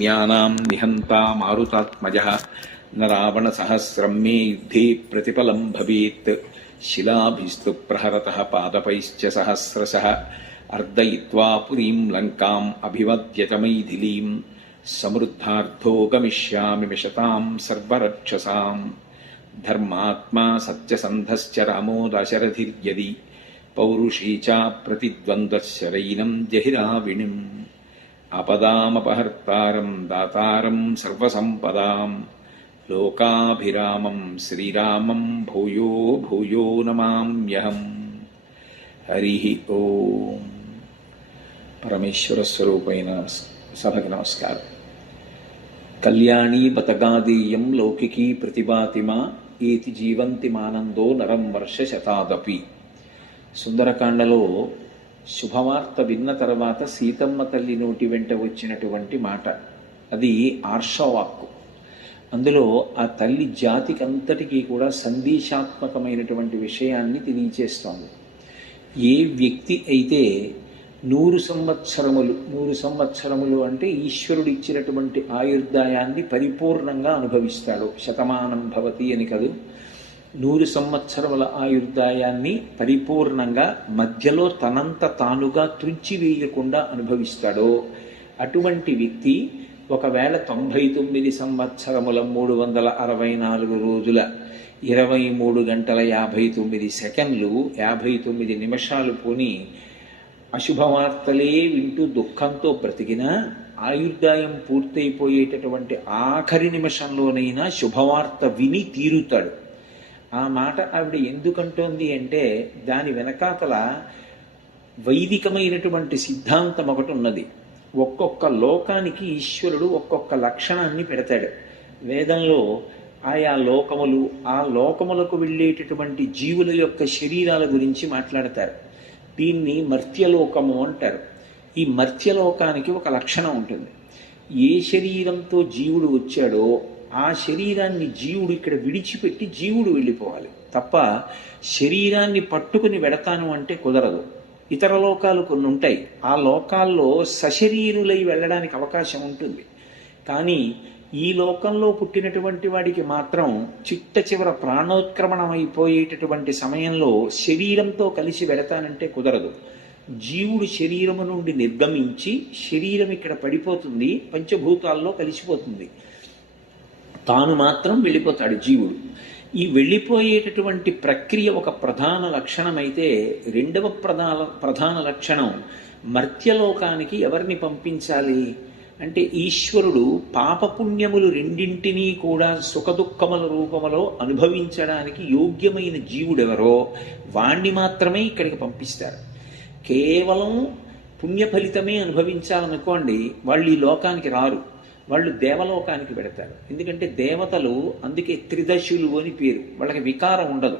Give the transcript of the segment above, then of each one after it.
జ్ఞానాం నిహంతా మారుతాత్మజః న రావణసహస్రం మే యుద్ధే ప్రతిఫలం భవేత్ శిలాభిస్తు ప్రహరతః పాదపైశ్చ సహస్రశః అర్దయిత్వా పురీం లంకాం అభివద్యత మైథిలీం సమృద్ధార్థో గమిష్యామి విశతాం సర్వరక్షసాం ధర్మాత్మా సత్యసంధశ్చ రామో దశరథిర్యది పౌరుషీ చ ప్రతిద్వంద్వశరైనం జహిరావిణిం ఆపదామపహర్తారం దాతారం సర్వసంపదాం లోకాభిరామం శ్రీరామం భూయో భూయో నమామ్యహం. హరి ఓం. పరమేశ్వర స్వరూపైన సభకి నమస్కారం. కళ్యాణీ బతగాదీయం లౌకికీ ప్రతిభాతిమా ఏతి జీవంతి మానందో నరం వర్ష శతాదపి. సుందరకాండలో శుభవార్త విన్న తర్వాత సీతమ్మ తల్లి నోటి వెంట వచ్చినటువంటి మాట, అది ఆర్షవాక్కు. అందులో ఆ తల్లి జాతికి అంతటికీ కూడా సందేశాత్మకమైనటువంటి విషయాన్ని తెలియచేస్తోంది. ఏ వ్యక్తి అయితే 100 సంవత్సరములు అంటే ఈశ్వరుడు ఇచ్చినటువంటి ఆయుర్దాయాన్ని పరిపూర్ణంగా అనుభవిస్తాడు. శతమానం భవతి అని కాదు, 100 సంవత్సరముల ఆయుర్దాయాన్ని పరిపూర్ణంగా మధ్యలో తనంత తానుగా త్రుంచివేయకుండా అనుభవిస్తాడో అటువంటి వ్యక్తి ఒకవేళ 99 సంవత్సరముల 364 రోజుల 23 గంటల 59 సెకండ్లు 59 నిమిషాలు పోని అశుభవార్తలే వింటూ దుఃఖంతో బ్రతికినా ఆయుర్దాయం పూర్తయిపోయేటటువంటి ఆఖరి నిమిషంలోనైనా శుభవార్త విని తీరుతాడు. ఆ మాట ఆవిడ ఎందుకంటోంది అంటే దాని వెనకాతల వైదికమైనటువంటి సిద్ధాంతం ఒకటి ఉన్నది. ఒక్కొక్క లోకానికి ఈశ్వరుడు ఒక్కొక్క లక్షణాన్ని పెడతాడు. వేదంలో ఆయా లోకములు, ఆ లోకములకు వెళ్ళేటటువంటి జీవుల యొక్క శరీరాల గురించి మాట్లాడతారు. దీన్ని మర్త్యలోకము అంటారు. ఈ మర్త్యలోకానికి ఒక లక్షణం ఉంటుంది. ఏ శరీరంతో జీవుడు వచ్చాడో ఆ శరీరాన్ని జీవుడు ఇక్కడ విడిచిపెట్టి జీవుడు వెళ్ళిపోవాలి తప్ప శరీరాన్ని పట్టుకుని వెడతాను అంటే కుదరదు. ఇతర లోకాలు కొన్ని ఉంటాయి, ఆ లోకాల్లో సశరీరులై వెళ్ళడానికి అవకాశం ఉంటుంది. కానీ ఈ లోకంలో పుట్టినటువంటి వాడికి మాత్రం చిట్ట చివర ప్రాణోత్క్రమణం అయిపోయేటటువంటి సమయంలో శరీరంతో కలిసి వెడతానంటే కుదరదు. జీవుడు శరీరము నుండి నిర్గమించి శరీరం ఇక్కడ పడిపోతుంది, పంచభూతాల్లో కలిసిపోతుంది, తాను మాత్రం వెళ్ళిపోతాడు జీవుడు. ఈ వెళ్ళిపోయేటటువంటి ప్రక్రియ ఒక ప్రధాన లక్షణమైతే, రెండవ ప్రధాన లక్షణం మర్త్యలోకానికి ఎవరిని పంపించాలి అంటే ఈశ్వరుడు పాపపుణ్యములు రెండింటినీ కూడా సుఖదుఖముల రూపములో అనుభవించడానికి యోగ్యమైన జీవుడెవరో వాణ్ణి మాత్రమే ఇక్కడికి పంపిస్తారు. కేవలం పుణ్య ఫలితమే అనుభవించాలనుకోండి, వాళ్ళు ఈ లోకానికి రారు, వాళ్ళు దేవలోకానికి పెడతారు. ఎందుకంటే దేవతలు అందుకే త్రిదశులు అని పేరు, వాళ్ళకి వికారం ఉండదు.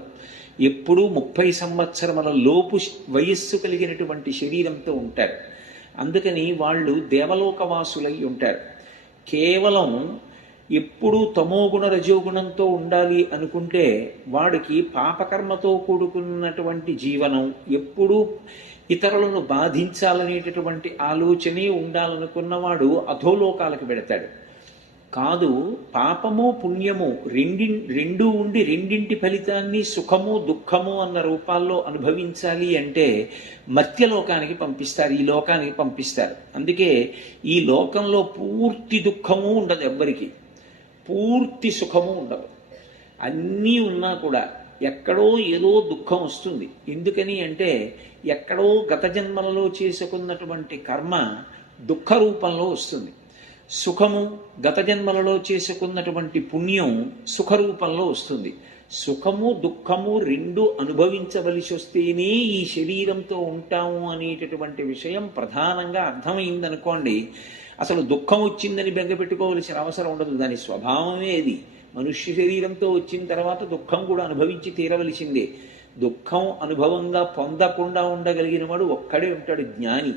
ఎప్పుడూ 30 సంవత్సరముల లోపు వయస్సు కలిగినటువంటి శరీరంతో ఉంటారు. అందుకని వాళ్ళు దేవలోకవాసులై ఉంటారు. కేవలం ఎప్పుడూ తమోగుణ రజోగుణంతో ఉండాలి అనుకుంటే వాడికి పాపకర్మతో కూడుకున్నటువంటి జీవనం, ఎప్పుడూ ఇతరులను బాధించాలనేటటువంటి ఆలోచనే ఉండాలనుకున్నవాడు అధోలోకాలకు పెడతాడు. కాదు, పాపము పుణ్యము రెండూ ఉండి రెండింటి ఫలితాన్ని సుఖము దుఃఖము అన్న రూపాల్లో అనుభవించాలి అంటే మర్త్యలోకానికి పంపిస్తారు, ఈ లోకానికి పంపిస్తారు. అందుకే ఈ లోకంలో పూర్తి దుఃఖము ఉండదు, ఎవ్వరికి పూర్తి సుఖము ఉండదు. అన్నీ ఉన్నా కూడా ఎక్కడో ఏదో దుఃఖం వస్తుంది. ఎందుకని అంటే ఎక్కడో గత జన్మలలో చేసుకున్నటువంటి కర్మ దుఃఖ రూపంలో వస్తుంది. సుఖము గత జన్మలలో చేసుకున్నటువంటి పుణ్యం సుఖ రూపంలో వస్తుంది. సుఖము దుఃఖము రెండు అనుభవించవలసి వస్తేనే ఈ శరీరంతో ఉంటాము అనేటటువంటి విషయం ప్రధానంగా అర్థమైందనుకోండి, అసలు దుఃఖం వచ్చిందని బెంగ పెట్టుకోవలసిన అవసరం ఉండదు. దాని స్వభావమే అది. మనుష్య శరీరంతో వచ్చిన తర్వాత దుఃఖం కూడా అనుభవించి తీరవలసిందే. దుఃఖం అనుభవంగా పొందకుండా ఉండగలిగిన వాడు ఒక్కడే ఉంటాడు, జ్ఞాని.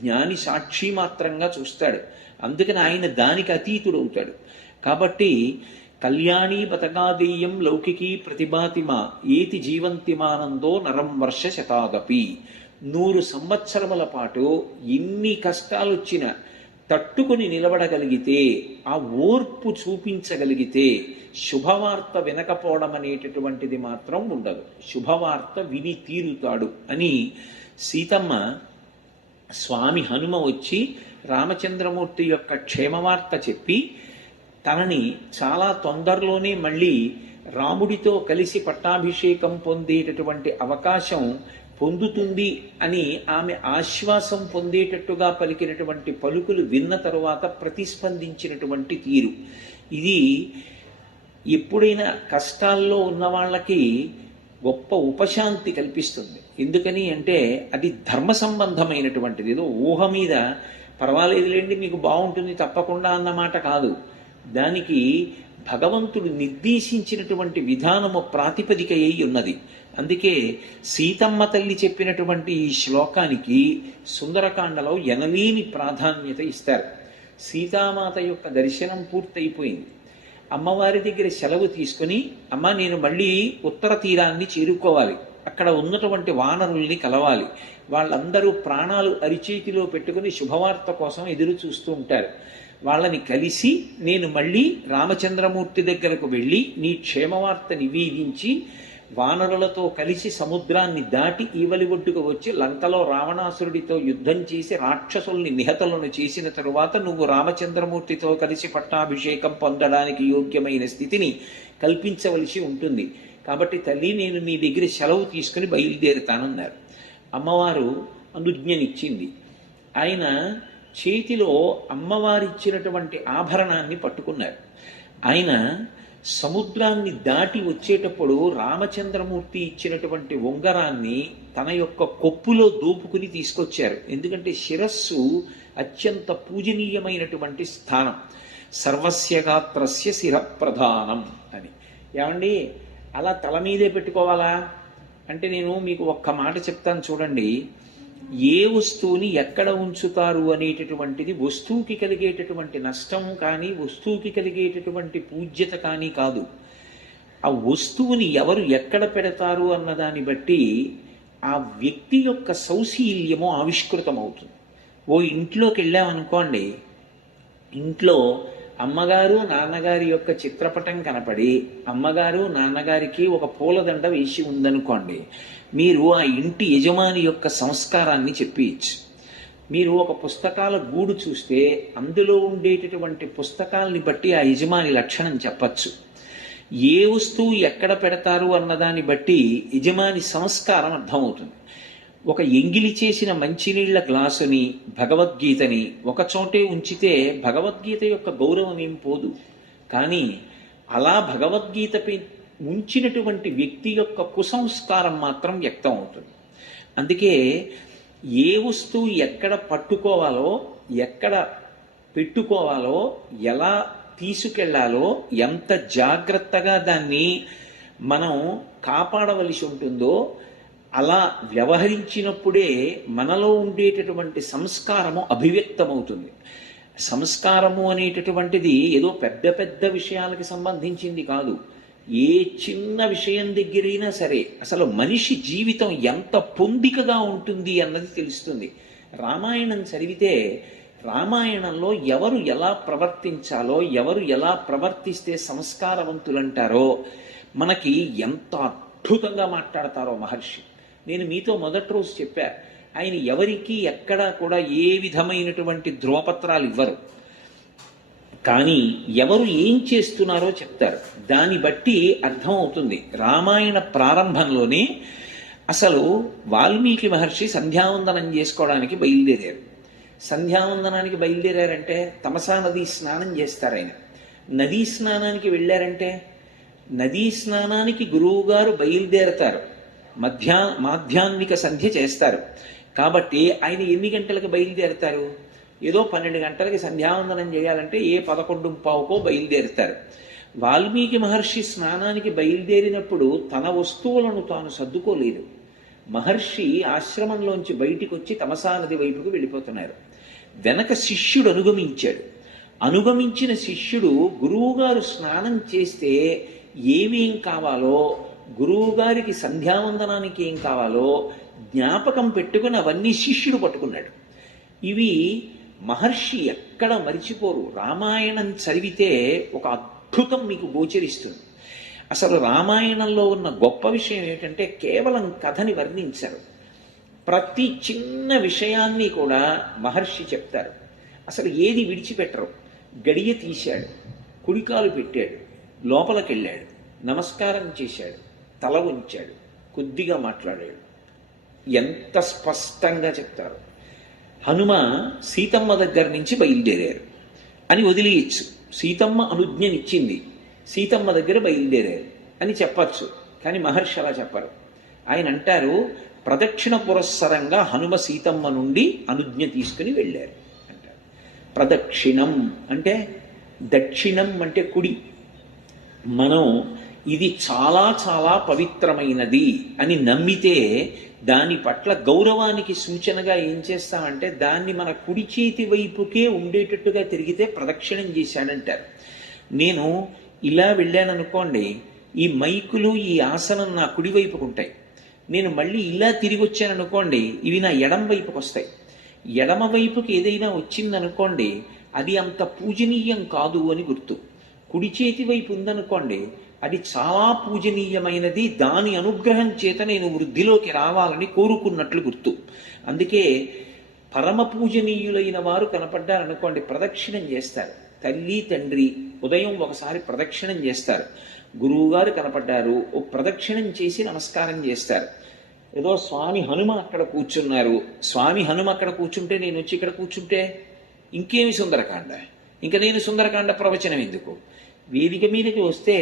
జ్ఞాని సాక్షి మాత్రంగా చూస్తాడు. అందుకని ఆయన దానికి అతీతుడు అవుతాడు. కాబట్టి కళ్యాణీ బతగాదేయం లౌకికీ ప్రతిభాతిమా ఏతి జీవంతిమానందో నరం వర్ష శతాదపి. 100 సంవత్సరముల పాటు ఎన్ని కష్టాలు వచ్చినా తట్టుకుని నిలబడగలిగితే, ఆ ఓర్పు చూపించగలిగితే శుభవార్త వినకపోవడం అనేటటువంటిది మాత్రం ఉండదు. శుభవార్త విని తీరుతాడు అని సీతమ్మ స్వామి హనుమ వచ్చి రామచంద్రమూర్తి యొక్క క్షేమవార్త చెప్పి తనని చాలా తొందరలోనే మళ్ళీ రాముడితో కలిసి పట్టాభిషేకం పొందేటటువంటి అవకాశం పొందుతుంది అని ఆమె ఆశ్వాసం పొందేటట్టుగా పలికినటువంటి పలుకులు విన్న తరువాత ప్రతిస్పందించినటువంటి తీరు ఇది ఎప్పుడైనా కష్టాల్లో ఉన్న వాళ్ళకి గొప్ప ఉపశాంతి కల్పిస్తుంది. ఎందుకని అంటే అది ధర్మ సంబంధమైనటువంటిది. ఏదో ఊహ మీద పర్వాలేదులేండి మీకు బాగుంటుంది తప్పకుండా అన్నమాట కాదు. దానికి భగవంతుడు నిర్దేశించినటువంటి విధానము ప్రాతిపదిక అయి ఉన్నది. అందుకే సీతమ్మ తల్లి చెప్పినటువంటి ఈ శ్లోకానికి సుందరకాండలో ఎనలేని ప్రాధాన్యత ఇస్తారు. సీతామాత యొక్క దర్శనం పూర్తయిపోయింది. అమ్మవారి దగ్గర సెలవు తీసుకుని, అమ్మ నేను మళ్ళీ ఉత్తర తీరాన్ని చేరుకోవాలి, అక్కడ ఉన్నటువంటి వానరుల్ని కలవాలి, వాళ్ళందరూ ప్రాణాలు అరిచేతిలో పెట్టుకుని శుభవార్త కోసం ఎదురు చూస్తూ ఉంటారు, వాళ్ళని కలిసి నేను మళ్ళీ రామచంద్రమూర్తి దగ్గరకు వెళ్ళి నీ క్షేమవార్త నివేదించి వానరులతో కలిసి సముద్రాన్ని దాటి ఈవలి ఒడ్డుకు వచ్చి లంకలో రావణాసురుడితో యుద్ధం చేసి రాక్షసుల్ని నిహతులను చేసిన తరువాత నువ్వు రామచంద్రమూర్తితో కలిసి పట్టాభిషేకం పొందడానికి యోగ్యమైన స్థితిని కల్పించవలసి ఉంటుంది. కాబట్టి తల్లి నేను నీ దగ్గర సెలవు తీసుకుని బయలుదేరుతానన్నారు. అమ్మవారు అనుజ్ఞనిచ్చింది. ఆయన చేతిలో అమ్మవారిచ్చినటువంటి ఆభరణాన్ని పట్టుకున్నారు. ఆయన సముద్రాన్ని దాటి వచ్చేటప్పుడు రామచంద్రమూర్తి ఇచ్చినటువంటి ఉంగరాన్ని తన యొక్క కొప్పులో దోపుకుని తీసుకొచ్చారు. ఎందుకంటే శిరస్సు అత్యంత పూజనీయమైనటువంటి స్థానం. సర్వస్య గాత్రస్య శిరప్రధానం అని. ఏమండి అలా తల మీదే పెట్టుకోవాలా అంటే నేను మీకు ఒక్క మాట చెప్తాను చూడండి. ఏ వస్తువుని ఎక్కడ ఉంచుతారు అనేటటువంటిది వస్తువుకి కలిగేటటువంటి నష్టం కానీ వస్తువుకి కలిగేటటువంటి పూజ్యత కానీ కాదు. ఆ వస్తువుని ఎవరు ఎక్కడ పెడతారు అన్నదాన్ని బట్టి ఆ వ్యక్తి యొక్క సౌశీల్యము ఆవిష్కృతమవుతుంది. ఓ ఇంట్లోకి వెళ్ళామనుకోండి, ఇంట్లో అమ్మగారు నాన్నగారి యొక్క చిత్రపటం కనపడి అమ్మగారు నాన్నగారికి ఒక పూలదండ వేసి ఉందనుకోండి, మీరు ఆ ఇంటి యజమాని యొక్క సంస్కారాన్ని చెప్పేయచ్చు. మీరు ఒక పుస్తకాల గూడు చూస్తే అందులో ఉండేటటువంటి పుస్తకాలని బట్టి ఆ యజమాని లక్షణం చెప్పచ్చు. ఏ వస్తువు ఎక్కడ పెడతారు అన్నదాన్ని బట్టి యజమాని సంస్కారం అర్థమవుతుంది. ఒక ఎంగిలి చేసిన మంచినీళ్ల గ్లాసుని భగవద్గీతని ఒక చోటే ఉంచితే భగవద్గీత యొక్క గౌరవం ఏం పోదు. కానీ అలా భగవద్గీతపై ఉంచినటువంటి వ్యక్తి యొక్క కుసంస్కారం మాత్రం వ్యక్తం అవుతుంది. అందుకే ఏ వస్తువు ఎక్కడ పట్టుకోవాలో, ఎక్కడ పెట్టుకోవాలో, ఎలా తీసుకెళ్లాలో, ఎంత జాగ్రత్తగా దాన్ని మనం కాపాడవలసి ఉంటుందో అలా వ్యవహరించినప్పుడే మనలో ఉండేటటువంటి సంస్కారము అభివ్యక్తమవుతుంది. సంస్కారము అనేటటువంటిది ఏదో పెద్ద పెద్ద విషయాలకు సంబంధించింది కాదు. ఏ చిన్న విషయం దగ్గరైనా సరే అసలు మనిషి జీవితం ఎంత పొందికగా ఉంటుంది అన్నది తెలుస్తుంది. రామాయణం చదివితే రామాయణంలో ఎవరు ఎలా ప్రవర్తించాలో, ఎవరు ఎలా ప్రవర్తిస్తే సంస్కారవంతులంటారో మనకి ఎంత అద్భుతంగా మాట్లాడతారో మహర్షి. నేను మీతో మొదటి రోజు చెప్పా, ఆయన ఎవరికి ఎక్కడా కూడా ఏ విధమైనటువంటి ధ్రువపత్రాలు ఇవ్వరు. కానీ ఎవరు ఏం చేస్తున్నారో చెప్తారు. దాన్ని బట్టి అర్థమవుతుంది. రామాయణ ప్రారంభంలోనే అసలు వాల్మీకి మహర్షి సంధ్యావందనం చేసుకోవడానికి బయలుదేరారు. సంధ్యావందనానికి బయలుదేరారంటే తమసా నదీ స్నానం చేస్తారు. ఆయన నదీ స్నానానికి వెళ్ళారంటే నదీ స్నానానికి గురువుగారు బయలుదేరతారు, మాధ్యాన్విక సంధ్య చేస్తారు. కాబట్టి ఆయన ఎన్ని గంటలకు బయలుదేరతారు? ఏదో 12 గంటలకి సంధ్యావందనం చేయాలంటే 11:15కో బయలుదేరుతారు. వాల్మీకి మహర్షి స్నానానికి బయలుదేరినప్పుడు తన వస్తువులను తాను సర్దుకోలేదు. మహర్షి ఆశ్రమంలోంచి బయటికి వచ్చి తమసా నది వైపుకు వెళ్ళిపోతున్నారు. వెనక శిష్యుడు అనుగమించాడు. అనుగమించిన శిష్యుడు గురువుగారు స్నానం చేస్తే ఏమేం కావాలో, గురువుగారికి సంధ్యావందనానికి ఏం కావాలో జ్ఞాపకం పెట్టుకుని అవన్నీ శిష్యుడు పట్టుకున్నాడు. ఇవి మహర్షి ఎక్కడ మరిచిపోరు. రామాయణం చదివితే ఒక అద్భుతం మీకు గోచరిస్తుంది. అసలు రామాయణంలో ఉన్న గొప్ప విషయం ఏంటంటే కేవలం కథని వర్ణించరు. ప్రతి చిన్న విషయాన్ని కూడా మహర్షి చెప్తారు. అసలు ఏది విడిచిపెట్టరు. గడియ తీశాడు, కుడికాలు పెట్టాడు, లోపలికెళ్ళాడు, నమస్కారం చేశాడు, తల ఉంచాడు, కొద్దిగా మాట్లాడాడు. ఎంత స్పష్టంగా చెప్తారు. హనుమ సీతమ్మ దగ్గర నుంచి బయలుదేరారు అని వదిలేయచ్చు. సీతమ్మ అనుజ్ఞనిచ్చింది, సీతమ్మ దగ్గర బయలుదేరారు అని చెప్పచ్చు. కానీ మహర్షి అలా చెప్పరు. ఆయన అంటారు, ప్రదక్షిణ పురస్సరంగా హనుమ సీతమ్మ నుండి అనుజ్ఞ తీసుకుని వెళ్ళారు అంటారు. ప్రదక్షిణం అంటే దక్షిణం అంటే కుడి. మనం ఇది చాలా చాలా పవిత్రమైనది అని నమ్మితే దాని పట్ల గౌరవానికి సూచనగా ఏం చేస్తామంటే దాన్ని మన కుడి చేతి వైపుకే ఉండేటట్టుగా తిరిగితే ప్రదక్షిణం చేశాడంటారు. నేను ఇలా వెళ్ళాననుకోండి, ఈ మైకులు ఈ ఆసనం నా కుడి వైపుకు ఉంటాయి. నేను మళ్ళీ ఇలా తిరిగి వచ్చాననుకోండి, ఇవి నా ఎడమ వైపుకి వస్తాయి. ఎడమ వైపుకి ఏదైనా వచ్చిందనుకోండి, అది అంత పూజనీయం కాదు అని గుర్తు. కుడి చేతి వైపు ఉందనుకోండి, అది చాలా పూజనీయమైనది, దాని అనుగ్రహం చేత నేను వృద్ధిలోకి రావాలని కోరుకున్నట్లు గుర్తు. అందుకే పరమ పూజనీయులైన వారు కనపడ్డారనుకోండి, ప్రదక్షిణం చేస్తారు. తల్లి తండ్రి ఉదయం ఒకసారి ప్రదక్షిణం చేస్తారు. గురువుగారు కనపడ్డారు, ఓ ప్రదక్షిణం చేసి నమస్కారం చేస్తారు. ఏదో స్వామి హనుమ అక్కడ కూర్చున్నారు, స్వామి హనుమ అక్కడ కూర్చుంటే నేను వచ్చి ఇక్కడ కూర్చుంటే ఇంకేమి సుందరకాండ, ఇంకా నేను సుందరకాండ ప్రవచనం ఎందుకు? వేదిక మీదకి వస్తే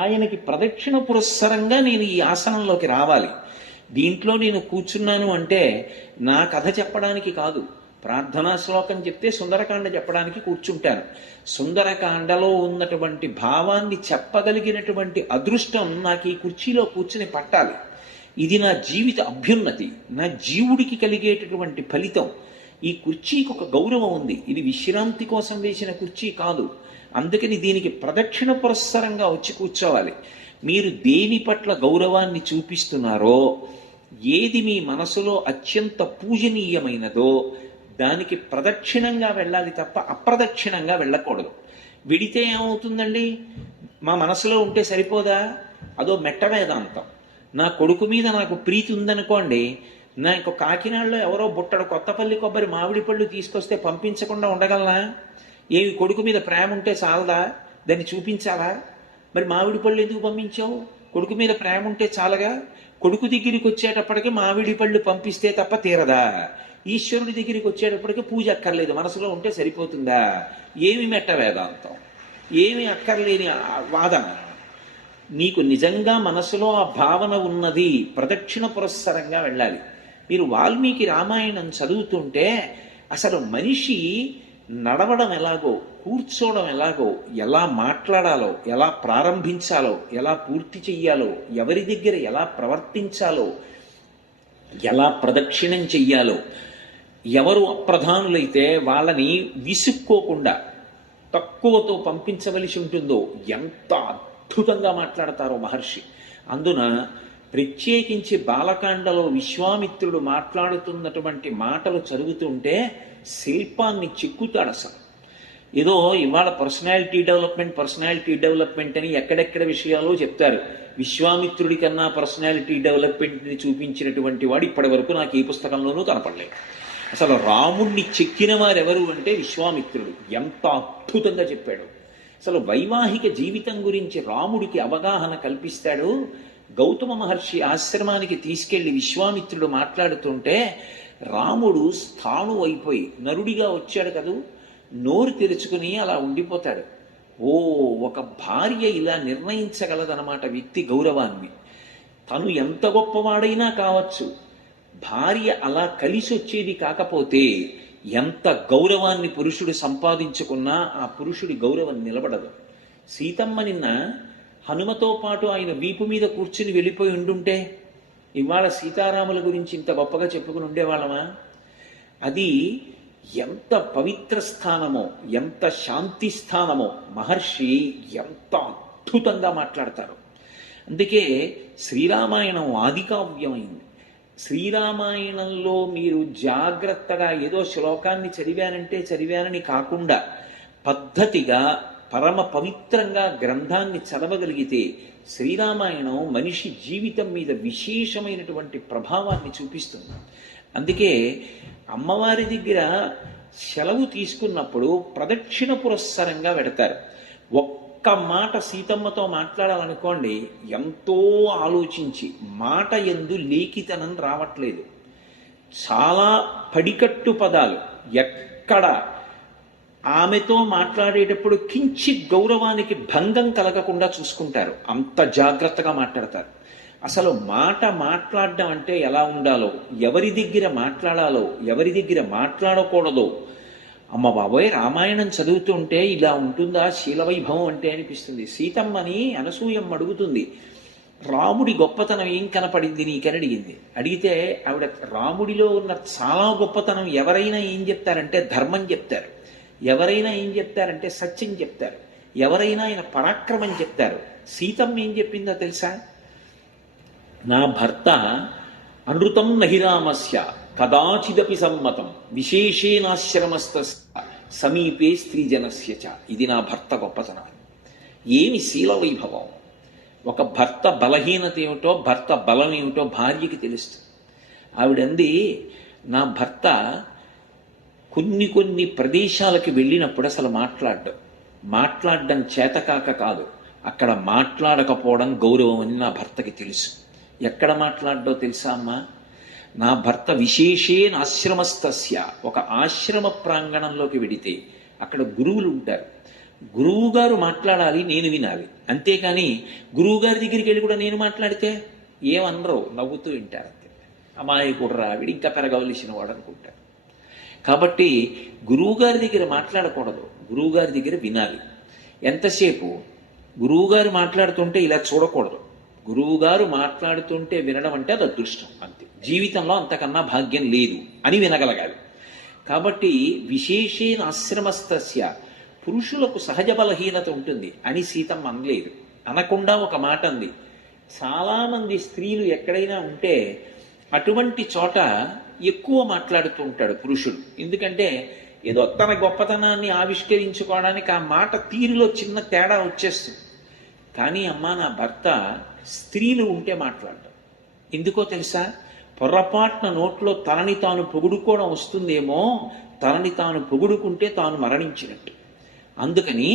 ఆయనకి ప్రదక్షిణ పురస్సరంగా నేను ఈ ఆసనంలోకి రావాలి. దీంట్లో నేను కూర్చున్నాను అంటే నా కథ చెప్పడానికి కాదు, ప్రార్థనా శ్లోకం చెప్తే సుందరకాండ చెప్పడానికి కూర్చుంటాను. సుందరకాండలో ఉన్నటువంటి భావాన్ని చెప్పగలిగినటువంటి అదృష్టం నాకు ఈ కుర్చీలో కూర్చుని పట్టాలి. ఇది నా జీవిత అభ్యున్నతి, నా జీవుడికి కలిగేటటువంటి ఫలితం. ఈ కుర్చీకి ఒక గౌరవం ఉంది. ఇది విశ్రాంతి కోసం వేసిన కుర్చీ కాదు. అందుకని దీనికి ప్రదక్షిణ పురస్సరంగా వచ్చి కూర్చోవాలి. మీరు దేని పట్ల గౌరవాన్ని చూపిస్తున్నారో, ఏది మీ మనసులో అత్యంత పూజనీయమైనదో దానికి ప్రదక్షిణంగా వెళ్ళాలి తప్ప అప్రదక్షిణంగా వెళ్ళకూడదు. విడితే ఏమవుతుందండి? మా మనసులో ఉంటే సరిపోదా? అదో మెట్ట వేదాంతం. నా కొడుకు మీద నాకు ప్రీతి ఉందనుకోండి, నాకు కాకినాడలో ఎవరో బుట్టడు కొత్తపల్లి కొబ్బరి మామిడి పళ్ళు తీసుకొస్తే పంపించకుండా ఉండగలనా? ఏమి కొడుకు మీద ప్రేమ ఉంటే చాలదా? దాన్ని చూపించాలా? మరి మామిడి పళ్ళు ఎందుకు పంపించావు? కొడుకు మీద ప్రేమ ఉంటే చాలగా. కొడుకు దగ్గరికి వచ్చేటప్పటికి మామిడి పళ్ళు పంపిస్తే తప్ప తీరదా? ఈశ్వరుడి దగ్గరికి వచ్చేటప్పటికి పూజ అక్కర్లేదు, మనసులో ఉంటే సరిపోతుందా? ఏమి మెట్ట వేదాంతం, ఏమి అక్కర్లేని వాదన. నీకు నిజంగా మనసులో ఆ భావన ఉన్నది, ప్రదక్షిణ పురస్సరంగా వెళ్ళాలి. మీరు వాల్మీకి రామాయణం చదువుతుంటే అసలు మనిషి నడవడం ఎలాగో, కూర్చోవడం ఎలాగో, ఎలా మాట్లాడాలో, ఎలా ప్రారంభించాలో, ఎలా పూర్తి చెయ్యాలో, ఎవరి దగ్గర ఎలా ప్రవర్తించాలో, ఎలా ప్రదక్షిణం చెయ్యాలో, ఎవరు అప్రధానులైతే వాళ్ళని విసుక్కోకుండా తక్కువతో పంపించవలసి ఉంటుందో ఎంత అద్భుతంగా మాట్లాడతారో మహర్షి. అందున ప్రత్యేకించి బాలకాండలో విశ్వామిత్రుడు మాట్లాడుతున్నటువంటి మాటలు చదువుతుంటే శిల్పాన్ని చిక్కుతాడు అసలు. ఏదో ఇవాళ పర్సనాలిటీ డెవలప్మెంట్ అని ఎక్కడెక్కడ విషయాలు చెప్తారు. విశ్వామిత్రుడి కన్నా పర్సనాలిటీ డెవలప్మెంట్ని చూపించినటువంటి వాడు ఇప్పటి వరకు నాకు ఏ పుస్తకంలోనూ కనపడలేదు. అసలు రాముణ్ణి చెక్కిన వారెవరు అంటే విశ్వామిత్రుడు. ఎంత అద్భుతంగా చెప్పాడు. అసలు వైవాహిక జీవితం గురించి రాముడికి అవగాహన కల్పిస్తాడు. గౌతమ మహర్షి ఆశ్రమానికి తీసుకెళ్లి విశ్వామిత్రుడు మాట్లాడుతుంటే రాముడు స్థాణు అయిపోయి నరుడిగా వచ్చాడు కదూ, నోరు తెరుచుకుని అలా ఉండిపోతాడు. ఓ, ఒక భార్య ఇలా నిర్ణయించగలదన్నమాట వ్యక్తి గౌరవాన్ని. తను ఎంత గొప్పవాడైనా కావచ్చు, భార్య అలా కలిసి వచ్చేది కాకపోతే ఎంత గౌరవాన్ని పురుషుడు సంపాదించుకున్నా ఆ పురుషుడి గౌరవం నిలబడదు. సీతమ్మ నిన్న హనుమతో పాటు ఆయన వీపు మీద కూర్చుని వెళ్ళిపోయి ఉండుంటే ఇవాళ సీతారాముల గురించి ఇంత గొప్పగా చెప్పుకుని ఉండేవాళ్ళమా? అది ఎంత పవిత్ర స్థానమో, ఎంత శాంతి స్థానమో మహర్షి ఎంత అద్భుతంగా మాట్లాడతారు. అందుకే శ్రీరామాయణం ఆదికావ్యమైంది. శ్రీరామాయణంలో మీరు జాగ్రత్తగా ఏదో శ్లోకాన్ని చదివానంటే చదివానని కాకుండా పద్ధతిగా పరమ పవిత్రంగా గ్రంథాన్ని చదవగలిగితే శ్రీరామాయణం మనిషి జీవితం మీద విశేషమైనటువంటి ప్రభావాన్ని చూపిస్తుంది. అందుకే అమ్మవారి దగ్గర సెలవు తీసుకున్నప్పుడు ప్రదక్షిణ పురస్సరంగా పెడతారు. ఒక్క మాట సీతమ్మతో మాట్లాడాలనుకోండి, ఎంతో ఆలోచించి మాట యందు లేఖితనం రావట్లేదు. చాలా పడికట్టు పదాలు, ఎక్కడ ఆమెతో మాట్లాడేటప్పుడు కించిత్ గౌరవానికి భంగం కలగకుండా చూసుకుంటారు. అంత జాగ్రత్తగా మాట్లాడతారు. అసలు మాట మాట్లాడడం అంటే ఎలా ఉండాలో, ఎవరి దగ్గర మాట్లాడాలో, ఎవరి దగ్గర మాట్లాడకూడదో, అమ్మ బాబోయ్ రామాయణం చదువుతుంటే ఇలా ఉంటుందా శీలవైభవం అంటే అనిపిస్తుంది. సీతమ్మని అనసూయమ్మ అడుగుతుంది, రాముడి గొప్పతనం ఏం కనపడింది నీకని అడిగింది. అడిగితే ఆవిడ రాముడిలో ఉన్న చాలా గొప్పతనం ఎవరైనా ఏం చెప్తారంటే ధర్మం చెప్తారు, ఎవరైనా ఏం చెప్తారంటే సత్యం చెప్తారు, ఎవరైనా ఆయన పరాక్రమం చెప్తారు. సీతమ్మ ఏం చెప్పిందో తెలుసా? నా భర్త అనృతం నహిరామస్య కదాచిదపి సమ్మతం విశేషేనాశ్రమస్త సమీపే స్త్రీజనస్య చ. ఇది నా భర్త గొప్పతనం. ఏమి శీల వైభవం! ఒక భర్త బలహీనత ఏమిటో, భర్త బలం ఏమిటో భార్యకి తెలుస్తుంది. ఆవిడంది, నా భర్త కొన్ని ప్రదేశాలకు వెళ్ళినప్పుడు అసలు మాట్లాడడం చేతకాక కాదు, అక్కడ మాట్లాడకపోవడం గౌరవం అని నా భర్తకి తెలుసు. ఎక్కడ మాట్లాడ్డో తెలుసా అమ్మా? నా భర్త విశేషేణ ఆశ్రమస్తస్య, ఒక ఆశ్రమ ప్రాంగణంలోకి వెడితే అక్కడ గురువులు ఉంటారు. గురువుగారు మాట్లాడాలి, నేను వినాలి. అంతేకాని గురువుగారి దగ్గరికి వెళ్ళి కూడా నేను మాట్లాడితే ఏమనరు, నవ్వుతూ వింటారు. అంతే, అమాయకుడురా వీడు, ఇంకా పెరగవలసిన వాడు అనుకుంటారు. కాబట్టి గురువుగారి దగ్గర మాట్లాడకూడదు, గురువుగారి దగ్గర వినాలి. ఎంతసేపు గురువుగారు మాట్లాడుతుంటే ఇలా చూడకూడదు. గురువుగారు మాట్లాడుతుంటే వినడం అంటే అది అదృష్టం, అంతే. జీవితంలో అంతకన్నా భాగ్యం లేదు అని వినగలగాలి. కాబట్టి విశేషేణ ఆశ్రమస్తస్య, పురుషులకు సహజ బలహీనత ఉంటుంది అని సీతమ్మ అనలేదు. అనకుండా ఒక మాట అంది, చాలామంది స్త్రీలు ఎక్కడైనా ఉంటే అటువంటి చోట ఎక్కువ మాట్లాడుతూ ఉంటాడు పురుషుడు. ఎందుకంటే ఏదో తన గొప్పతనాన్ని ఆవిష్కరించుకోవడానికి ఆ మాట తీరులో చిన్న తేడా వచ్చేస్తుంది. కానీ అమ్మా, నా భర్త స్త్రీలు ఉంటే మాట్లాడటం ఎందుకో తెలుసా? పొర్రపాటున నోట్లో తనని తాను పొగుడుకోవడం వస్తుందేమో, తనని తాను పొగుడుకుంటే తాను మరణించినట్టు. అందుకని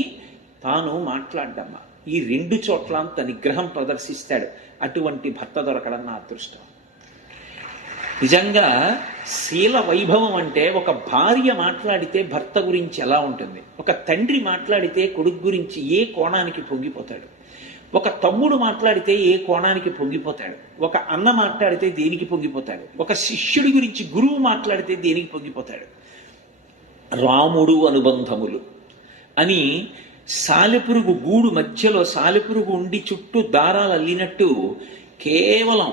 తాను మాట్లాడ్డమ్మా. ఈ రెండు చోట్ల అంత నిగ్రహం ప్రదర్శిస్తాడు. అటువంటి భర్త దొరకడం నా అదృష్టం. నిజంగా శీల వైభవం అంటే, ఒక భార్య మాట్లాడితే భర్త గురించి ఎలా ఉంటుంది, ఒక తండ్రి మాట్లాడితే కొడుకు గురించి ఏ కోణానికి పొంగిపోతాడు, ఒక తమ్ముడు మాట్లాడితే ఏ కోణానికి పొంగిపోతాడు, ఒక అన్న మాట్లాడితే దేనికి పొంగిపోతాడు, ఒక శిష్యుడి గురించి గురువు మాట్లాడితే దేనికి పొంగిపోతాడు. రాముడు అనుబంధములు అని సాలెపురుగు గూడు మధ్యలో సాలెపురుగు ఉండి చుట్టూ దారాలు అల్లినట్టు కేవలం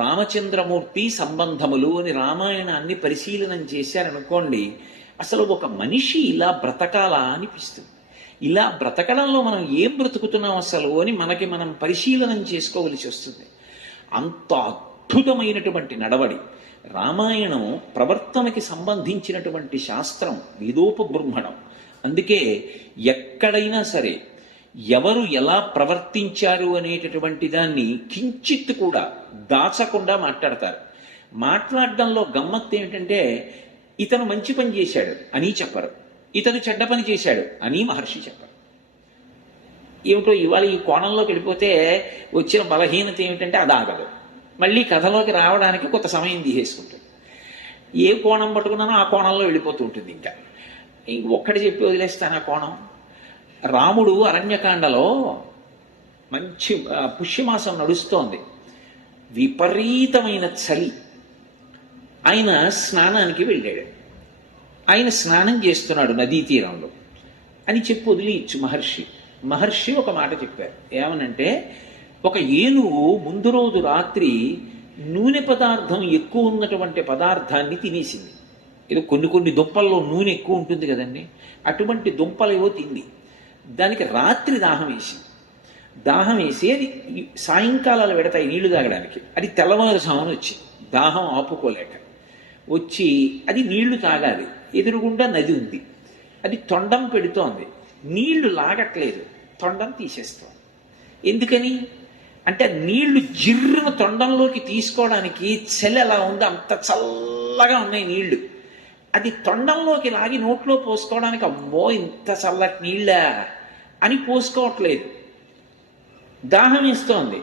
రామచంద్రమూర్తి సంబంధములు అని రామాయణాన్ని పరిశీలనం చేశారనుకోండి, అసలు ఒక మనిషి ఇలా బ్రతకాలా అనిపిస్తుంది. ఇలా బ్రతకడంలో మనం ఏం బ్రతుకుతున్నాం అసలు అని మనకి మనం పరిశీలనం చేసుకోవలసి వస్తుంది. అంత అద్భుతమైనటువంటి నడవడి రామాయణం. ప్రవర్తనకి సంబంధించినటువంటి శాస్త్రం, వేదోపబృంహణం. అందుకే ఎక్కడైనా సరే ఎవరు ఎలా ప్రవర్తించారు అనేటటువంటి దాన్ని కించిత్ కూడా దాచకుండా మాట్లాడతారు. మాట్లాడడంలో గమ్మత్తు ఏమిటంటే, ఇతను మంచి పని చేశాడు అని చెప్పరు, ఇతను చెడ్డ పని చేశాడు అని మహర్షి చెప్పరు. ఏమిటో ఇవాళ ఈ కోణంలోకి వెళ్ళిపోతే వచ్చిన బలహీనత ఏమిటంటే అది ఆగదు. మళ్ళీ కథలోకి రావడానికి కొంత సమయం తీసేసుకుంటుంది. ఏ కోణం పట్టుకున్నానో ఆ కోణంలో వెళ్ళిపోతూ ఉంటుంది. ఇంకా ఒక్కటి చెప్పి వదిలేస్తాను ఆ కోణం. రాముడు అరణ్యకాండలో మంచి పుష్యమాసం నడుస్తోంది, విపరీతమైన చలి. ఆయన స్నానానికి వెళ్ళాడు. ఆయన స్నానం చేస్తున్నాడు నదీ తీరంలో అని చెప్పి వదిలిచ్చు మహర్షి ఒక మాట చెప్పారు. ఏమనంటే, ఒక ఏనుగు ముందు రోజు రాత్రి నూనె పదార్థం ఎక్కువ ఉన్నటువంటి పదార్థాన్ని తినేసింది. ఏదో కొన్ని దుంపల్లో నూనె ఎక్కువ ఉంటుంది కదండి, అటువంటి దుంపలేవో తింది. దానికి రాత్రి దాహం వేసి అది సాయంకాలాలు పెడతాయి నీళ్లు తాగడానికి. అది తెల్లవారుజామున వచ్చింది. దాహం ఆపుకోలేక వచ్చి అది నీళ్లు తాగాలి. ఎదురుగుండా నది ఉంది, అది తొండం పెడుతోంది, నీళ్లు లాగట్లేదు, తొండం తీసేస్తోంది. ఎందుకని అంటే నీళ్లు జిర్రున తొండంలోకి తీసుకోవడానికి చలి ఎలా ఉందో అంత చల్లగా ఉన్నాయి నీళ్లు. అది తొండంలోకి లాగి నోట్లో పోసుకోవడానికి అమ్మో ఇంత చల్లటి నీళ్ళ అని పోసుకోవట్లేదు. దాహం వేస్తోంది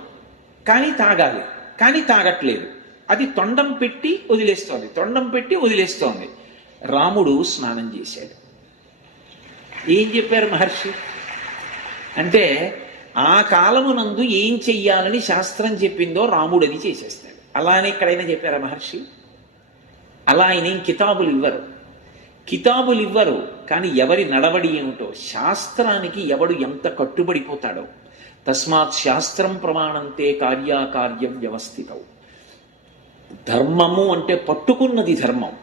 కానీ తాగాలి, కానీ తాగట్లేదు. అది తొండం పెట్టి వదిలేస్తోంది, తొండం పెట్టి వదిలేస్తోంది. రాముడు స్నానం చేశాడు. ఏం చెప్పారు మహర్షి అంటే, ఆ కాలమునందు ఏం చెయ్యాలని శాస్త్రం చెప్పిందో రాముడు అది చేసేస్తాడు. అలానే ఎక్కడైనా చెప్పారా మహర్షి? అలా ఆయన ఏం కితాబులు ఇవ్వరు. కానీ ఎవరి నడవడి ఏమిటో, శాస్త్రానికి ఎవడు ఎంత కట్టుబడిపోతాడో. తస్మాత్ శాస్త్రం ప్రమాణంతే కార్యాకార్యం వ్యవస్థితం. ధర్మము అంటే పట్టుకున్నది ధర్మం,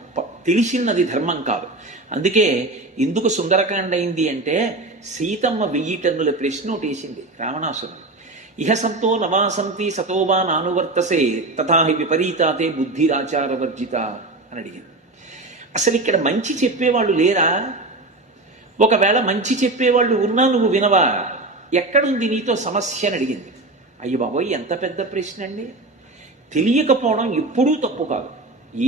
తెలిసినది ధర్మం కాదు. అందుకే ఎందుకు సుందరకాండ అయింది అంటే, సీతమ్మ 1000 టన్నుల ప్రశ్న వేసింది రావణాసురుడు. ఇహ సంతో నవాసంతి సతోవా నానువర్తసే తథాహి విపరీతాతే బుద్ధిరాచారవర్జిత అని అడిగింది. అసలు ఇక్కడ మంచి చెప్పేవాళ్ళు లేరా? ఒకవేళ మంచి చెప్పేవాళ్ళు ఉన్నా నువ్వు వినవా? ఎక్కడుంది నీతో సమస్య అని అడిగింది. అయ్య బాబోయ్, ఎంత పెద్ద ప్రశ్న అండి. తెలియకపోవడం ఎప్పుడూ తప్పు కాదు.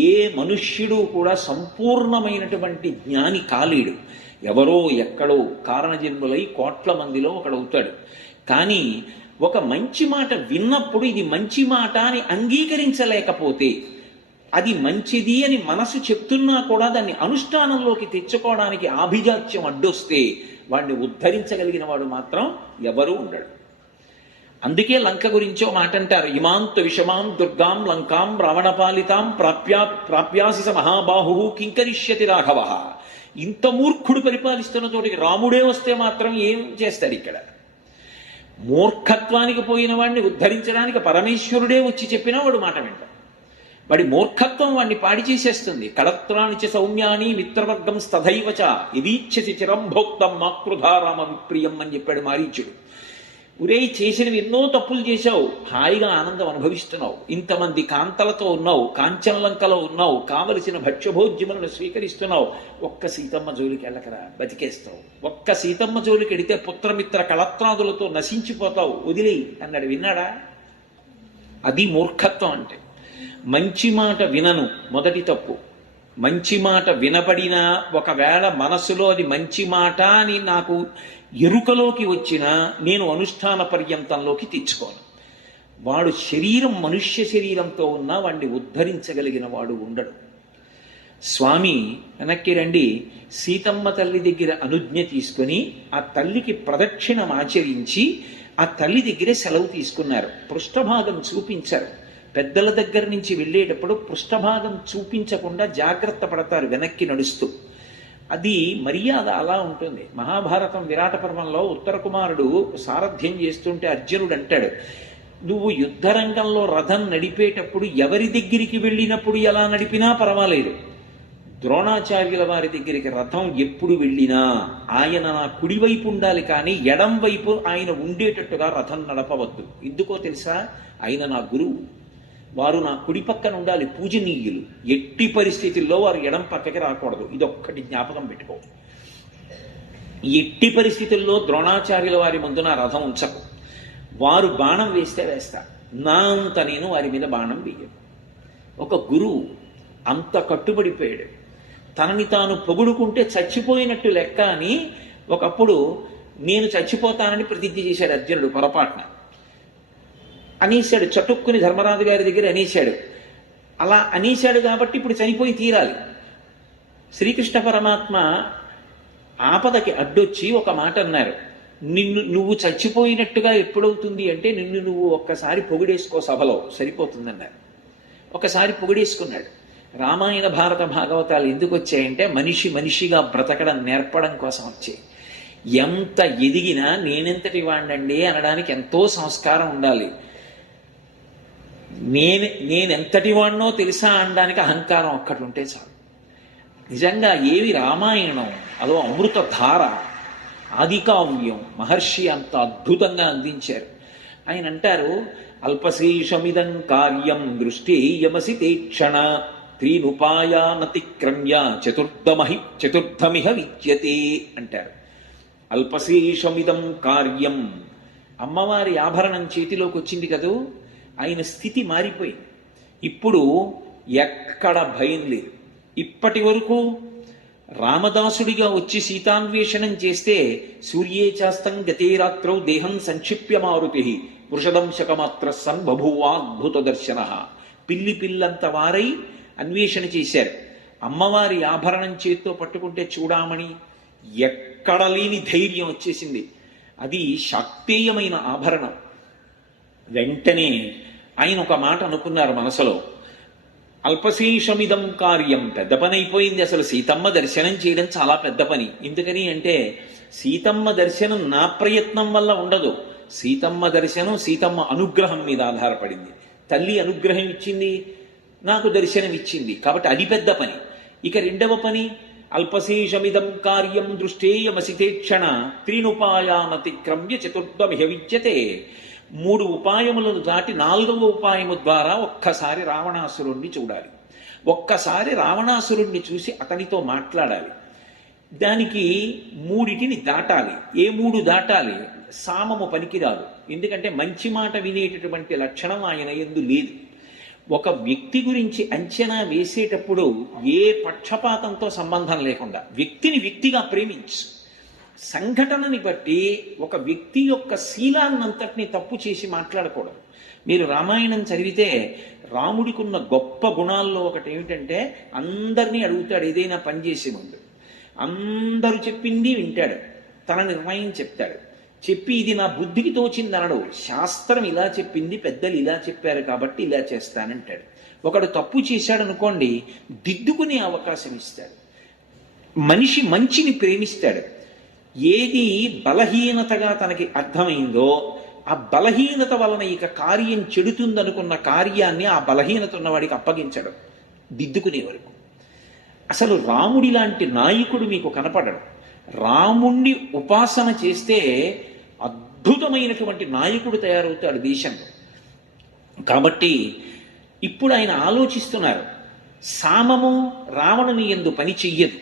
ఏ మనుష్యుడు కూడా సంపూర్ణమైనటువంటి జ్ఞాని కాలేడు. ఎవరో ఎక్కడో కారణజన్ములై కోట్ల మందిలో ఒకడవుతాడు. కానీ ఒక మంచి మాట విన్నప్పుడు ఇది మంచి మాట అని అంగీకరించలేకపోతే, అది మంచిది అని మనసు చెప్తున్నా కూడా దాన్ని అనుష్ఠానంలోకి తెచ్చుకోవడానికి ఆభిజాత్యం అడ్డొస్తే వాడిని ఉద్ధరించగలిగిన వాడు మాత్రం ఎవరూ ఉండడు. అందుకే లంక గురించో మాట అంటారు, ఇమాంత విషమాం దుర్గాం లంకాం రావణపాలితాం ప్రాప్యాసి స మహాబాహు కింకరిష్యతి రాఘవ. ఇంత మూర్ఖుడు పరిపాలిస్తున్న చోటికి రాముడే వస్తే మాత్రం ఏం చేస్తాడు? ఇక్కడ మూర్ఖత్వానికి పోయిన వాడిని ఉద్ధరించడానికి పరమేశ్వరుడే వచ్చి చెప్పినా వాడు మాట వింటాడు. వాడి మూర్ఖత్వం వాడిని పాడి చేసేస్తుంది. కళత్రాని చ సౌమ్యాని మిత్రవర్గం స్తథైవచ ఇదీచ్ఛసి చిరంభోక్తం మాకృధారామ విప్రియం అని చెప్పాడు మారీచుడు. ఉరే, చేసినవి ఎన్నో తప్పులు చేశావు, హాయిగా ఆనందం అనుభవిస్తున్నావు, ఇంతమంది కాంతలతో ఉన్నావు, కాంచనలంకలో ఉన్నావు, కావలసిన భక్ష్యభోజ్యములను స్వీకరిస్తున్నావు, ఒక్క సీతమ్మ జోలికి వెళ్ళకరా, బతికేస్తావు. ఒక్క సీతమ్మ జోలికి వెడితే పుత్రమిత్ర కళత్రాదులతో నశించిపోతావు, వదిలేయి అన్నాడు. విన్నాడా? అది మూర్ఖత్వం అంటే. మంచి మాట వినను మొదటి తప్పు. మంచి మాట వినపడినా ఒకవేళ మనసులో అది మంచి మాట అని నాకు ఎరుకలోకి వచ్చినా నేను అనుష్ఠాన పర్యంతంలోకి తెచ్చుకోను. వాడు శరీరం మనుష్య శరీరంతో ఉన్నా వాడిని ఉద్ధరించగలిగిన వాడు ఉండడు. స్వామి వెనక్కి రండి, సీతమ్మ తల్లి దగ్గర అనుజ్ఞ తీసుకొని ఆ తల్లికి ప్రదక్షిణం ఆచరించి ఆ తల్లి దగ్గరే సెలవు తీసుకున్నారు. పృష్ఠభాగం చూపించారు. పెద్దల దగ్గర నుంచి వెళ్ళేటప్పుడు పృష్ఠభాగం చూపించకుండా జాగ్రత్త పడతారు వెనక్కి నడుస్తూ. అది మర్యాద అలా ఉంటుంది. మహాభారతం విరాట పర్వంలో ఉత్తర కుమారుడు సారథ్యం చేస్తుంటే అర్జునుడు అంటాడు, నువ్వు యుద్ధరంగంలో రథం నడిపేటప్పుడు ఎవరి దగ్గరికి వెళ్ళినప్పుడు ఎలా నడిపినా పర్వాలేదు, ద్రోణాచార్యుల వారి దగ్గరికి రథం ఎప్పుడు వెళ్ళినా ఆయన నా కుడివైపు ఉండాలి, కానీ ఎడం వైపు ఆయన ఉండేటట్టుగా రథం నడపవద్దు. ఎందుకో తెలుసా? ఆయన నా గురువు, వారు నా కుడి పక్కన ఉండాలి, పూజనీయులు. ఎట్టి పరిస్థితుల్లో వారు ఎడం పక్కకి రాకూడదు. ఇదొక్కటి జ్ఞాపకం పెట్టుకో. ఎట్టి పరిస్థితుల్లో ద్రోణాచార్యుల వారి ముందు నా రథం ఉంచకు. వారు బాణం వేస్తే వేస్తా, నా అంత నేను వారి మీద బాణం వేయను. ఒక గురువు అంత కట్టుబడిపోయాడు. తనని తాను పొగుడుకుంటే చచ్చిపోయినట్టు లెక్క అని ఒకప్పుడు నేను చచ్చిపోతానని ప్రతిజ్ఞ చేశాడు అర్జునుడు పొరపాటున. అనేశాడు, చటుక్కుని ధర్మరాజు గారి దగ్గర అనేశాడు. అలా అనేశాడు కాబట్టి ఇప్పుడు చనిపోయి తీరాలి. శ్రీకృష్ణ పరమాత్మ ఆపదకి అడ్డొచ్చి ఒక మాట అన్నారు, నువ్వు చచ్చిపోయినట్టుగా ఎప్పుడవుతుంది అంటే నిన్ను నువ్వు ఒక్కసారి పొగిడేసుకో సభలో సరిపోతుందన్నారు. ఒకసారి పొగిడేసుకున్నాడు. రామాయణ భారత భాగవతాలు ఎందుకు వచ్చాయంటే మనిషిగా బ్రతకడం నేర్పడం కోసం వచ్చాయి. ఎంత ఎదిగినా నేనెంతటి వాడినండి అనడానికి ఎంతో సంస్కారం ఉండాలి. నేనెంతటి వాడినో తెలుసా అనడానికి అహంకారం ఒక్కటి ఉంటే చాలు. నిజంగా ఏవి రామాయణం, అదో అమృత ధార, ఆదికావ్యం, మహర్షి అంత అద్భుతంగా అందించారు. ఆయన అంటారు, అల్పశేషమిదం కార్యం దృష్టేయమసి తేక్షణ త్రీనుపాయానతిక్రమ్య చతుర్థమిహ విద్యతే అంటారు. అల్పశేషమిదం కార్యం, అమ్మవారి ఆభరణం చేతిలోకి వచ్చింది కదూ, ఆయన స్థితి మారిపోయింది. ఇప్పుడు ఎక్కడ భయం లేదు. ఇప్పటి వరకు రామదాసుడిగా వచ్చి సీతాన్వేషణం చేస్తే సూర్యే చాస్తం గతేరాత్రౌ దేహం సంక్షిప్య మారుతి వృషదంశకమాత్ర సన్ బభువాద్భుత దర్శన, పిల్లి పిల్లంత వారై అన్వేషణ చేశారు. అమ్మవారి ఆభరణం చేత్తో పట్టుకుంటే చూడామణి ఎక్కడ లేని ధైర్యం వచ్చేసింది. అది శాక్తేయమైన ఆభరణం. వెంటనే ఆయన ఒక మాట అనుకున్నారు మనసులో, అల్పశేషమిదం కార్యం, పెద్ద పని అయిపోయింది. అసలు సీతమ్మ దర్శనం చేయడం చాలా పెద్ద పని. ఎందుకని అంటే సీతమ్మ దర్శనం నా ప్రయత్నం వల్ల ఉండదు. సీతమ్మ దర్శనం సీతమ్మ అనుగ్రహం మీద ఆధారపడింది. తల్లి అనుగ్రహం ఇచ్చింది, నాకు దర్శనం ఇచ్చింది, కాబట్టి అది పెద్ద పని. ఇక రెండవ పని, అల్పశేషమిదం కార్యం దృష్టేయమసితేక్షణ త్రీనుపాయానతిక్రమ్య చతుర్థమిహ విద్యతే. 3 ఉపాయములను దాటి 4వ ఉపాయము ద్వారా ఒక్కసారి రావణాసురుణ్ణి చూడాలి. ఒక్కసారి రావణాసురుణ్ణి చూసి అతనితో మాట్లాడాలి. దానికి 3టిని దాటాలి. ఏ 3 దాటాలి? సామము పనికిరాదు. ఎందుకంటే మంచి మాట వినేటటువంటి లక్షణం ఆయన యందు లేదు. ఒక వ్యక్తి గురించి అంచనా వేసేటప్పుడు ఏ పక్షపాతంతో సంబంధం లేకుండా వ్యక్తిని వ్యక్తిగా ప్రేమించు. సంఘటనని బట్టి ఒక వ్యక్తి యొక్క శీలాన్నంతటినీ తప్పు చేసి మాట్లాడకూడదు. మీరు రామాయణం చదివితే రాముడికి ఉన్న గొప్ప గుణాల్లో ఒకటి ఏమిటంటే అందరినీ అడుగుతాడు ఏదైనా పని చేసే ముందు. అందరూ చెప్పింది వింటాడు, తన నిర్ణయం చెప్తాడు. చెప్పి ఇది నా బుద్ధికి తోచింది అనడు. శాస్త్రం ఇలా చెప్పింది, పెద్దలు ఇలా చెప్పారు కాబట్టి ఇలా చేస్తానంటాడు. ఒకడు తప్పు చేశాడు అనుకోండి, దిద్దుకునే అవకాశం ఇస్తాడు. మనిషి మంచిని ప్రేమిస్తాడు. ఏది బలహీనతగా తనకి అర్థమైందో ఆ బలహీనత వలన ఇక కార్యం చెడుతుందనుకున్న కార్యాన్ని ఆ బలహీనత ఉన్నవాడికి అప్పగించడం దిద్దుకునే వరకు. అసలు రాముడి లాంటి నాయకుడు మీకు కనపడడు. రాముణ్ణి ఉపాసన చేస్తే అద్భుతమైనటువంటి నాయకుడు తయారవుతాడు దేశంలో. కాబట్టి ఇప్పుడు ఆయన ఆలోచిస్తున్నారు, సామము రావణుని యందు పని చెయ్యదు.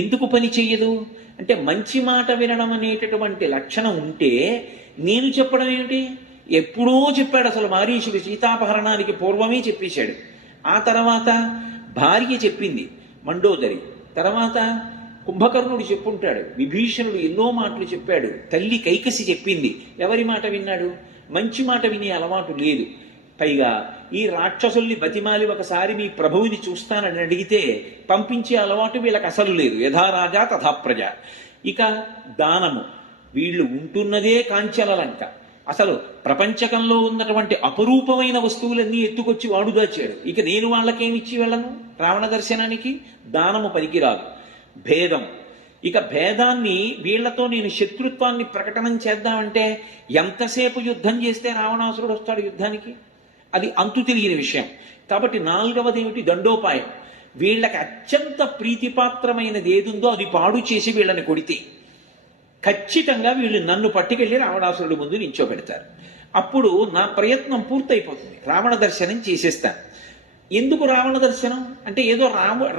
ఎందుకు పని చెయ్యదు అంటే మంచి మాట వినడం అనేటటువంటి లక్షణం ఉంటే నేను చెప్పడం ఏమిటి? ఎప్పుడో చెప్పాడు. అసలు మారీషుడు సీతాపహరణానికి పూర్వమే చెప్పేశాడు. ఆ తర్వాత భార్య చెప్పింది మండోదరి, తర్వాత కుంభకర్ణుడు చెప్పుంటాడు, విభీషణుడు ఎన్నో మాటలు చెప్పాడు, తల్లి కైకసి చెప్పింది. ఎవరి మాట విన్నాడు? మంచి మాట వినే అలవాటు లేదు. పైగా ఈ రాక్షసుల్ని బతిమాలి ఒకసారి మీ ప్రభువుని చూస్తానని అడిగితే పంపించే అలవాటు వీళ్ళకి అసలు లేదు. యథారాజా తథా ప్రజ. ఇక దానము, వీళ్ళు ఉంటున్నదే కాంచలలంక. అసలు ప్రపంచకంలో ఉన్నటువంటి అపరూపమైన వస్తువులన్నీ ఎత్తుకొచ్చి వాడు దాచాడు. ఇక నేను వాళ్ళకేమిచ్చి వెళ్ళను? రావణ దర్శనానికి దానము పనికిరాదు. భేదం, ఇక భేదాన్ని వీళ్లతో నేను శత్రుత్వాన్ని ప్రకటనం చేద్దామంటే ఎంతసేపు యుద్ధం చేస్తే రావణాసురుడు వస్తాడు యుద్ధానికి? అది అంతు తెలియని విషయం. కాబట్టి 4వది ఏమిటి? దండోపాయం. వీళ్ళకి అత్యంత ప్రీతిపాత్రమైనది ఏదుందో అది పాడు చేసి వీళ్ళని కొడితే ఖచ్చితంగా వీళ్ళు నన్ను పట్టుకెళ్ళి రావణాసురుడి ముందు నించోబెడతారు. అప్పుడు నా ప్రయత్నం పూర్తయిపోతుంది, రావణ దర్శనం చేసేస్తాను. ఎందుకు రావణ దర్శనం అంటే ఏదో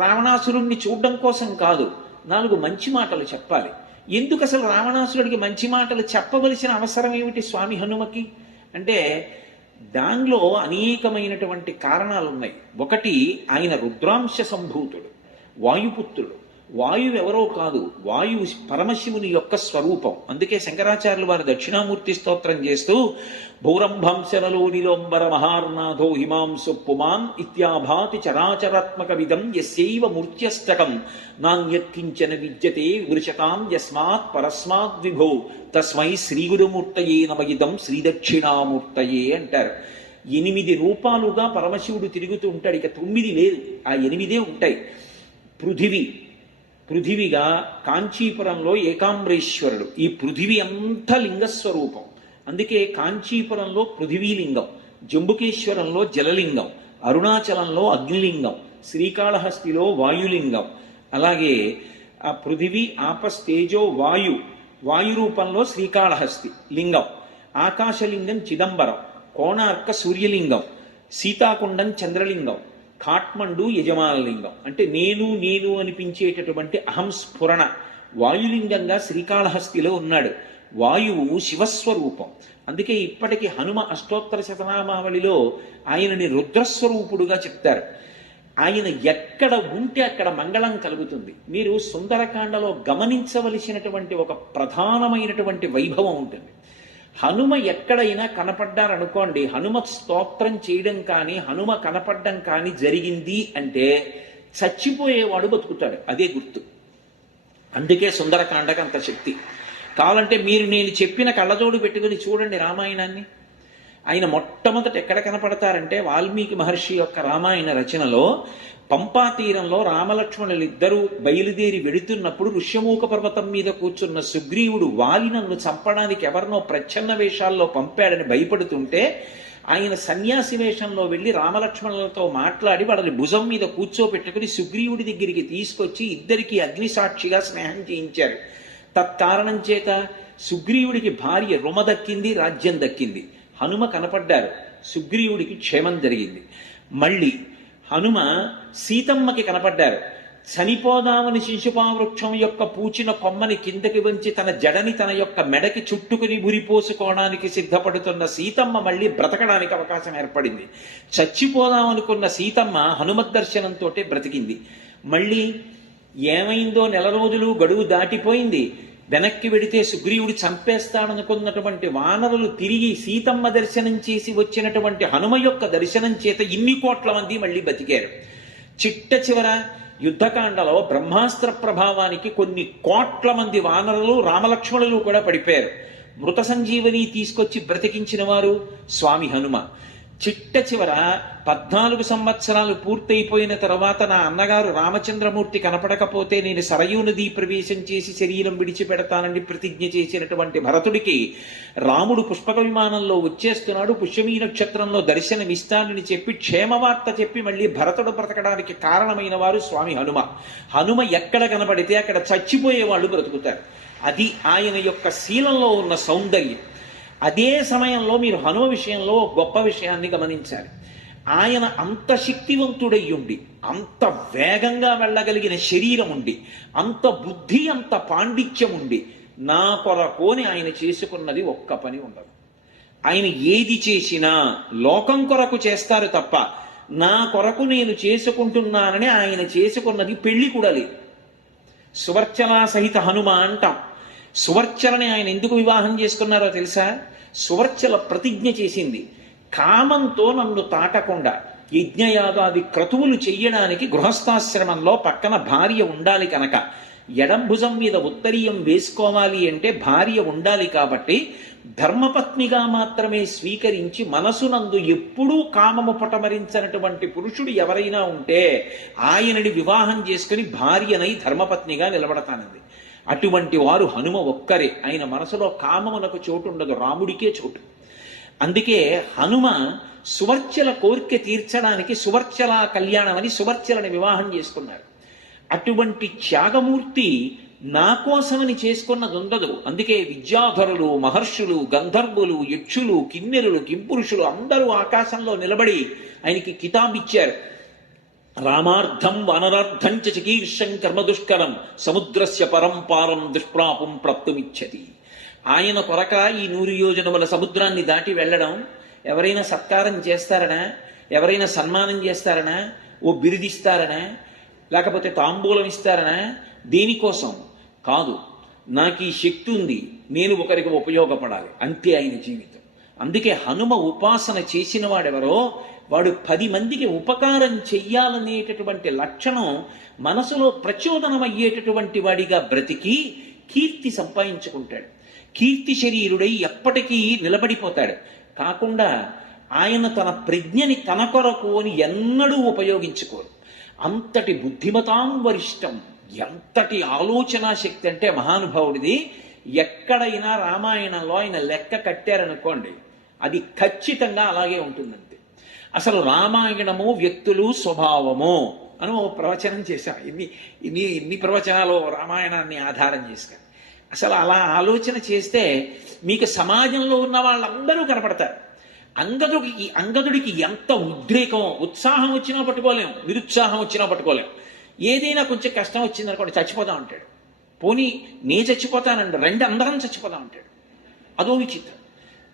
రావణాసురుణ్ణి చూడడం కోసం కాదు, 4 మంచి మాటలు చెప్పాలి. ఎందుకు అసలు రావణాసురుడికి మంచి మాటలు చెప్పవలసిన అవసరం ఏమిటి స్వామి హనుమకి అంటే దానిలో అనేకమైనటువంటి కారణాలు ఉన్నాయి. ఒకటి, ఆయన రుద్రాంశ సంభూతుడు, వాయుపుత్రుడు. వాయువు ఎవరో కాదు, వాయువు పరమశివుని యొక్క స్వరూపం. అందుకే శంకరాచార్యులు వారు దక్షిణామూర్తి స్తోత్రం చేస్తూ భౌరంభంశరలో నిలోంబర మహార్నాథో హిమాంసు పుమాన్ ఇత్యాభాతి చరాచరాత్మక విధం యస్యైవ మూర్త్యష్టకం నాణ్యత్కించన విద్యతే వృషతాం యస్మాత్ పరస్మాత్ విభో తస్మై శ్రీగురుమూర్తయే నమయిదం శ్రీదక్షిణామూర్తయే అంటారు. 8 రూపాలుగా పరమశివుడు తిరుగుతూ ఉంటాడు. ఇక 9 లేదు, ఆ 8 ఉంటాయి. పృథివిగా కాంచీపురంలో ఏకాంబరేశ్వరుడు. ఈ పృథివి అంతా లింగస్వరూపం. అందుకే కాంచీపురంలో పృథివీలింగం, జంబుకేశ్వరంలో జలలింగం, అరుణాచలంలో అగ్నిలింగం, శ్రీకాళహస్తిలో వాయులింగం. అలాగే ఆ పృథివీ ఆపస్తేజో వాయు రూపంలో శ్రీకాళహస్తి లింగం, ఆకాశలింగం చిదంబరం, కోణార్క సూర్యలింగం, సీతాకుండం చంద్రలింగం, కాట్మండు యజమానలింగం. అంటే నేను నేను అనిపించేటటువంటి అహం స్ఫురణ వాయులింగంగా శ్రీకాళహస్తిలో ఉన్నాడు. వాయువు శివస్వరూపం. అందుకే ఇప్పటికీ హనుమ అష్టోత్తర శతనామావళిలో ఆయనని రుద్రస్వరూపుడుగా చెప్తారు. ఆయన ఎక్కడ ఉంటే అక్కడ మంగళం కలుగుతుంది. మీరు సుందరకాండలో గమనించవలసినటువంటి ఒక ప్రధానమైనటువంటి వైభవం ఉంటుంది. హనుమ ఎక్కడైనా కనపడ్డారనుకోండి, హనుమ స్తోత్రం చేయడం కానీ హనుమ కనపడడం కానీ జరిగింది అంటే చచ్చిపోయేవాడు బతుకుతాడు, అదే గుర్తు. అందుకే సుందరకాండకు అంత శక్తి. కావాలంటే మీరు నేను చెప్పిన కళ్ళజోడు పెట్టుకుని చూడండి రామాయణాన్ని. ఆయన మొట్టమొదట ఎక్కడ కనపడతారంటే వాల్మీకి మహర్షి యొక్క రామాయణ రచనలో పంపా తీరంలో రామలక్ష్మణులు ఇద్దరూ బయలుదేరి వెడుతున్నప్పుడు ఋష్యమూక పర్వతం మీద కూర్చున్న సుగ్రీవుడు వాలి నన్ను చంపడానికి ఎవరినో ప్రచ్ఛన్న వేషాల్లో పంపాడని భయపడుతుంటే ఆయన సన్యాసి వేషంలో వెళ్ళి రామలక్ష్మణులతో మాట్లాడి వాళ్ళని భుజం మీద కూర్చోపెట్టుకుని సుగ్రీవుడి దగ్గరికి తీసుకొచ్చి ఇద్దరికి అగ్నిసాక్షిగా స్నేహం చేయించారు. తత్కారణం చేత సుగ్రీవుడికి భార్య రుమ దక్కింది, రాజ్యం దక్కింది. హనుమ కనపడ్డారు, సుగ్రీవుడికి క్షేమం జరిగింది. మళ్ళీ హనుమ సీతమ్మకి కనపడ్డారు. చనిపోదామని శిశుపావృక్షం యొక్క పూచిన కొమ్మని కిందకి వంచి తన జడని తన యొక్క మెడకి చుట్టుకుని ఉరిపోసుకోవడానికి సిద్ధపడుతున్న సీతమ్మ మళ్ళీ బ్రతకడానికి అవకాశం ఏర్పడింది. చచ్చిపోదామనుకున్న సీతమ్మ హనుమత్ దర్శనంతో బ్రతికింది. మళ్ళీ ఏమైందో, నెల రోజులు గడువు దాటిపోయింది. వెనక్కి వెడితే సుగ్రీవుడు చంపేస్తాడనుకున్నటువంటి వానరులు తిరిగి సీతమ్మ దర్శనం చేసి వచ్చినటువంటి హనుమ యొక్క దర్శనం చేత ఇన్ని కోట్ల మంది మళ్ళీ బతికారు. చిట్ట చివర యుద్ధకాండలో బ్రహ్మాస్త్ర ప్రభావానికి కొన్ని కోట్ల మంది వానరులు రామలక్ష్మణులు కూడా పడిపోయారు. మృత సంజీవని తీసుకొచ్చి బ్రతికించిన వారు స్వామి హనుమ. చిట్ట చివర 14 సంవత్సరాలు పూర్తయిపోయిన తర్వాత నా అన్నగారు రామచంద్రమూర్తి కనపడకపోతే నేను సరయూ నదీ ప్రవేశం చేసి శరీరం విడిచిపెడతానని ప్రతిజ్ఞ చేసినటువంటి భరతుడికి రాముడు పుష్పక విమానంలో వచ్చేస్తున్నాడు, పుష్యమీ నక్షత్రంలో దర్శనమిస్తానని చెప్పి క్షేమవార్త చెప్పి మళ్ళీ భరతుడు బ్రతకడానికి కారణమైన వారు స్వామి హనుమ. హనుమ ఎక్కడ కనపడితే అక్కడ చచ్చిపోయే వాళ్ళు బ్రతుకుతారు. అది ఆయన యొక్క శీలంలో ఉన్న సౌందర్యం. అదే సమయంలో మీరు హనుమ విషయంలో గొప్ప విషయాన్ని గమనించాలి. ఆయన అంత శక్తివంతుడయ్యుండి, అంత వేగంగా వెళ్ళగలిగిన శరీరం ఉండి, అంత బుద్ధి, అంత పాండిత్యం ఉండి, నా కొరకోని ఆయన చేసుకున్నది ఒక్క పని ఉండదు. ఆయన ఏది చేసినా లోకం కొరకు చేస్తారు తప్ప నా కొరకు నేను చేసుకుంటున్నానని ఆయన చేసుకున్నది పెళ్లి కూడా లేదు. సువర్చలా సహిత హనుమ అంటాం. సువర్చలని ఆయన ఎందుకు వివాహం చేసుకున్నారో తెలుసా? సువర్చల ప్రతిజ్ఞ చేసింది, కామంతో నన్ను తాకకుండా యజ్ఞయాగాది క్రతువులు చెయ్యడానికి గృహస్థాశ్రమంలో పక్కన భార్య ఉండాలి కనుక, ఎడం భుజం మీద ఉత్తరీయం వేసుకోవాలి అంటే భార్య ఉండాలి కాబట్టి ధర్మపత్నిగా మాత్రమే స్వీకరించి మనసునందు ఎప్పుడూ కామము పటమరించినటువంటి పురుషుడు ఎవరైనా ఉంటే ఆయనని వివాహం చేసుకుని భార్యనై ధర్మపత్నిగా నిలబడతానంది. అటువంటి వారు హనుమ ఒక్కరే. ఆయన మనసులో కామమునకు చోటు ఉండదు, రాముడికే చోటు. అందుకే హనుమ సువర్చల కోరిక తీర్చడానికి సువర్చల కళ్యాణం అని సువర్చలని వివాహం చేసుకున్నారు. అటువంటి త్యాగమూర్తి నా కోసమని చేసుకున్నది ఉండదు. అందుకే విద్యాధరులు, మహర్షులు, గంధర్వులు, యక్షులు, కిన్నెరులు, కింపురుషులు అందరూ ఆకాశంలో నిలబడి ఆయనకి కితాబిచ్చారు. రామార్థం వనరార్థం చ చికీర్షం కర్మ దుష్కరం సముద్రస్య పరంపారం దుష్ప్రాపం ప్రాప్తుమిచ్చతి. ఆయన కొరక ఈ 100 యోజనముల సముద్రాన్ని దాటి వెళ్ళడం ఎవరైనా సత్కారం చేస్తారనా, ఎవరైనా సన్మానం చేస్తారనా, ఓ బిరుదిస్తారనా, లేకపోతే తాంబూలం ఇస్తారనా? దేనికోసం కాదు, నాకు ఈ శక్తి ఉంది, నేను ఒకరికి ఉపయోగపడాలి, అంతే ఆయన జీవితం. అందుకే హనుమ ఉపాసన చేసిన వాడెవరో వాడు 10 మందికి ఉపకారం చెయ్యాలనేటటువంటి లక్షణం మనసులో ప్రచోదనమయ్యేటటువంటి వాడిగా బ్రతికి కీర్తి సంపాదించుకుంటాడు. కీర్తి శరీరుడై ఎప్పటికీ నిలబడిపోతాడు. కాకుండా ఆయన తన ప్రజ్ఞని తన కొరకు అని ఎన్నడూ ఉపయోగించుకోరు. అంతటి బుద్ధిమతాం వరిష్టం, ఎంతటి ఆలోచనా శక్తి అంటే మహానుభావుడిది. ఎక్కడైనా రామాయణంలో ఆయన లెక్క కట్టారనుకోండి, అది ఖచ్చితంగా అలాగే ఉంటుందంతే. అసలు రామాయణము వ్యక్తులు స్వభావము అని ఒక ప్రవచనం చేశాం. ఇన్ని ప్రవచనాలు రామాయణాన్ని ఆధారం చేసుకొని అసలు అలా ఆలోచన చేస్తే మీకు సమాజంలో ఉన్న వాళ్ళందరూ కనపడతారు. అంగదుడికి ఎంత ఉద్రేకం, ఉత్సాహం వచ్చినా పట్టుకోలేం, నిరుత్సాహం వచ్చినా పట్టుకోలేం. ఏదైనా కొంచెం కష్టం వచ్చిందనుకోండి చచ్చిపోతా ఉంటాడు. పోనీ నే చచ్చిపోతానండి, అందరం చచ్చిపోతా ఉంటాడు. అదో విచిత్రం.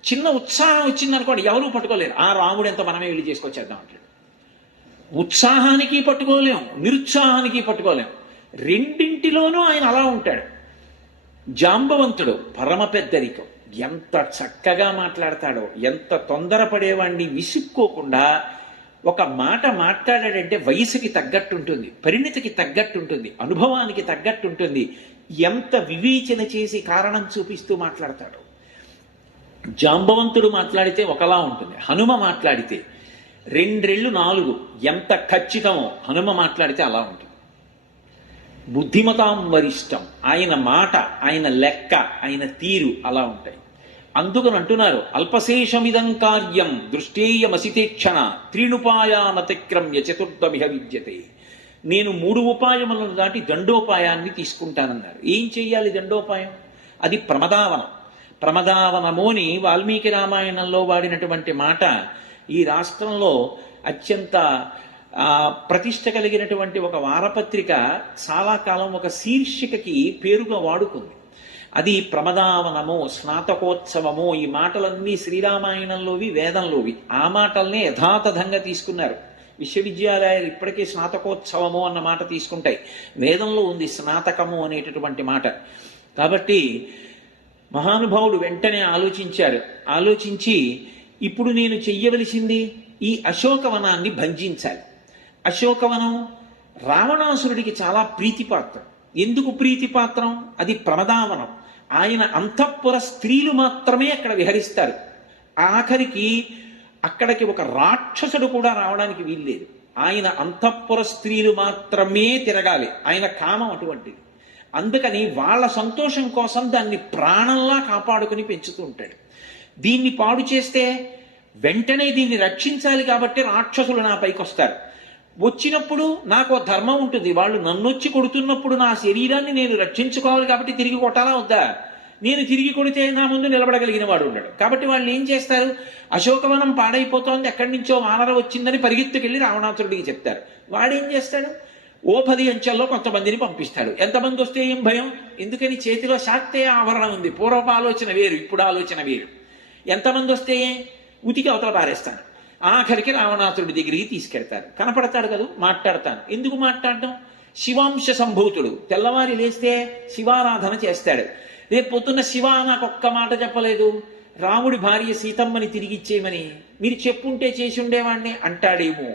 చిన్న ఉత్సాహం వచ్చిందనుకోండి ఎవరూ పట్టుకోలేరు. రాముడు ఎంత మనమే వెళ్ళి చేసుకొచ్చేద్దాం అంటాడు. ఉత్సాహానికి పట్టుకోలేం, నిరుత్సాహానికి పట్టుకోలేం. రెండింటిలోనూ ఆయన అలా ఉంటాడు. జాంబవంతుడు పరమ పెద్దరికం, ఎంత చక్కగా మాట్లాడతాడో, ఎంత తొందరపడేవాడిని విసుక్కోకుండా ఒక మాట మాట్లాడాడంటే వయసుకి తగ్గట్టుంటుంది, పరిణితికి తగ్గట్టుంటుంది, అనుభవానికి తగ్గట్టుంటుంది. ఎంత వివేచన చేసి కారణం చూపిస్తూ మాట్లాడతాడు. జాంబవంతుడు మాట్లాడితే ఒకలా ఉంటుంది, హనుమ మాట్లాడితే 2 రెళ్ళు 4 ఎంత ఖచ్చితమో హనుమ మాట్లాడితే అలా ఉంటుంది. బుద్ధిమతాం వరిష్టం, ఆయన మాట, ఆయన లెక్క, ఆయన తీరు అలా ఉంటాయి. అందుకని అంటున్నారు అల్పశేషమిదం కార్యం దృష్టేయమసితేక్షణ త్రీణుపాయానతిక్రమ్య చతుర్థమిహ విద్యతే. నేను 3 ఉపాయములను దాటి దండోపాయాన్ని తీసుకుంటానన్నారు. ఏం చెయ్యాలి దండోపాయం? అది ప్రమదావనం. ప్రమదావనమోని వాల్మీకి రామాయణంలో వాడినటువంటి మాట ఈ రాష్ట్రంలో అత్యంత ప్రతిష్ట కలిగినటువంటి ఒక వారపత్రిక చాలా కాలం ఒక శీర్షికకి పేరుగా వాడుకుంది. అది ప్రమదావనము, స్నాతకోత్సవము. ఈ మాటలన్నీ శ్రీరామాయణంలోవి, వేదంలోవి. ఆ మాటల్నే యథాతథంగా తీసుకున్నారు. విశ్వవిద్యాలయాలు ఇప్పటికీ స్నాతకోత్సవము అన్న మాట తీసుకుంటాయి. వేదంలో ఉంది స్నాతకము అనేటటువంటి మాట. కాబట్టి మహానుభావుడు వెంటనే ఆలోచించి ఇప్పుడు నేను చెయ్యవలసింది ఈ అశోకవనాన్ని భంజించాలి. అశోకవనం రావణాసురుడికి చాలా ప్రీతిపాత్రం. ఎందుకు ప్రీతిపాత్రం? అది ప్రమదావనం. ఆయన అంతఃపుర స్త్రీలు మాత్రమే అక్కడ విహరిస్తారు. ఆఖరికి అక్కడికి ఒక రాక్షసుడు కూడా రావడానికి వీల్లేదు. ఆయన అంతఃపుర స్త్రీలు మాత్రమే తిరగాలి. ఆయన కామం అటువంటిది. అందుకని వాళ్ళ సంతోషం కోసం దాన్ని ప్రాణంలా కాపాడుకుని పెంచుతూ ఉంటాడు. దీన్ని పాడు చేస్తే వెంటనే దీన్ని రక్షించాలి కాబట్టి రాక్షసులు నా పైకి వస్తారు. వచ్చినప్పుడు నాకు ధర్మం ఉంటుంది. వాళ్ళు నన్నొచ్చి కొడుతున్నప్పుడు నా శరీరాన్ని నేను రక్షించుకోవాలి కాబట్టి తిరిగి కొట్టాలా వద్దా? నేను తిరిగి కొడితే నా ముందు నిలబడగలిగిన వాడు ఉన్నాడు. కాబట్టి వాళ్ళు ఏం చేస్తారు? అశోకవనం పాడైపోతోంది, ఎక్కడి నుంచో వానర వచ్చిందని పరిగెత్తుకెళ్ళి రావణాసురుడికి చెప్తారు. వాడేం చేస్తాడు? 10 అంచెల్లో కొంతమందిని పంపిస్తాడు. ఎంతమంది వస్తే ఏం భయం? ఎందుకని చేతిలో శాక్తేయ ఆభరణం ఉంది. పూర్వపు ఆలోచన వేరు, ఇప్పుడు ఆలోచన వేరు. ఎంతమంది వస్తే ఉతికి అవతల పారేస్తాను. ఆఖరికి రావణాసురుడి దగ్గరికి తీసుకెళ్తారు. కనపడతాడు కదా, మాట్లాడతాను. ఎందుకు మాట్లాడడం? శివాంశ సంభూతుడు. తెల్లవారి లేస్తే శివారాధన చేస్తాడు. రేపు పొద్దున్న శివ నాకు ఒక్క మాట చెప్పలేదు, రాముడి భార్య సీతమ్మని తిరిగిచ్చేయమని మీరు చెప్పుంటే చేసి ఉండేవాడిని అంటాడేమో.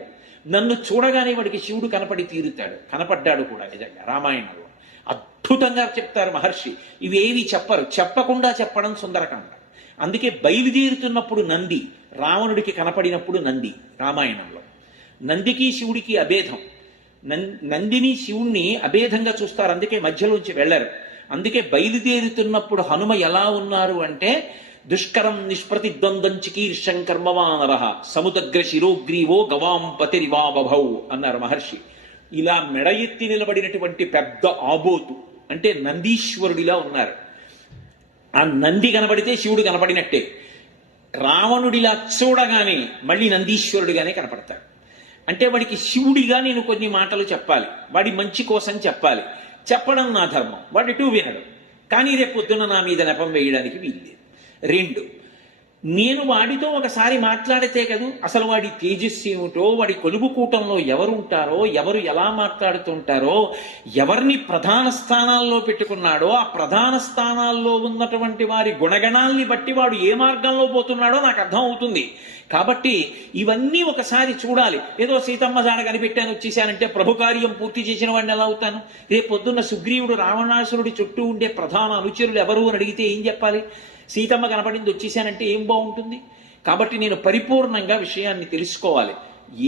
నన్ను చూడగానే వాడికి శివుడు కనపడి తీరుతాడు. కనపడ్డాడు కూడా నిజంగా రామాయణంలో. అద్భుతంగా చెప్తారు మహర్షి. ఇవేవి చెప్పరు, చెప్పకుండా చెప్పడం సుందరకాండ. అందుకే బయలుదేరుతున్నప్పుడు నంది, రావణుడికి కనపడినప్పుడు నంది. రామాయణంలో నందికి శివుడికి అభేదం. నందిని శివుణ్ణి అభేదంగా చూస్తారు. అందుకే మధ్యలోంచి వెళ్ళరు. అందుకే బయలుదేరుతున్నప్పుడు హనుమ ఎలా ఉన్నారు అంటే దుష్కరం నిష్ప్రతిద్వంద్వం చికీర్షం కర్మవానర సముద్ర శిరోగ్రీవో గవాంపతిరివాబభౌ అన్నారు మహర్షి. ఇలా మెడ ఎత్తి నిలబడినటువంటి పెద్ద ఆబోతు అంటే నందీశ్వరుడిలా ఉన్నారు. ఆ నంది కనబడితే శివుడు కనపడినట్టే. రావణుడిలా చూడగానే మళ్ళీ నందీశ్వరుడిగానే కనపడతాడు. అంటే వాడికి శివుడిగా నేను కొన్ని మాటలు చెప్పాలి, వాడి మంచి కోసం చెప్పాలి. చెప్పడం నా ధర్మం. వాడు ఎటు వినడు. కానీ రేపు పొద్దున్న నా మీద నెపం వేయడానికి వీల్లేదు. 2, నేను వాడితో ఒకసారి మాట్లాడితే కదూ అసలు వాడి తేజస్సు ఏమిటో, వాడి కొలువు కూటంలో ఎవరు ఉంటారో, ఎవరు ఎలా మాట్లాడుతుంటారో, ఎవరిని ప్రధాన స్థానాల్లో పెట్టుకున్నాడో, ఆ ప్రధాన స్థానాల్లో ఉన్నటువంటి వారి గుణగణాల్ని బట్టి వాడు ఏ మార్గంలో పోతున్నాడో నాకు అర్థం అవుతుంది. కాబట్టి ఇవన్నీ ఒకసారి చూడాలి. ఏదో సీతమ్మ జాడ కనిపెట్టాను వచ్చేసానంటే ప్రభు కార్యం పూర్తి చేసిన వాడిని ఎలా అవుతాను? రేపు పొద్దున్న సుగ్రీవుడు రావణాసురుడి చుట్టూ ఉండే ప్రధాన అనుచరులు ఎవరు అని అడిగితే ఏం చెప్పాలి? సీతమ్మ కనపడింది వచ్చేసానంటే ఏం బాగుంటుంది? కాబట్టి నేను పరిపూర్ణంగా విషయాన్ని తెలుసుకోవాలి.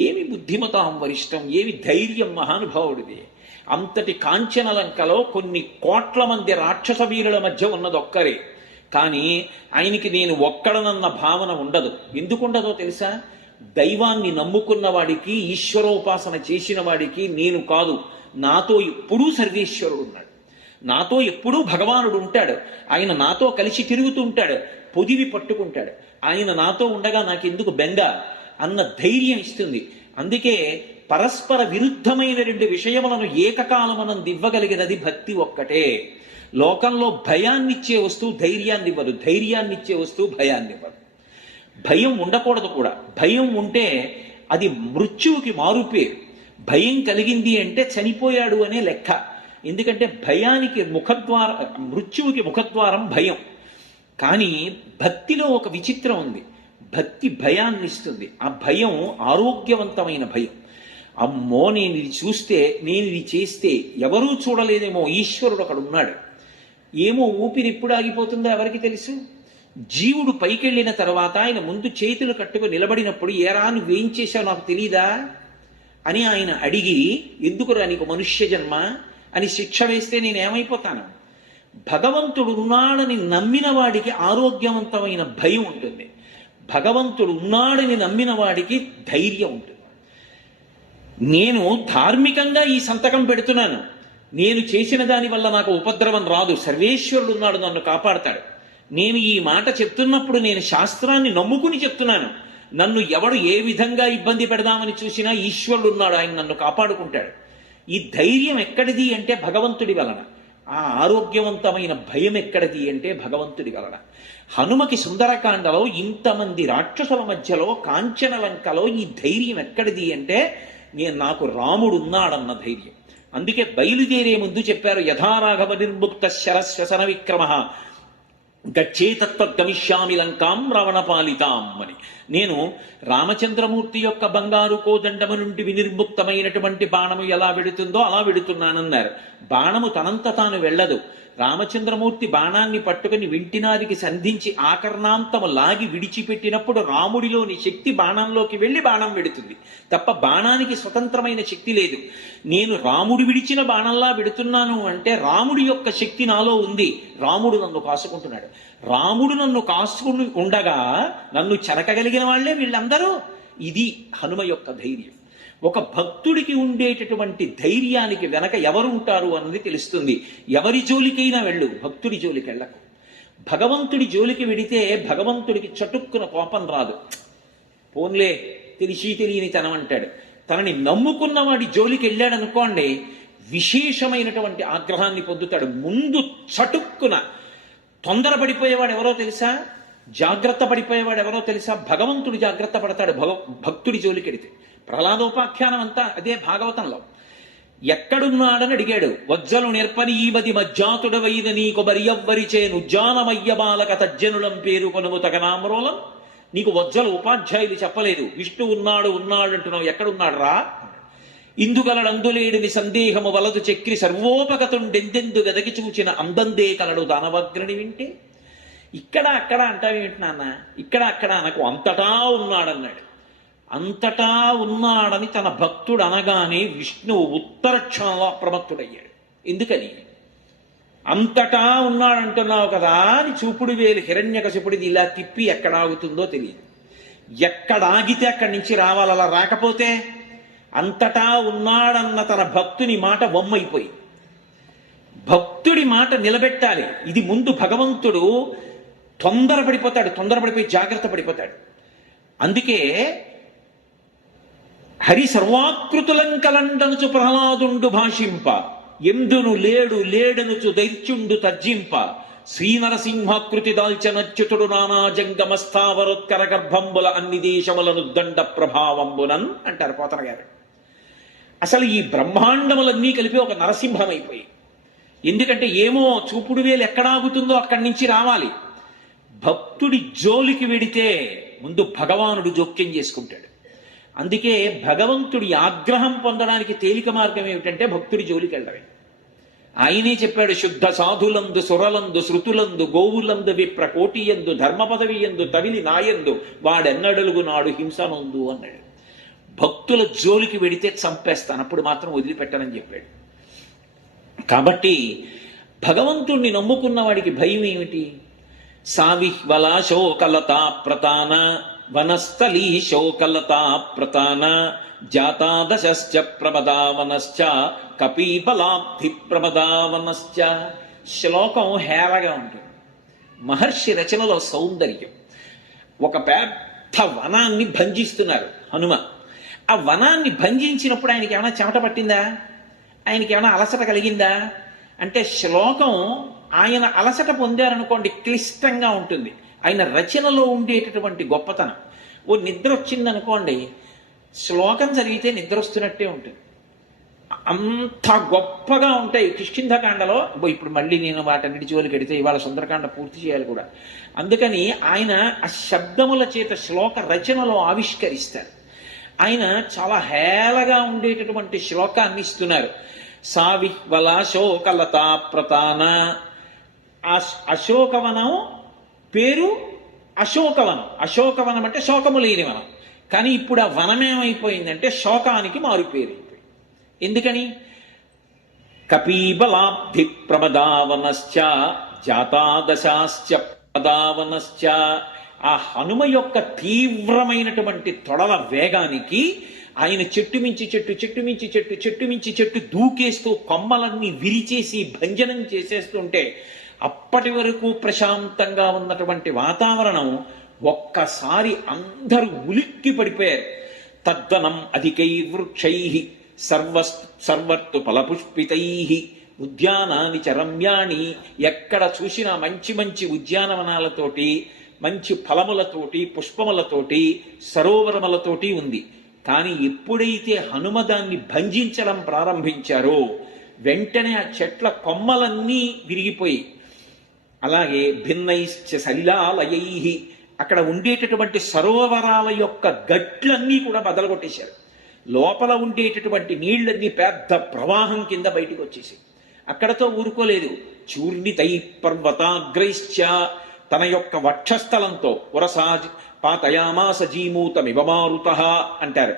ఏమి బుద్ధిమతాం వరిష్టం, ఏమి ధైర్యం మహానుభావుడిది. అంతటి కాంచనలంకలో కొన్ని కోట్ల మంది రాక్షస వీరుల మధ్య ఉన్నదొక్కరే. కానీ ఆయనకి నేను ఒక్కడనన్న భావన ఉండదు. ఎందుకుండదో తెలుసా? దైవాన్ని నమ్ముకున్న వాడికి, ఈశ్వరోపాసన చేసిన వాడికి నేను కాదు, నాతో ఎప్పుడూ సర్వేశ్వరుడు ఉన్నాడు. నాతో ఎప్పుడూ భగవానుడు ఉంటాడు, ఆయన నాతో కలిసి తిరుగుతూ ఉంటాడు, పొదివి పట్టుకుంటాడు, ఆయన నాతో ఉండగా నాకెందుకు బెంగ అన్న ధైర్యం ఇస్తుంది. అందుకే పరస్పర విరుద్ధమైన రెండు విషయములను ఏకకాలమనందు ఇవ్వగలిగినది భక్తి ఒక్కటే. లోకంలో భయాన్నిచ్చే వస్తువు ధైర్యాన్ని ఇవ్వదు, ధైర్యాన్నిచ్చే వస్తువు భయాన్ని ఇవ్వదు. భయం ఉండకూడదు కూడా. భయం ఉంటే అది మృత్యువుకి మారుపేరు. భయం కలిగింది అంటే చనిపోయాడు అనే లెక్క. ఎందుకంటే భయానికి మృత్యువుకి ముఖద్వారం భయం. కానీ భక్తిలో ఒక విచిత్రం ఉంది. భక్తి భయాన్ని ఇస్తుంది. ఆ భయం ఆరోగ్యవంతమైన భయం. అమ్మో, నేను ఇది చూస్తే, నేను ఇది చేస్తే ఎవరూ చూడలేదేమో, ఈశ్వరుడు అక్కడ ఉన్నాడు, ఏమో ఊపిరి ఎప్పుడు ఆగిపోతుందో ఎవరికి తెలుసు. జీవుడు పైకెళ్ళిన తర్వాత ఆయన ముందు చేతులు కట్టుకు నిలబడినప్పుడు, ఏరా నువ్వేం చేశావు నాకు తెలీదా అని ఆయన అడిగి, ఎందుకురా నీకు మనుష్య జన్మ అని శిక్ష వేస్తే నేనేమైపోతాను? భగవంతుడు ఉన్నాడని నమ్మిన వాడికి ఆరోగ్యవంతమైన భయం ఉంటుంది. భగవంతుడు ఉన్నాడని నమ్మిన వాడికి ధైర్యం ఉంటుంది. నేను ధార్మికంగా ఈ సంతకం పెడుతున్నాను, నేను చేసిన దాని వల్ల నాకు ఉపద్రవం రాదు, సర్వేశ్వరుడు ఉన్నాడు, నన్ను కాపాడతాడు. నేను ఈ మాట చెప్తున్నప్పుడు నేను శాస్త్రాన్ని నమ్ముకుని చెప్తున్నాను. నన్ను ఎవడు ఏ విధంగా ఇబ్బంది పెడదామని చూసినా ఈశ్వరుడు ఉన్నాడు, ఆయన నన్ను కాపాడుకుంటాడు. ఈ ధైర్యం ఎక్కడిది అంటే భగవంతుడి వలన. ఆ ఆరోగ్యవంతమైన భయం ఎక్కడిది అంటే భగవంతుడి వలన. హనుమకి సుందరకాండలో ఇంతమంది రాక్షసుల మధ్యలో కాంచనలంకలో ఈ ధైర్యం ఎక్కడిది అంటే నాకు రాముడు ఉన్నాడన్న ధైర్యం. అందుకే బయలుదేరే ముందు చెప్పారు, యథారాఘవ నిర్ముక్త శరశ్వసన విక్రమ గచ్చేతత్వగమిష్యామి లంకాం రావణపాలితాం అని. నేను రామచంద్రమూర్తి యొక్క బంగారు కోదండము నుండి వినిర్ముక్తమైనటువంటి బాణము ఎలా వెడుతుందో అలా వెడుతున్నానన్నారు. బాణము తనంత తాను వెళ్ళదు. రామచంద్రమూర్తి బాణాన్ని పట్టుకుని వింటినారికి సంధించి ఆకర్ణాంతము లాగి విడిచిపెట్టినప్పుడు రాముడిలోని శక్తి బాణంలోకి వెళ్ళి బాణం వెడుతుంది తప్ప బాణానికి స్వతంత్రమైన శక్తి లేదు. నేను రాముడు విడిచిన బాణంలా వెడుతున్నాను అంటే రాముడి యొక్క శక్తి నాలో ఉంది. రాముడు నన్ను కాసుకుంటున్నాడు. రాముడు నన్ను కాసుకుని ఉండగా నన్ను చెరకగలిగిన వాళ్లే వీళ్ళందరూ. ఇది హనుమ యొక్క ధైర్యం. ఒక భక్తుడికి ఉండేటటువంటి ధైర్యానికి వెనక ఎవరు ఉంటారు అన్నది తెలుస్తుంది. ఎవరి జోలికైనా వెళ్ళు, భక్తుడి జోలికి వెళ్ళకు. భగవంతుడి జోలికి వెడితే భగవంతుడికి చటుక్కున కోపం రాదు. పోన్లే తెలిసి తెలియని తనం అంటాడు. తనని నమ్ముకున్న వాడి జోలికి వెళ్ళాడు అనుకోండి, విశేషమైనటువంటి ఆగ్రహాన్ని పొందుతాడు. ముందు చటుక్కున తొందరపడిపోయేవాడు ఎవరో తెలుసా, జాగ్రత్త పడిపోయేవాడు ఎవరో తెలుసా, భగవంతుడు జాగ్రత్త పడతాడు భక్తుడి జోలికి వెడితే. ప్రహ్లాదోపాఖ్యానం అంతా అదే భాగవతంలో. ఎక్కడున్నాడని అడిగాడు. వజ్జలు నేర్పని ఈవది మజ్జాతుడవైన నీకు బరియవ్వరిచేను జానమయ్య బాలక తజ్జనులం పేరు కొనుము తగనామరోలం. నీకు వజ్జలు ఉపాధ్యాయులు చెప్పలేదు, విష్ణు ఉన్నాడు అంటున్నావు, ఎక్కడున్నాడు రా? ఇందుగలడందులేడిని సందేహము వలదు చక్రి సర్వోపగతుండెందెందు గదకి చూచిన అందందే కలడు దానవగ్రని వింటే. ఇక్కడ అక్కడ అంటావేంటి నాన్న, ఇక్కడ అక్కడ అనకు, అంతటా ఉన్నాడన్నాడు. అంతటా ఉన్నాడని తన భక్తుడు అనగానే విష్ణువు ఉత్తర క్షణంలో అప్రమత్తుడయ్యాడు. ఎందుకని? అంతటా ఉన్నాడంటున్నావు కదా అని చూపుడు వేలు హిరణ్యకశిపుడిది ఇలా తిప్పి ఎక్కడ ఆగుతుందో తెలియదు. ఎక్కడ ఆగితే అక్కడి నుంచి రావాలి, అలా రాకపోతే అంతటా ఉన్నాడన్న తన భక్తుని మాట వమ్మైపోయి. భక్తుడి మాట నిలబెట్టాలి. ఇది ముందు భగవంతుడు తొందరపడిపోయి జాగ్రత్త పడిపోతాడు. అందుకే హరి సర్వాకృతులంకలండనుచు ప్రహ్లాదుండు భాషింప ఎందును లేడనుచు దైత్యుండు తర్జింప శ్రీనరసింహాకృతి దాల్చనచ్యుతుడు నానా జంగమస్థావరోత్కర గర్భంబుల అన్ని దేశములను దండ ప్రభావంబునన్ అంటారు పోతన గారు. అసలు ఈ బ్రహ్మాండములన్నీ కలిపి ఒక నరసింహం అయిపోయి. ఎందుకంటే ఏమో చూపుడు వేలు ఎక్కడాగుతుందో అక్కడి నుంచి రావాలి. భక్తుడి జోలికి వెడితే ముందు భగవానుడు జోక్యం చేసుకుంటాడు. అందుకే భగవంతుడి ఆగ్రహం పొందడానికి తేలిక మార్గం ఏమిటంటే భక్తుడి జోలికి వెళ్ళడమే. ఆయనే చెప్పాడు, శుద్ధ సాధులందు సురలందు శృతులందు గోవులందు విప్ర కోటియందు ధర్మ పదవియందు తవిలి నాయందు వాడెన్నడలుగు నాడు హింసనందు అన్నాడు. భక్తుల జోలికి వెడితే చంపేస్తాను, అప్పుడు మాత్రం వదిలిపెట్టనని చెప్పాడు. కాబట్టి భగవంతుణ్ణి నమ్ముకున్న వాడికి భయం ఏమిటి? సావిహ్వల శోకలతా ప్రతాన వనస్థలీ శోకలతా ప్రతాన జాతాదశ్చ ప్రమదావనశ్చ కపీబలాబ్ధి ప్రమదావనశ్చ. శ్లోకం హేళగా ఉంటుంది. మహర్షి రచనలో సౌందర్యం. ఒక పెద్ద వనాన్ని భంజిస్తున్నారు హనుమ. ఆ వనాన్ని భంజించినప్పుడు ఆయనకి ఏమైనా చెమట పట్టిందా? ఆయనకి ఏమైనా అలసట కలిగిందా? అంటే శ్లోకం ఆయన అలసట పొందారనుకోండి క్లిష్టంగా ఉంటుంది. ఆయన రచనలో ఉండేటటువంటి గొప్పతనం. ఓ నిద్ర వచ్చిందనుకోండి, శ్లోకం చదివితే నిద్ర వస్తున్నట్టే ఉంటుంది. అంత గొప్పగా ఉంటాయి కిష్కింధకాండలో. ఇప్పుడు మళ్ళీ నేను వాటన్నిటి జోలికి వెడితే ఇవాళ సుందరకాండ పూర్తి చేయాలి కూడా. అందుకని ఆయన ఆ శబ్దముల చేత శ్లోక రచనలో ఆవిష్కరిస్తారు. ఆయన చాలా హేళగా ఉండేటటువంటి శ్లోకాన్ని ఇస్తున్నారు. సావిహ్వలాశోకలతా ప్రతాన. అశోకవనం పేరు అశోకవనం. అశోకవనం అంటే శోకము లేని వనం. కానీ ఇప్పుడు ఆ వనం ఏమైపోయిందంటే శోకానికి మారుపేరు. ఎందుకని? కపీబలాబ్ధి ప్రమదావనశ్చ జాతాదశాశ్చ ప్రమదావనశ్చ. ఆ హనుమ యొక్క తీవ్రమైనటువంటి తొడల వేగానికి ఆయన చెట్టు మించి చెట్టు, చెట్టు మించి చెట్టు, చెట్టు మించి చెట్టు దూకేస్తూ కొమ్మలన్నీ విరిచేసి భంజనం చేసేస్తుంటే అప్పటి వరకు ప్రశాంతంగా ఉన్నటువంటి వాతావరణం ఒక్కసారి అందరూ ఉలిక్కి పడిపోయారు. తద్వనం అధికై వృక్షై సర్వర్తు ఫలపుష్పితై ఉద్యానాని చ రమ్యాణి. ఎక్కడ చూసినా మంచి మంచి ఉద్యానవనాలతోటి, మంచి ఫలములతోటి, పుష్పములతోటి, సరోవరములతోటి ఉంది. కానీ ఎప్పుడైతే హనుమ దాన్ని భంజించడం ప్రారంభించారో వెంటనే ఆ చెట్ల కొమ్మలన్నీ విరిగిపోయి, అలాగే భిన్నైశ్చ సలిలాలయై, అక్కడ ఉండేటటువంటి సరోవరాల యొక్క గట్లన్నీ కూడా బదలగొట్టేశారు. లోపల ఉండేటటువంటి నీళ్లన్నీ పెద్ద ప్రవాహం కింద బయటకు వచ్చేసి అక్కడతో ఊరుకోలేదు. చూర్ణితై పర్వతాగ్రైశ్చ, తన యొక్క వక్షస్థలంతో ఉరసాజ్ పాతయామాస జీమూతమివమారుతః అంటారు.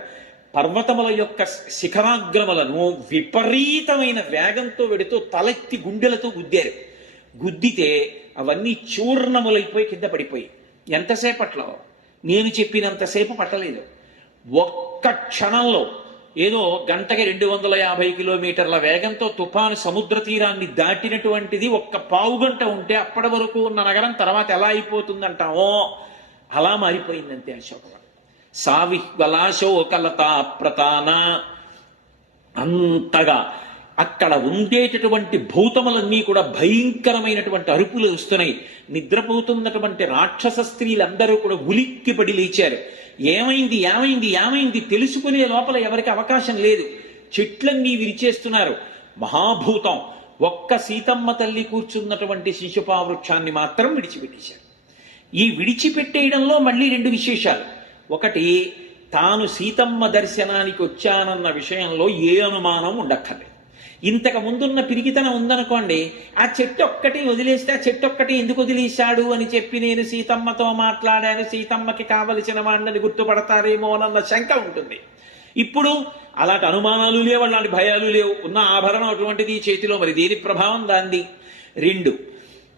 పర్వతముల యొక్క శిఖరాగ్రములను విపరీతమైన వేగంతో వెడుతూ తలెత్తి గుండెలతో గుద్దారు. గుద్దితే అవన్నీ చూర్ణములైపోయి కింద పడిపోయి. ఎంతసేపట్లో? నేను చెప్పినంతసేపు పట్టలేదు. ఒక్క క్షణంలో, ఏదో గంటకి 250 కిలోమీటర్ల వేగంతో తుఫాను సముద్ర తీరాన్ని దాటినటువంటిది ఒక్క పావుగంట ఉంటే అప్పటి వరకు ఉన్న నగరం తర్వాత ఎలా అయిపోతుందంటామో అలా మారిపోయిందంతే అశోకవనం. సావిహ్వలాశోకలతా ప్రతాన. అంతగా అక్కడ ఉండేటటువంటి భూతములన్నీ కూడా భయంకరమైనటువంటి అరుపులు వస్తున్నాయి. నిద్రపోతున్నటువంటి రాక్షస స్త్రీలందరూ కూడా ఉలిక్కిపడి లేచారు. ఏమైంది ఏమైంది ఏమైంది తెలుసుకునే లోపల ఎవరికి అవకాశం లేదు. చెట్లన్నీ విరిచేస్తున్నారు. మహాభూతం ఒక్క సీతమ్మ తల్లి కూర్చున్నటువంటి శిశుపా వృక్షాన్ని మాత్రం విడిచిపెట్టేశారు. ఈ విడిచిపెట్టేయడంలో మళ్ళీ 2 విశేషాలు. ఒకటి, తాను సీతమ్మ దర్శనానికి వచ్చానన్న విషయంలో ఏ అనుమానం ఉండక్కర్లేదు. ఇంతకు ముందున్న పిరికితనం ఉందనుకోండి, ఆ చెట్టు ఒక్కటి వదిలేస్తే ఆ చెట్టు ఒక్కటి ఎందుకు వదిలేశాడు అని చెప్పి నేను సీతమ్మతో మాట్లాడాను, సీతమ్మకి కావలసిన వాడిని గుర్తుపడతారేమో అన్న శంక ఉంటుంది. ఇప్పుడు అలాంటి అనుమానాలు లేవు, అలాంటి భయాలు లేవు. ఉన్న ఆభరణం అటువంటిది చేతిలో, మరి దేని ప్రభావం దాంది. 2,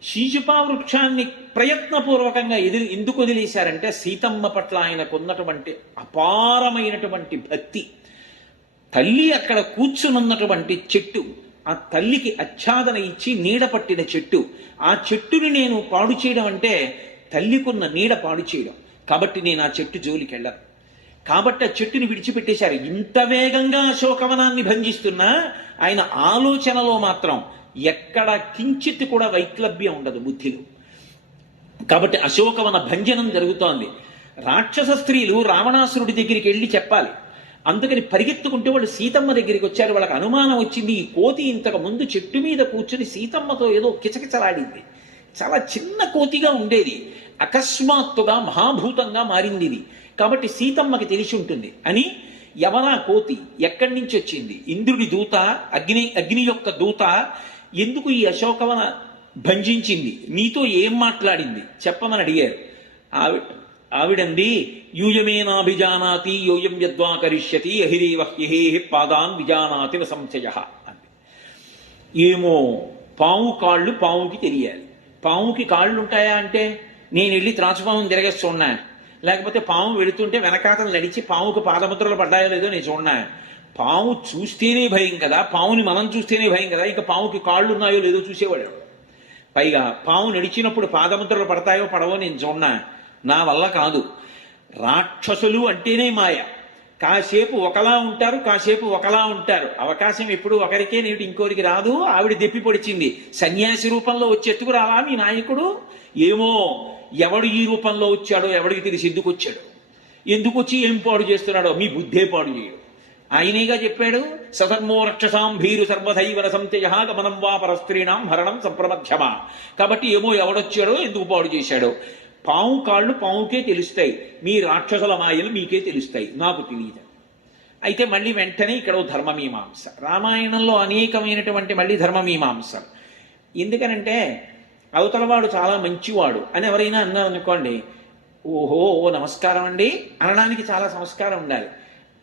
శీశుపా వృక్షాన్ని ప్రయత్నపూర్వకంగా ఎందుకు వదిలేశారంటే సీతమ్మ పట్ల ఆయనకున్నటువంటి అపారమైనటువంటి భక్తి. తల్లి అక్కడ కూర్చునున్నటువంటి చెట్టు, ఆ తల్లికి ఆచ్ఛాదన ఇచ్చి నీడ పట్టిన చెట్టు. ఆ చెట్టుని నేను పాడు చేయడం అంటే తల్లికున్న నీడ పాడు చేయడం. కాబట్టి నేను ఆ చెట్టు జోలికి వెళ్ళను. కాబట్టి ఆ చెట్టుని విడిచిపెట్టేశారు. ఇంత వేగంగా అశోకవనాన్ని భంజిస్తున్నా ఆయన ఆలోచనలో మాత్రం ఎక్కడ కించిత్ కూడా వైక్లభ్యం ఉండదు బుద్ధిలో. కాబట్టి అశోకవన భంజనం జరుగుతోంది. రాక్షస స్త్రీలు రావణాసురుడి దగ్గరికి వెళ్ళి చెప్పాలి. అందుకని పరిగెత్తుకుంటే వాళ్ళు సీతమ్మ దగ్గరికి వచ్చారు. వాళ్ళకి అనుమానం వచ్చింది, ఈ కోతి ఇంతకు ముందు చెట్టు మీద కూర్చుని సీతమ్మతో ఏదో కిచకిచలాడింది. చాలా చిన్న కోతిగా ఉండేది, అకస్మాత్తుగా మహాభూతంగా మారింది ఇది. కాబట్టి సీతమ్మకి తెలిసి ఉంటుంది అని, ఎవరా కోతి, ఎక్కడి నుంచి వచ్చింది, ఇంద్రుడి దూత, అగ్ని యొక్క దూత, ఎందుకు ఈ అశోకవన భంజించింది, నీతో ఏం మాట్లాడింది చెప్పమని అడిగారు. ఆవిడంది, యూయమేనాభిజానాతి యోయం యద్వా కరిష్యతి అహిరేవహ్యహే పాదాన్ విజానాతి న సంశయ అంది. ఏమో, పాము కాళ్ళు పాముకి తెలియాలి. పాముకి కాళ్ళు ఉంటాయా అంటే, నేను వెళ్ళి త్రాచుపాము తిరగేస్తున్నా, లేకపోతే పాము వెళుతుంటే వెనకాతలు నడిచి పాముకు పాదముద్రలు పడ్డాయో లేదో నేను చూడనా. పాము చూస్తేనే భయం కదా, పాముని మనం చూస్తేనే భయం కదా, ఇంకా పాముకి కాళ్ళు ఉన్నాయో లేదో చూసేవాడు. పైగా పాము నడిచినప్పుడు పాదముద్రలు పడతాయో పడవో నేను చూడనా. నా వల్ల కాదు. రాక్షసులు అంటేనే మాయ. కాసేపు ఒకలా ఉంటారు, కాసేపు ఒకలా ఉంటారు. అవకాశం ఎప్పుడు ఒకరికే నేటి ఇంకోరికి రాదు. ఆవిడ దెప్పి పొడిచింది. సన్యాసి రూపంలో వచ్చేట్టుకు రావా మీ నాయకుడు? ఏమో ఎవడు ఈ రూపంలో వచ్చాడో ఎవడికి తెలిసి ఎందుకు వచ్చాడు, ఎందుకు వచ్చి ఏం పాడు చేస్తున్నాడో. మీ బుద్ధే పాడు చేయడు. ఆయనేగా చెప్పాడు, సధర్మో రక్షసాం భీరు సర్వధైవర సంత్యయ గమనం వా పరస్త్రీణాం హరణం సంప్రమధ్యమా. కాబట్టి ఏమో ఎవడొచ్చాడో ఎందుకు పాడు చేశాడో. పాము కాళ్ళు పాముకే తెలుస్తాయి, మీ రాక్షసుల మాయలు మీకే తెలుస్తాయి, నాకు తెలియదు. అయితే మళ్ళీ వెంటనే ఇక్కడ ధర్మమీమాంస. రామాయణంలో అనేకమైనటువంటి మళ్ళీ ధర్మమీమాంసలు. ఎందుకనంటే అవతలవాడు చాలా మంచివాడు అని ఎవరైనా అన్నారనుకోండి, ఓహో నమస్కారం అండి అనడానికి చాలా సంస్కారం ఉండాలి.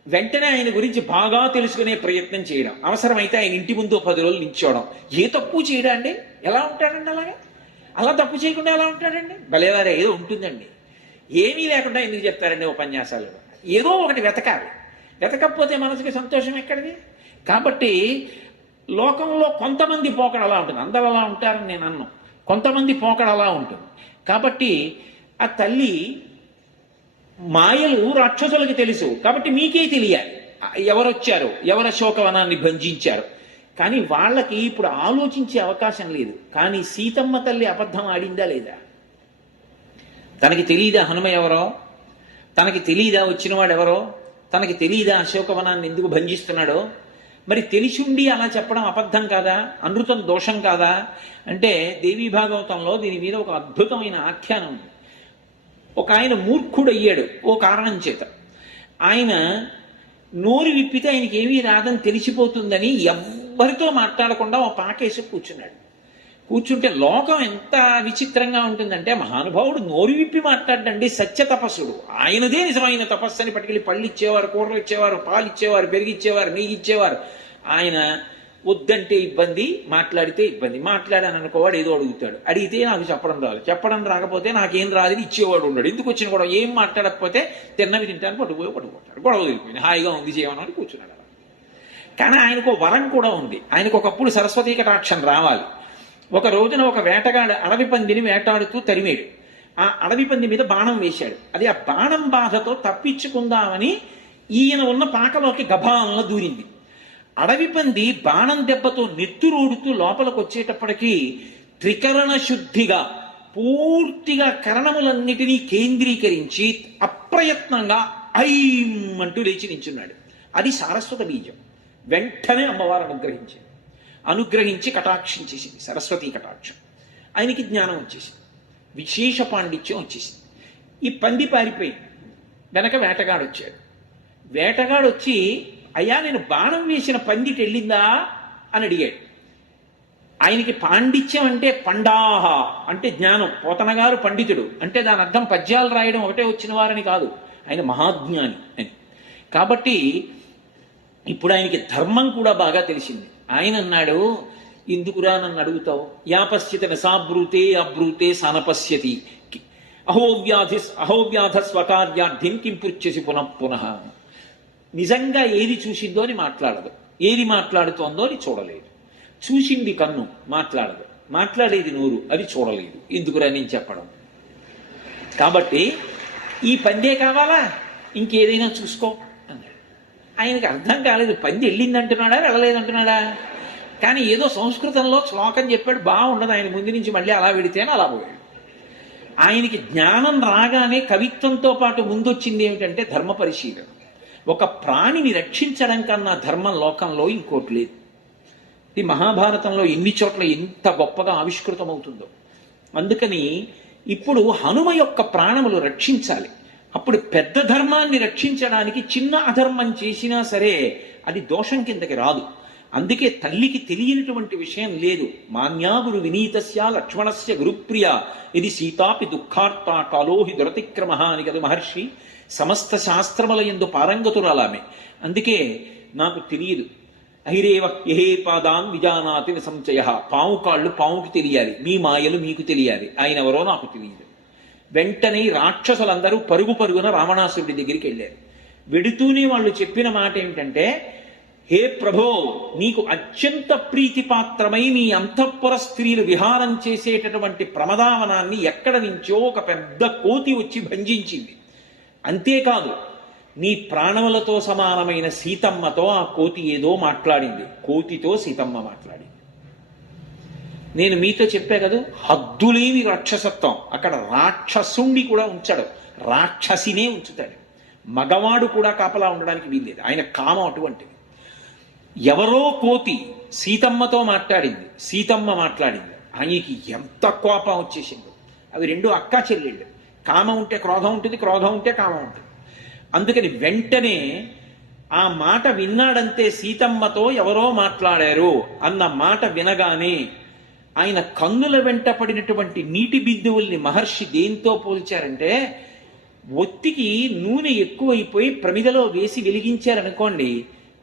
వెంటనే ఆయన గురించి బాగా తెలుసుకునే ప్రయత్నం చేయడం, అవసరమైతే ఆయన ఇంటి ముందు 10 రోజులు నిల్చోవడం. ఏ తప్పు చేయడా అండి? ఎలా ఉంటాడండి అలాగే? అలా తప్పు చేయకుండా ఎలా ఉంటాడండి? భలేవారే, ఏదో ఉంటుందండి. ఏమీ లేకుండా ఎందుకు చెప్తారండి ఉపన్యాసాలు? ఏదో ఒకటి వెతకాలి. వెతకపోతే మనసుకి సంతోషం ఎక్కడిది? కాబట్టి లోకంలో కొంతమంది పోకడ అలా ఉంటుంది, అందరూ అలా ఉంటారని నేను అన్నాను. కొంతమంది పోకడ అలా ఉంటుంది. కాబట్టి ఆ తల్లి మాయలు రాక్షసులకి తెలుసు, కాబట్టి మీకే తెలియాలి ఎవరొచ్చారు, ఎవరు అశోకవనాన్ని భంజించారు. కానీ వాళ్ళకి ఇప్పుడు ఆలోచించే అవకాశం లేదు. కానీ సీతమ్మ తల్లి అబద్ధం ఆడిందా లేదా? తనకి తెలియదా హనుమ ఎవరో? తనకి తెలియదా వచ్చినవాడు ఎవరో? తనకి తెలియదా అశోకవనాన్ని ఎందుకు భంజిస్తున్నాడో? మరి తెలిసిండి అలా చెప్పడం అబద్ధం కాదా? అనృతం దోషం కాదా? అంటే దేవీ భాగవతంలో దీని మీద ఒక అద్భుతమైన ఆఖ్యానం ఉంది. ఒక ఆయన మూర్ఖుడయ్యాడు ఓ కారణం చేత. ఆయన నోరు విప్పితే ఆయనకి ఏమీ రాదని తెలిసిపోతుందని ఎవ్వరితో మాట్లాడకుండా ఓ పాకేసి కూర్చున్నాడు. కూర్చుంటే లోకం ఎంత విచిత్రంగా ఉంటుందంటే, మహానుభావుడు నోరు విప్పి మాట్లాడండి, సత్య తపస్సుడు, ఆయనదే నిజమైన తపస్సు అని పట్టుకెళ్ళి పళ్ళు ఇచ్చేవారు, కూరలు ఇచ్చేవారు, పాలు ఇచ్చేవారు, పెరిగిచ్చేవారు, నెయ్యి ఇచ్చేవారు. ఆయన వద్దంటే ఇబ్బంది, మాట్లాడితే ఇబ్బంది. మాట్లాడాను అనుకోవాడు ఏదో అడుగుతాడు, అడిగితే నాకు చెప్పడం రాదు, చెప్పడం రాకపోతే నాకేం రాదని ఇచ్చేవాడు ఉన్నాడు. ఎందుకు వచ్చిన గొడవ? ఏం మాట్లాడకపోతే తిన్నవి తింటాను పట్టుకుంటాడు. గొడవ తిరిగిపోయింది, హాయిగా ఉంది చేయమని కూర్చున్నాడు. కానీ ఆయనకు వరం కూడా ఉంది. ఆయనకు ఒకప్పుడు సరస్వతీ కటాక్షం రావాలి. ఒక రోజున ఒక వేటగాడు అడవి పందిని వేటాడుతూ తరిమేడు. ఆ అడవి పంది మీద బాణం వేశాడు. అది ఆ బాణం బాధతో తప్పించుకుందామని ఈయన ఉన్న పాకలోకి గభాలను దూరింది. అడవి పంది బాణం దెబ్బతో నెత్తురోడుతూ లోపలికి వచ్చేటప్పటికీ త్రికరణ శుద్ధిగా పూర్తిగా కరణములన్నిటినీ కేంద్రీకరించి అప్రయత్నంగా ఐం అంటూ లేచి నించున్నాడు. అది సారస్వత బీజం. వెంటనే అమ్మవారు అనుగ్రహించి కటాక్షించేసింది, సరస్వతీ కటాక్షం. ఆయనకి జ్ఞానం వచ్చేసింది, విశేష పాండిత్యం వచ్చేసింది. ఈ పంది పారిపోయింది. వెనక వేటగాడు వచ్చాడు. వేటగాడు వచ్చి, అయ్యా నేను బాణం వేసిన పందిటి వెళ్ళిందా అని అడిగాడు. ఆయనకి పాండిత్యం అంటే పండాహ అంటే జ్ఞానం. పోతన గారు పండితుడు అంటే దాని అర్థం పద్యాలు రాయడం ఒకటే వచ్చిన వారని కాదు, ఆయన మహాజ్ఞాని అని. కాబట్టి ఇప్పుడు ఆయనకి ధర్మం కూడా బాగా తెలిసింది. ఆయన అన్నాడు, ఎందుకురా నన్ను అడుగుతావు? యాపశ్చిత నసాబ్రూతే అబ్రూతే సనపశ్యతి అహోవ్యాధ స్వకార్యార్థిం కిం పృచ్ఛసి పునః. నిజంగా ఏది చూసిందో అని మాట్లాడదు, ఏది మాట్లాడుతోందో అని చూడలేదు. చూసింది కన్ను, మాట్లాడదు. మాట్లాడేది నోరు, అది చూడలేదు. ఎందుకురా నేను చెప్పడం? కాబట్టి ఈ పందే కావాలా, ఇంకేదైనా చూసుకో అన్నాడు. ఆయనకు అర్థం కాలేదు, పంది వెళ్ళిందంటున్నాడా వెళ్ళలేదంటున్నాడా. కానీ ఏదో సంస్కృతంలో శ్లోకం చెప్పాడు, బాగుండదు. ఆయన ముందు నుంచి మళ్ళీ అలా వెడితేనే అలా పోయాడు. ఆయనకి జ్ఞానం రాగానే కవిత్వంతో పాటు ముందొచ్చింది ఏమిటంటే ధర్మ పరిశీలన. ఒక ప్రాణిని రక్షించడం కన్నా ధర్మం లోకంలో ఇంకోటి లేదు. ఈ మహాభారతంలో ఎన్ని చోట్ల ఎంత గొప్పగా ఆవిష్కృతమవుతుందో. అందుకని ఇప్పుడు హనుమ యొక్క ప్రాణములు రక్షించాలి. అప్పుడు పెద్ద ధర్మాన్ని రక్షించడానికి చిన్న అధర్మం చేసినా సరే అది దోషం కిందకి రాదు. అందుకే తల్లికి తెలియనటువంటి విషయం లేదు. మాన్యాగురు వినీతస్య లక్ష్మణస్య గురుప్రియ ఇది సీతాపి దుఃఖార్త కాలోహి దురతిక్రమ అని కదా మహర్షి. సమస్త శాస్త్రముల యందు పారంగతురాలామె. అందుకే నాకు తెలియదు. అహిరేవ యహే పాదాన్ విజానాతి సంచయ. పాము కాళ్ళు పాముకి తెలియాలి, మీ మాయలు మీకు తెలియాలి, ఆయన ఎవరో నాకు తెలియదు. వెంటనే రాక్షసులందరూ పరుగు పరుగున రావణాసురుడి దగ్గరికి వెళ్ళారు. వెడుతూనే వాళ్ళు చెప్పిన మాట ఏమిటంటే, హే ప్రభో, నీకు అత్యంత ప్రీతిపాత్రమై నీ అంతఃపుర స్త్రీలు విహారం చేసేటటువంటి ప్రమదావనాన్ని ఎక్కడ నుంచో ఒక పెద్ద కోతి వచ్చి భంజించింది. అంతేకాదు, నీ ప్రాణములతో సమానమైన సీతమ్మతో ఆ కోతి ఏదో మాట్లాడింది. కోతితో సీతమ్మ మాట్లాడింది. నేను మీతో చెప్పా కదా, హద్దులేని రాక్షసత్వం. అక్కడ రాక్షసుండి కూడా ఉంచాడు, రాక్షసినే ఉంచుతాడు. మగవాడు కూడా కాపలా ఉండడానికి వీల్లేదు. ఆయన కామం అటువంటిది. ఎవరో కోతి సీతమ్మతో మాట్లాడింది, సీతమ్మ మాట్లాడింది. ఆయనకి ఎంత కోపం వచ్చేసిందో. అవి రెండు అక్కా చెల్లెళ్ళు. కామం ఉంటే క్రోధం ఉంటుంది, క్రోధం ఉంటే కామం ఉంటుంది. అందుకని వెంటనే ఆ మాట విన్నాడంతే, సీతమ్మతో ఎవరో మాట్లాడారు అన్న మాట వినగానే ఆయన కన్నుల వెంట పడినటువంటి నీటి బిందువుల్ని మహర్షి దేంతో పోల్చారంటే, ఒత్తికి నూనె ఎక్కువైపోయి ప్రమిదలో వేసి వెలిగించారనుకోండి,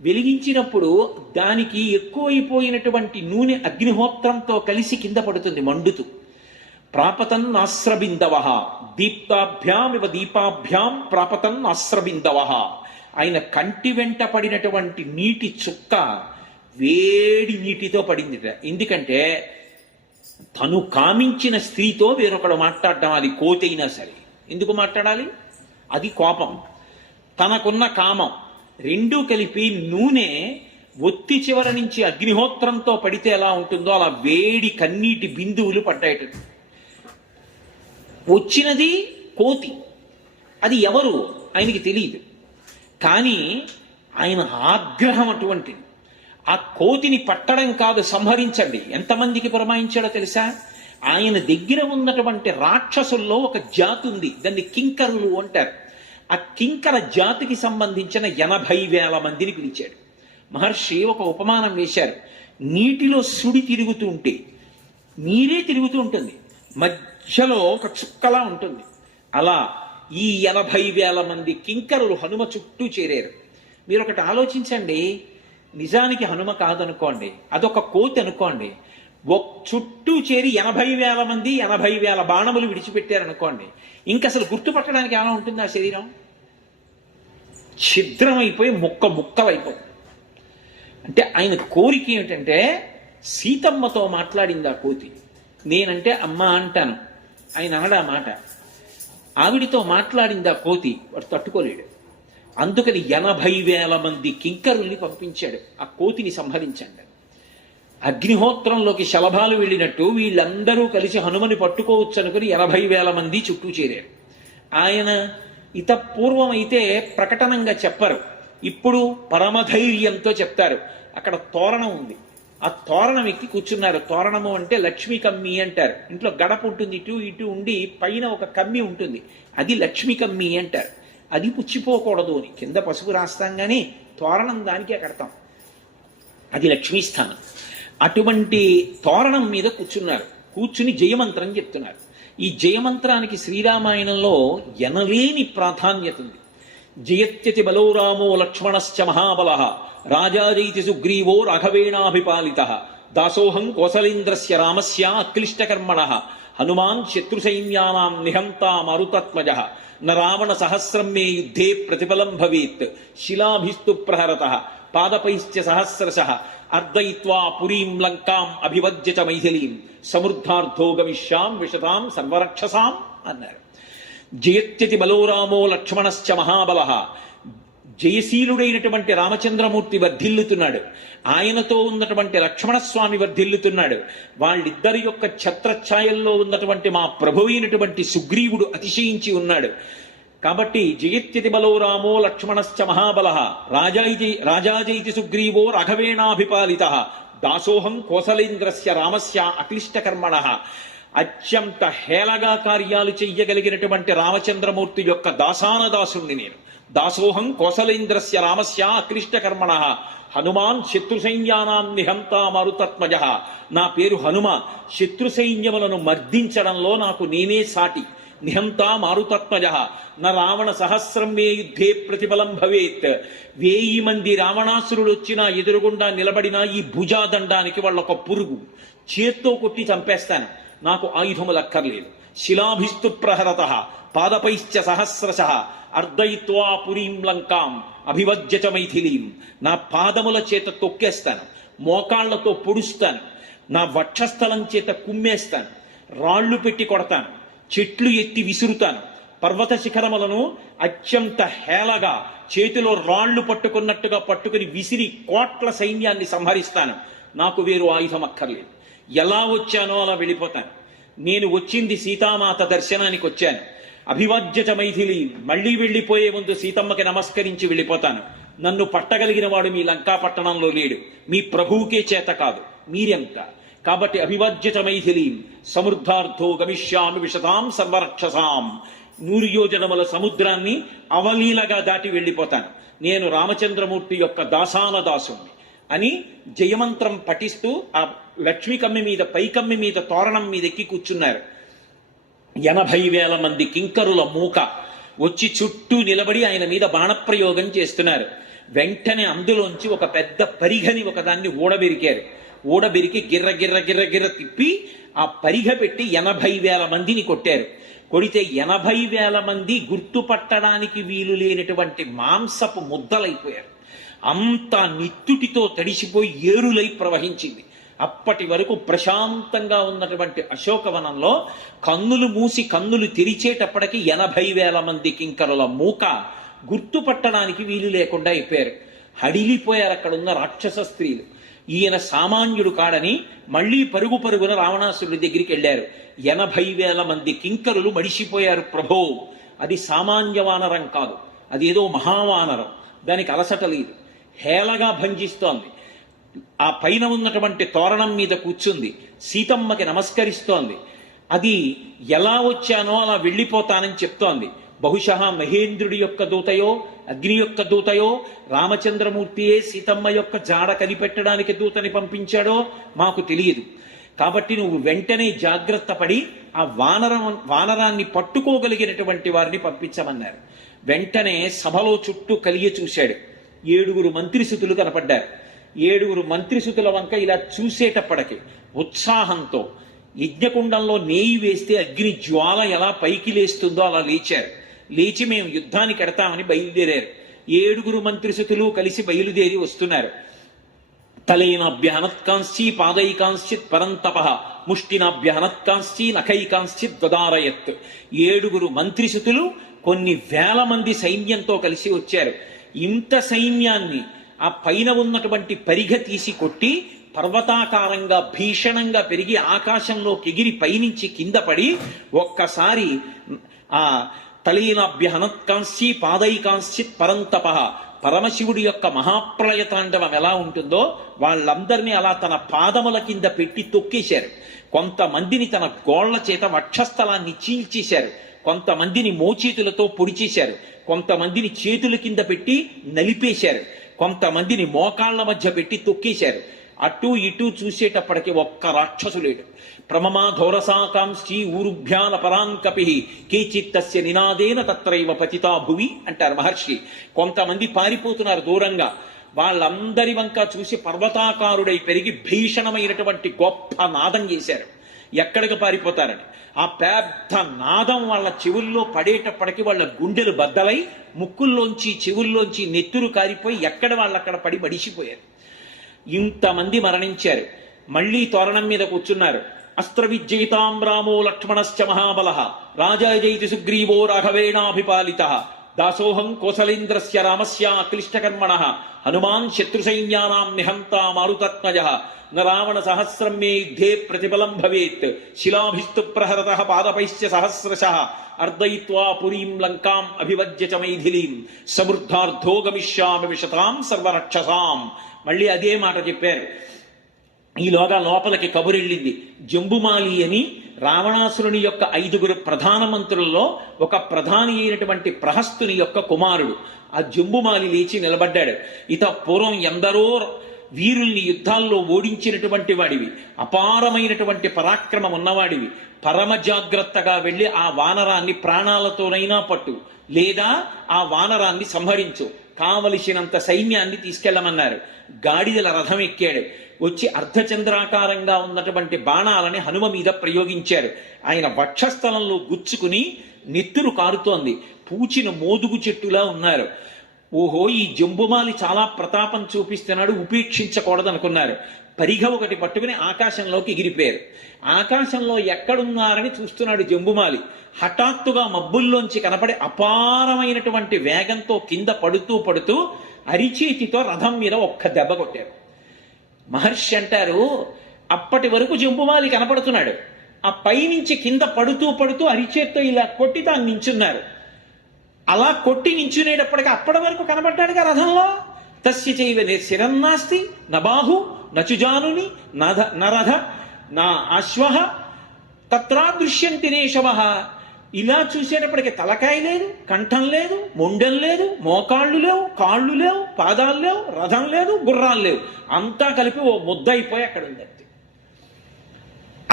వెలిగించినప్పుడు దానికి ఎక్కువైపోయినటువంటి నూనె అగ్నిహోత్రంతో కలిసి కింద పడుతుంది మండుతూ. ప్రాపతన్ ఆశ్రబిందవ దీప్తాభ్యామివ దీపాభ్యాం ప్రాపతన్ ఆశ్రబిందవ. ఆయన కంటి వెంట పడినటువంటి నీటి చుక్క వేడి నీటితో పడిందిట. ఎందుకంటే తను కామించిన స్త్రీతో వేరొకడు మాట్లాడటం, అది కోతి అయినా సరే ఎందుకు మాట్లాడాలి? అది కోపం. తనకున్న కామం రెండూ కలిపి నూనె ఒత్తి చివర నుంచి అగ్నిహోత్రంతో పడితే ఎలా ఉంటుందో అలా వేడి కన్నీటి బిందువులు పడ్డాయట. వచ్చినది కోతి. అది ఎవరు ఆయనకి తెలియదు. కానీ ఆయన ఆగ్రహం అటువంటిది. ఆ కోతిని పట్టడం కాదు, సంహరించండి. ఎంతమందికి పురమాయించాడో తెలుసా? ఆయన దగ్గర ఉన్నటువంటి రాక్షసుల్లో ఒక జాతి ఉంది, దాన్ని కింకరులు అంటారు. ఆ కింకర జాతికి సంబంధించిన 80,000 మందిని పిలిచాడు. మహర్షి ఒక ఉపమానం వేశారు. నీటిలో సుడి తిరుగుతూ ఉంటే నీరే తిరుగుతూ ఉంటుంది, మధ్యలో ఒక చుక్కలా ఉంటుంది. అలా ఈ 80,000 మంది కింకరులు హనుమ చుట్టూ చేరారు. మీరు ఒకటి ఆలోచించండి, నిజానికి హనుమ కాదనుకోండి, అదొక కోతి అనుకోండి. చుట్టూ చేరి 80,000 మంది 80,000 బాణములు విడిచిపెట్టారనుకోండి, ఇంక అసలు గుర్తుపట్టడానికి ఎలా ఉంటుంది ఆ శరీరం? ఛిద్రమైపోయి ముక్కలైపోతుంది. అంటే ఆయన కోరిక ఏమిటంటే, సీతమ్మతో మాట్లాడింది ఆ కోతి. నేనంటే అమ్మ అంటాను, ఆయన అనడా మాట. ఆవిడితో మాట్లాడింది ఆ కోతి, వాడు తట్టుకోలేడు. అందుకని 80,000 మంది కింకరుల్ని పంపించాడు, ఆ కోతిని సంహరించండి. అగ్నిహోత్రంలోకి శలభాలు వెళ్ళినట్టు వీళ్ళందరూ కలిసి హనుమని పట్టుకోవచ్చు అనుకుని 80,000 మంది చుట్టూ చేరారు. ఆయన పూర్వం అయితే ప్రకటనంగా చెప్పరు, ఇప్పుడు పరమధైర్యంతో చెప్తారు. అక్కడ తోరణం ఉంది, ఆ తోరణం ఎక్కి కూర్చున్నారు. తోరణము అంటే లక్ష్మీ కమ్మి అంటారు. ఇంట్లో గడప ఉంటుంది, ఇటు ఇటు ఉండి పైన ఒక కమ్మి ఉంటుంది, అది లక్ష్మీ కమ్మి అంటారు. అది పుచ్చిపోకూడదు అని కింద పసుపు రాస్తాం, కానీ తోరణం దానికే కడతాం, అది లక్ష్మీస్థానం. అటువంటి తోరణం మీద కూర్చున్నారు. కూర్చుని జయమంత్రం చెప్తున్నారు. ఈ జయమంత్రానికి శ్రీరామాయణంలో ఎనలేని ప్రాధాన్యత ఉంది. జయత్యతి బలో రామో లక్ష్మణశ్చ మహాబల రాజాజైతి సుగ్రీవో రాఘవేణాభిపాలిత దాసోహం కోసలేంద్రస్య రామస్య అక్లిష్టకర్మణ హనుమాన్ శత్రుసైన్యానాం నిహంతా మరుతత్మజ న రావణ సహస్రం మే యుద్ధే ప్రతిఫలం భవేత్ శిలాభిస్తు ప్రహరత పాదపైశ్చ సహస్రశః అర్దయిత్వా పురీం లంకాం అభివజ్య చ మైథిలీం సమృద్ధార్థో గమిష్యాం విశతాం సర్వరక్షసాం అన్నారు. జయత్యతి బలో రామో లక్ష్మణశ్చ మహాబల. జయశీలుడైనటువంటి రామచంద్రమూర్తి వర్ధిల్లుతున్నాడు, ఆయనతో ఉన్నటువంటి లక్ష్మణస్వామి వర్ధిల్లుతున్నాడు. వాళ్ళిద్దరి యొక్క ఛత్రఛాయల్లో ఉన్నటువంటి మా ప్రభు అయినటువంటి సుగ్రీవుడు అతిశయించి ఉన్నాడు. కాబట్టి జయత్యతి బలో రామో లక్ష్మణశ్చ మహాబల రాజాజైతి సుగ్రీవో రాఘవేణాభిపాలిత దాసోహం కోసలేంద్రస్య రామస్య అక్లిష్టకర్మణ. అత్యంత హేళగా కార్యాలు చెయ్యగలిగినటువంటి రామచంద్రమూర్తి యొక్క దాసానదాసుణ్ణి నేను. దాసోహం కోసలేంద్రస్య రామస్య అక్లిష్టకర్మణ హనుమాన్ శత్రు సైన్యానాం నిహంతా మరుతత్మజ. నా పేరు హనుమ, శత్రు సైన్యములను మర్దించడంలో నాకు నేనే సాటి. నిహంతా మారుతత్మజ న రావణ సహస్రం మే యుద్ధే ప్రతిఫలం భవేత్. 1000 మంది రావణాసురుడు వచ్చినా ఎదురుగుండా నిలబడినా ఈ భుజాదండానికి వాళ్ళొక పురుగు, చేత్తో కొట్టి చంపేస్తాను. నాకు ఆయుధములు అక్కర్లేదు. శిలాభిస్తు ప్రహరత పాదపైశ్చ సహస్రశ అర్ధయిత్వా పురీం లంకాం అభివజ్యచ మైథిలీం. నా పాదముల చేత తొక్కేస్తాను, మోకాళ్లతో పొడుస్తాను, నా వక్షస్థలం చేత కుమ్మేస్తాను, రాళ్లు పెట్టి కొడతాను, చెట్లు ఎత్తి విసురుతాను, పర్వత శిఖరములను అత్యంత హేళగా చేతిలో రాళ్లు పట్టుకున్నట్టుగా పట్టుకుని విసిరి కోట్ల సైన్యాన్ని సంహరిస్తాను. నాకు వేరు ఆయుధం అక్కర్లేదు. ఎలా వచ్చానో అలా వెళ్ళిపోతాను. నేను వచ్చింది సీతామాత దర్శనానికి వచ్చాను. అభివజ్యత మైథిలి, మళ్ళీ వెళ్ళిపోయే ముందు సీతమ్మకి నమస్కరించి వెళ్ళిపోతాను. నన్ను పట్టగలిగిన వాడు మీ లంకా పట్టణంలో లేడు, మీ ప్రభువుకే చేత కాదు, మీరెంత. కాబట్టి అభివజ్యత మైథిలి సమృద్ధార్థో గమిష్యామి విశతాం సర్వరక్షసాం. 100 యోజనముల సముద్రాన్ని అవలీలగా దాటి వెళ్ళిపోతాను. నేను రామచంద్రమూర్తి యొక్క దాసాన దాసుణ్ణి అని జయమంత్రం పఠిస్తూ ఆ లక్ష్మీ కమ్మి మీద, పైకమ్మి మీద, తోరణం మీద ఎక్కి కూర్చున్నారు. 80,000 మంది కింకరుల మూక వచ్చి చుట్టూ నిలబడి ఆయన మీద బాణప్రయోగం చేస్తున్నారు. వెంటనే అందులోంచి ఒక పెద్ద పరిఘని ఒకదాన్ని ఊడబెరికి గిర్ర గిర్ర గిర్ర గిర్ర తిప్పి ఆ పరిఘ పెట్టి 80,000 మందిని కొట్టారు. కొడితే 80,000 మంది గుర్తుపట్టడానికి వీలు లేనటువంటి మాంసపు ముద్దలైపోయారు. అంత నిత్తుటితో తడిసిపోయి ఏరులై ప్రవహించింది. అప్పటి వరకు ప్రశాంతంగా ఉన్నటువంటి అశోకవనంలో కన్నులు మూసి కన్నులు తెరిచేటప్పటికి 80,000 మంది కింకరుల మూక గుర్తుపట్టడానికి వీలు లేకుండా అయిపోయారు. హడిలిపోయారు అక్కడున్న రాక్షస స్త్రీలు. ఈయన సామాన్యుడు కాడని మళ్లీ పరుగు పరుగున రావణాసురుడి దగ్గరికి వెళ్ళారు. 80,000 మంది కింకరులు మడిసిపోయారు. ప్రభో, అది సామాన్య వానరం కాదు, అదేదో మహావానరం. దానికి అలసట లేదు, హేళగా భంజిస్తోంది. ఆ పైన ఉన్నటువంటి తోరణం మీద కూర్చుంది, సీతమ్మకి నమస్కరిస్తోంది. అది ఎలా వచ్చానో అలా వెళ్ళిపోతానని చెప్తోంది. బహుశా మహేంద్రుడి యొక్క దూతయో, అగ్ని యొక్క దూతయో, రామచంద్రమూర్తియే సీతమ్మ యొక్క జాడ కనిపెట్టడానికి దూతని పంపించాడో మాకు తెలియదు. కాబట్టి నువ్వు వెంటనే జాగ్రత్త పడి ఆ వానరాన్ని పట్టుకోగలిగినటువంటి వారిని పంపించమన్నారు. వెంటనే సభలో చుట్టూ కలిగి చూశాడు. 7 మంత్రిసుతులు కనపడ్డారు. 7 మంత్రిసుతుల వంక ఇలా చూసేటప్పటికి ఉత్సాహంతో యజ్ఞకుండంలో నేయి వేస్తే అగ్ని జ్వాల ఎలా పైకి లేస్తుందో అలా లేచారు. లేచి మేము యుద్ధానికి ఎడతామని బయలుదేరారు. 7 మంత్రిసుతులు కలిసి బయలుదేరి వస్తున్నారు. తలేనాభ్యహనత్కాంశ్చి పాదైకాంశ్చిత్ పరంతప ముష్టినాభ్యహనత్కాంశ్చి నఖైకాంశ్చిత్ దదారయత్. 7 మంత్రిసుతులు కొన్ని వేల మంది సైన్యంతో కలిసి వచ్చారు. ఇంత సైన్యాన్ని ఆ పైన ఉన్నటువంటి పరిఘ తీసి కొట్టి పర్వతాకారంగా భీషణంగా పెరిగి ఆకాశంలోకి ఎగిరి పైనుంచి కింద పడి ఒక్కసారి ఆ తలీనాభ్యహనత్కాంశ్చి పాదైకాంశ్చిత్ పరంతప, పరమశివుడి యొక్క మహాప్రళయ తాండవం ఎలా ఉంటుందో వాళ్ళందరినీ అలా తన పాదముల కింద పెట్టి తొక్కేశారు. కొంతమందిని తన గోళ్ల చేత వక్షస్థలాన్ని చీల్చేశారు, కొంతమందిని మోచేతులతో పొడిచేశారు, కొంతమందిని చేతుల కింద పెట్టి నలిపేశారు, కొంతమందిని మోకాళ్ల మధ్య పెట్టి తొక్కేశారు. అటు ఇటు చూసేటప్పటికి ఒక్క రాక్షసులేడు. ప్రమమాధోరసాకాంక్షి ఊరుభ్యాన పరాంకపి కేచిత్తస్య నినాదేన తత్రైవ పతితా భువి అంటారు మహర్షి. కొంతమంది పారిపోతున్నారు దూరంగా. వాళ్ళందరి వంక చూసి పర్వతాకారుడై పెరిగి భీషణమైనటువంటి గొప్ప నాదం చేశారు. ఎక్కడికి పారిపోతారని ఆ పెద్ద నాదం వాళ్ళ చెవుల్లో పడేటప్పటికి వాళ్ళ గుండెలు బద్దలై ముక్కుల్లోంచి చెవుల్లోంచి నెత్తురు కారిపోయి ఎక్కడ వాళ్ళక్కడ పడి మడిసిపోయారు. ఇంతమంది మరణించారు. మళ్లీ తోరణం మీద కూర్చున్నారు. అస్త్ర విజయితాం రామో లక్ష్మణశ్చ మహాబల రాజాజైతి సుగ్రీవో రాఘవేణాభిపాలిత దాసోహం కోసలేంద్రస్య రామస్య క్లిష్టకర్మణ హనుమాన్ శత్రుసైన్యానాం నిహంతా మారుతత్మజ న రావణ సహస్రం మే యుద్ధే ప్రతిఫలం భవేత్ శిలాభిస్తు ప్రహరత పాదపైశ్చ సహస్రశః అర్దయిత్వా పురీం లంకాం అభివజ్య చ మైథిలీం సమృద్ధార్థో గమిష్యామి విశతాం సర్వరక్షసాం. మళ్ళీ అదే మాట చెప్పారు. ఈలోగా లోపలికి కబురెళ్ళింది. జంబుమాలి అని రావణాసురుని యొక్క 5 ప్రధానమంత్రుల్లో ఒక ప్రధాని అయినటువంటి ప్రహస్తుని యొక్క కుమారుడు. ఆ జంబుమాలి లేచి నిలబడ్డాడు. ఇత పూర్వం ఎందరో వీరుల్ని యుద్ధాల్లో ఓడించినటువంటి వాడివి, అపారమైనటువంటి పరాక్రమం ఉన్నవాడివి. పరమ జాగ్రత్తగా వెళ్ళి ఆ వానరాన్ని ప్రాణాలతోనైనా పట్టు, లేదా ఆ వానరాన్ని సంహరించు, కావలసినంత సైన్యాన్ని తీసుకెళ్లమన్నారు. గాడిదల రథం ఎక్కాడు. వచ్చి అర్ధచంద్రాకారంగా ఉన్నటువంటి బాణాలని హనుమ మీద ప్రయోగించారు. ఆయన వక్షస్థలంలో గుచ్చుకుని నెత్తురు కారుతోంది. పూచిన మోదుగు చెట్టులా ఉన్నారు. ఓహో, ఈ జంబుమాలి చాలా ప్రతాపం చూపిస్తున్నాడు, ఉపేక్షించకూడదనుకున్నారు. పరిగ ఒకటి పట్టుకుని ఆకాశంలోకి ఎగిరిపోయారు. ఆకాశంలో ఎక్కడున్నారని చూస్తున్నాడు జంబుమాలి. హఠాత్తుగా మబ్బుల్లోంచి కనపడి అపారమైనటువంటి వేగంతో కింద పడుతూ పడుతూ అరిచేతితో రథం మీద ఒక్క దెబ్బ కొట్టారు. మహర్షి అంటారు, అప్పటి వరకు జంబుమాలి కనపడుతున్నాడు, ఆ పైనుంచి కింద పడుతూ పడుతూ అరిచేత్తో ఇలా కొట్టి తాను నించున్నారు. అలా కొట్టి నించునేటప్పటికీ అప్పటి వరకు కనబడ్డాడుగా రథంలో. తస్య చైవ శిరన్నాస్తి నబాహు నచుజానుని నరథ నా అశ్వ తత్రాదృశ్యంతి నేషవ. ఇలా చూసేటప్పటికి తలకాయ లేదు, కంఠం లేదు, మొండెం లేదు, మోకాళ్ళు లేవు, కాళ్ళు లేవు, పాదాలు లేవు, రథం లేదు, గుర్రాలు లేవు, అంతా కలిపి ఓ ముద్ద అయిపోయి అక్కడ ఉంది.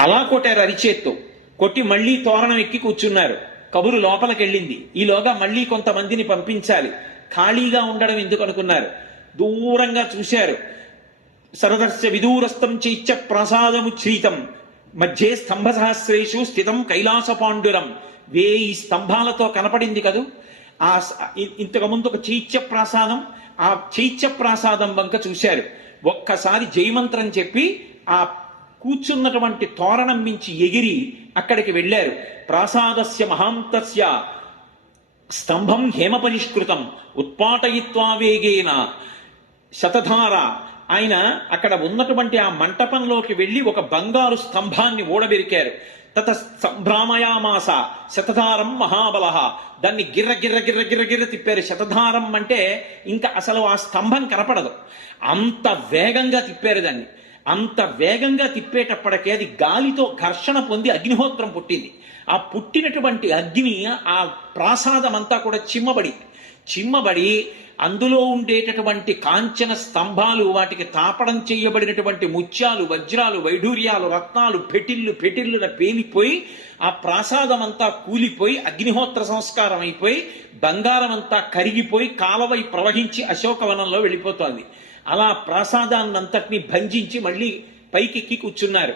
అలా కొట్టారు అరిచేత్తో. కొట్టి మళ్లీ తోరణం ఎక్కి కూర్చున్నారు. కబురు లోపలికి వెళ్ళింది. ఈలోగా మళ్లీ కొంతమందిని పంపించాలి, ఖాళీగా ఉండడం ఎందుకు అనుకున్నారు. దూరంగా చూశారు. సరదర్శ విదూరస్థం చైత్య ప్రసాదముచ్ఛ్రీతం మధ్యే స్తంభ సహస్రేషు స్థితం కైలాస పాండురం. 1000 స్తంభాలతో కనపడింది కదూ. ఆ ఇంతకుముందు ఒక చైత్య ప్రాసాదం, ఆ చైత్య ప్రాసాదం వంక చూశారు. ఒక్కసారి జయమంత్రం చెప్పి ఆ కూర్చున్నటువంటి తోరణం మించి ఎగిరి అక్కడికి వెళ్ళారు. ప్రాసాదస్య మహాంతస్య స్తంభం హేమపరిష్కృతం ఉత్పాటయిత్వా వేగేన శతధార. ఆయన అక్కడ ఉన్నటువంటి ఆ మంటపంలోకి వెళ్ళి ఒక బంగారు స్తంభాన్ని ఓడబెరికారు. తత సంభ్రామయామాస శతధారం మహాబల. దాన్ని గిర్ర గిర్ర గిర్ర గిర్ర గిర్ర తిప్పారు. శతధారం అంటే ఇంకా అసలు ఆ స్తంభం కనపడదు, అంత వేగంగా తిప్పారు దాన్ని. అంత వేగంగా తిప్పేటప్పటికే అది గాలితో ఘర్షణ పొంది అగ్నిహోత్రం పుట్టింది. ఆ పుట్టినటువంటి అగ్ని ఆ ప్రాసాదం అంతా కూడా చిమ్మబడి అందులో ఉండేటటువంటి కాంచన స్తంభాలు, వాటికి తాపడం చేయబడినటువంటి ముత్యాలు, వజ్రాలు, వైఢూర్యాలు, రత్నాలు పెటిల్లున పేలిపోయి ఆ ప్రాసాదం అంతా కూలిపోయి అగ్నిహోత్ర సంస్కారం అయిపోయి బంగారం అంతా కరిగిపోయి కాలవై ప్రవహించి అశోకవనంలో వెళ్ళిపోతోంది. అలా ప్రాసాదాన్నంతటినీ భంజించి మళ్ళీ పైకెక్కి కూర్చున్నారు.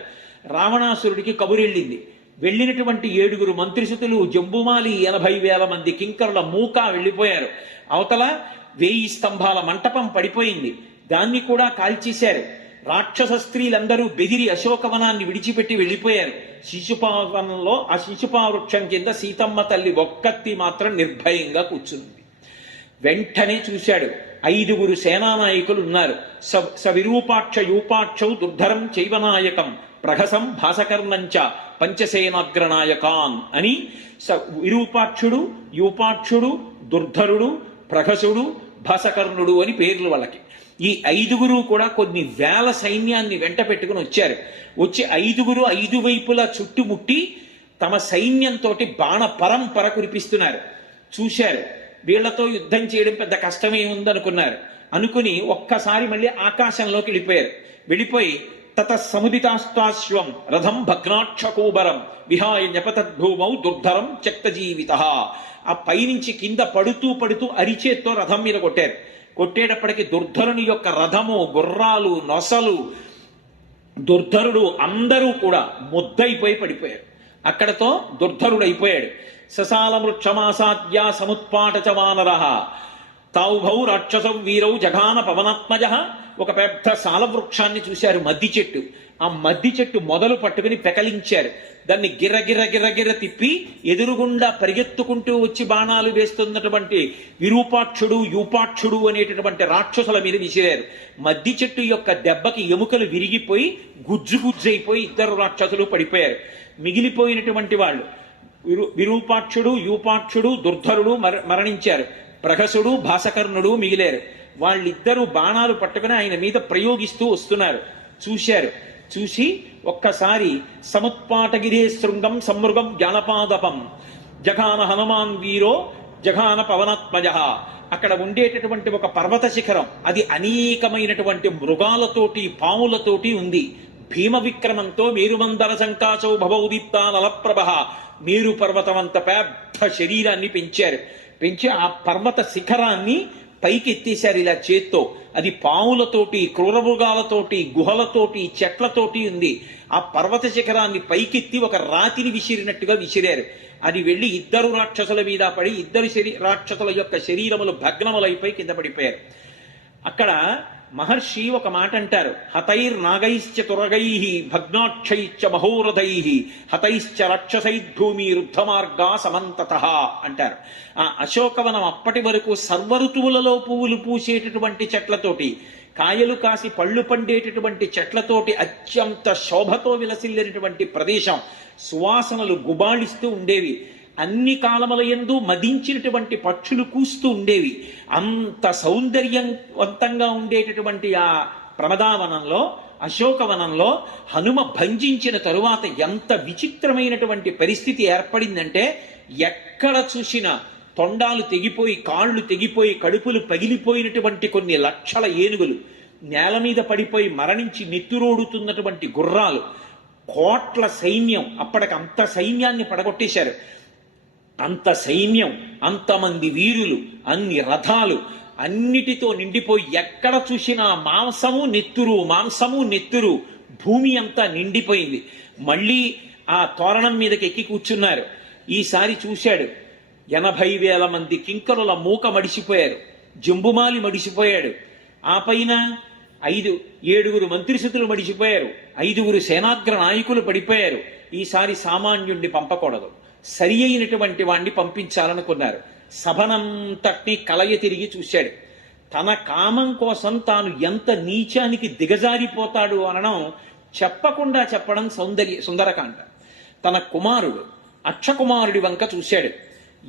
రావణాసురుడికి కబురెళ్ళింది. వెళ్ళినటువంటి 7 మంత్రిసుతులు, జంబుమాలి, 80,000 మంది కింకరుల మూక వెళ్ళిపోయారు. అవతల 1000 స్తంభాల మంటపం పడిపోయింది, దాన్ని కూడా కాల్చేశారు. రాక్షస స్త్రీలందరూ బెదిరి అశోకవనాన్ని విడిచిపెట్టి వెళ్ళిపోయారు. శిశుపావనంలో ఆ శిశుపా వృక్షం కింద సీతమ్మ తల్లి ఒక్కత్తి మాత్రం నిర్భయంగా కూర్చుంది. వెంటనే చూశాడు, 5 సేనానాయకులు ఉన్నారు. సవిరూపాక్ష యూపాక్షౌ దుర్ధరం చైవనాయకం ప్రహసం భాసకర్ణంచ పంచసేనాగ్రనాయకాన్ అని విరూపాక్షుడు, యూపాక్షుడు, దుర్ధరుడు, ప్రహసుడు, భాసకర్ణుడు అని పేర్లు వాళ్ళకి. ఈ 5 కూడా కొన్ని వేల సైన్యాన్ని వెంట పెట్టుకుని వచ్చారు. వచ్చి 5 5 వైపులా చుట్టుముట్టి తమ సైన్యంతో బాణ పరంపర కురిపిస్తున్నారు. చూశారు, వీళ్లతో యుద్ధం చేయడం పెద్ద కష్టమే ఉందనుకున్నారు. అనుకుని ఒక్కసారి మళ్ళీ ఆకాశంలోకి వెళ్ళిపోయి తత సముదితాస్తాశ్వం రథం భగ్నాక్షకూబరం విహాయ న్యపతద్భూమౌ దుర్ధరం త్యక్తజీవిత. ఆ పైనుంచి కింద పడుతూ అరిచేత్తో రథం మీద కొట్టారు. కొట్టేటప్పటికి దుర్ధరుని యొక్క రథము, గుర్రాలు, నొసలు, దుర్ధరుడు అందరూ కూడా ముద్దయిపోయి పడిపోయారు. అక్కడతో దుర్ధరుడు అయిపోయాడు. ససాల వృక్షమాసాద్య సముత్పాట వానర తావుభౌ రాక్షసౌ వీరౌ జఘాన పవనాత్మజ. ఒక పెద్ద సాల వృక్షాన్ని చూశారు, మద్ది చెట్టు. ఆ మద్ది చెట్టు మొదలు పట్టుకుని పెకలించారు. దాన్ని గిర్ర గిర్ర గిర్ర గిర్ర తిప్పి ఎదురుగుండా పరిగెత్తుకుంటూ వచ్చి బాణాలు వేస్తున్నటువంటి విరూపాక్షుడు, యూపాక్షుడు అనేటటువంటి రాక్షసుల మీద విసిరారు. మద్ది చెట్టు యొక్క దెబ్బకి ఎముకలు విరిగిపోయి గుజ్జుయిపోయి 2 రాక్షసులు పడిపోయారు. మిగిలిపోయినటువంటి వాళ్ళు విరూపాక్షుడు, యూపాక్షుడు, దుర్ధరుడు మరణించారు. ప్రహసుడు, భాసకర్ణుడు మిగిలారు. వాళ్ళిద్దరూ బాణాలు పట్టుకుని ఆయన మీద ప్రయోగిస్తూ వస్తున్నారు. చూసి ఒక్కసారి సముత్పాటగిరే శృంగం సమ్మృగం జానపాదపం జఘాన హనుమాన్ వీరో జఘాన పవనాత్మజ. అక్కడ ఉండేటటువంటి ఒక పర్వత శిఖరం, అది అనేకమైనటువంటి మృగాలతోటి, పాములతోటి ఉంది. భీమ విక్రమంతో మేరుమందర సంకాశౌ భవౌదీప్తా నలప్రభ. మేరు పర్వతం అంత పెద్ద శరీరాన్ని పెంచి ఆ పర్వత శిఖరాన్ని పైకి ఎత్తేశారు ఇలా చేత్తో. అది పాములతోటి, క్రూరమృగాలతోటి, గుహలతోటి, చెట్లతోటి ఉంది. ఆ పర్వత శిఖరాన్ని పైకెత్తి ఒక రాతిని విసిరినట్టుగా విసిరారు. అది వెళ్ళి ఇద్దరు రాక్షసుల మీద పడి ఇద్దరు రాక్షసుల యొక్క శరీరములు భగ్నములైపోయి కింద పడిపోయారు. అక్కడ మహర్షి ఒక మాట అంటారు, హతైర్ నాగైశ్చ తురగై భగ్నాక్షైశ్చ మహోరథై హతైశ్చ రాక్షసైర్భూమి రుద్ధమార్గా సమంతత అంటారు. ఆ అశోకవనం అప్పటి వరకు సర్వఋతువులలో పువ్వులు పూసేటటువంటి చెట్లతోటి, కాయలు కాసి పళ్ళు పండేటటువంటి చెట్లతోటి అత్యంత శోభతో విలసిల్లినటువంటి ప్రదేశం. సువాసనలు గుబాళిస్తూ ఉండేవి. అన్ని కాలముల యందు మదించినటువంటి పక్షులు కూస్తూ ఉండేవి. అంత సౌందర్యవంతంగా ఉండేటటువంటి ఆ ప్రమదావనంలో, అశోకవనంలో హనుమ భంజించిన తరువాత ఎంత విచిత్రమైనటువంటి పరిస్థితి ఏర్పడిందంటే, ఎక్కడ చూసినా తొండాలు తెగిపోయి, కాళ్ళు తెగిపోయి, కడుపులు పగిలిపోయినటువంటి కొన్ని లక్షల ఏనుగులు, నేల మీద పడిపోయి మరణించి నెత్తురోడుతున్నటువంటి గుర్రాలు, కోట్ల సైన్యం. అప్పటికంత సైన్యాన్ని పడగొట్టేశారు. అంత సైన్యం, అంతమంది వీరులు, అన్ని రథాలు అన్నిటితో నిండిపోయి ఎక్కడ చూసినా మాంసము నెత్తురు, మాంసము నెత్తురు, భూమి అంతా నిండిపోయింది. మళ్ళీ ఆ తోరణం మీదకి ఎక్కి కూర్చున్నారు. ఈసారి చూశాడు, 80,000 మంది కింకరుల మూక మడిసిపోయారు, జంబుమాలి మడిసిపోయాడు. ఆ పైన 7 మంత్రిశతులు మడిసిపోయారు, 5 సేనాగ్ర నాయకులు పడిపోయారు. ఈసారి సామాన్యుణ్ణి పంపకూడదు, సరి అయినటువంటి వాణ్ణి పంపించాలనుకున్నారు. సభనంతటినీ కలయ తిరిగి చూశాడు. తన కామం కోసం తాను ఎంత నీచానికి దిగజారిపోతాడు అనడం చెప్పకుండా చెప్పడం సుందరకాండ. తన కుమారుడు అక్షకుమారుడి వంక చూశాడు.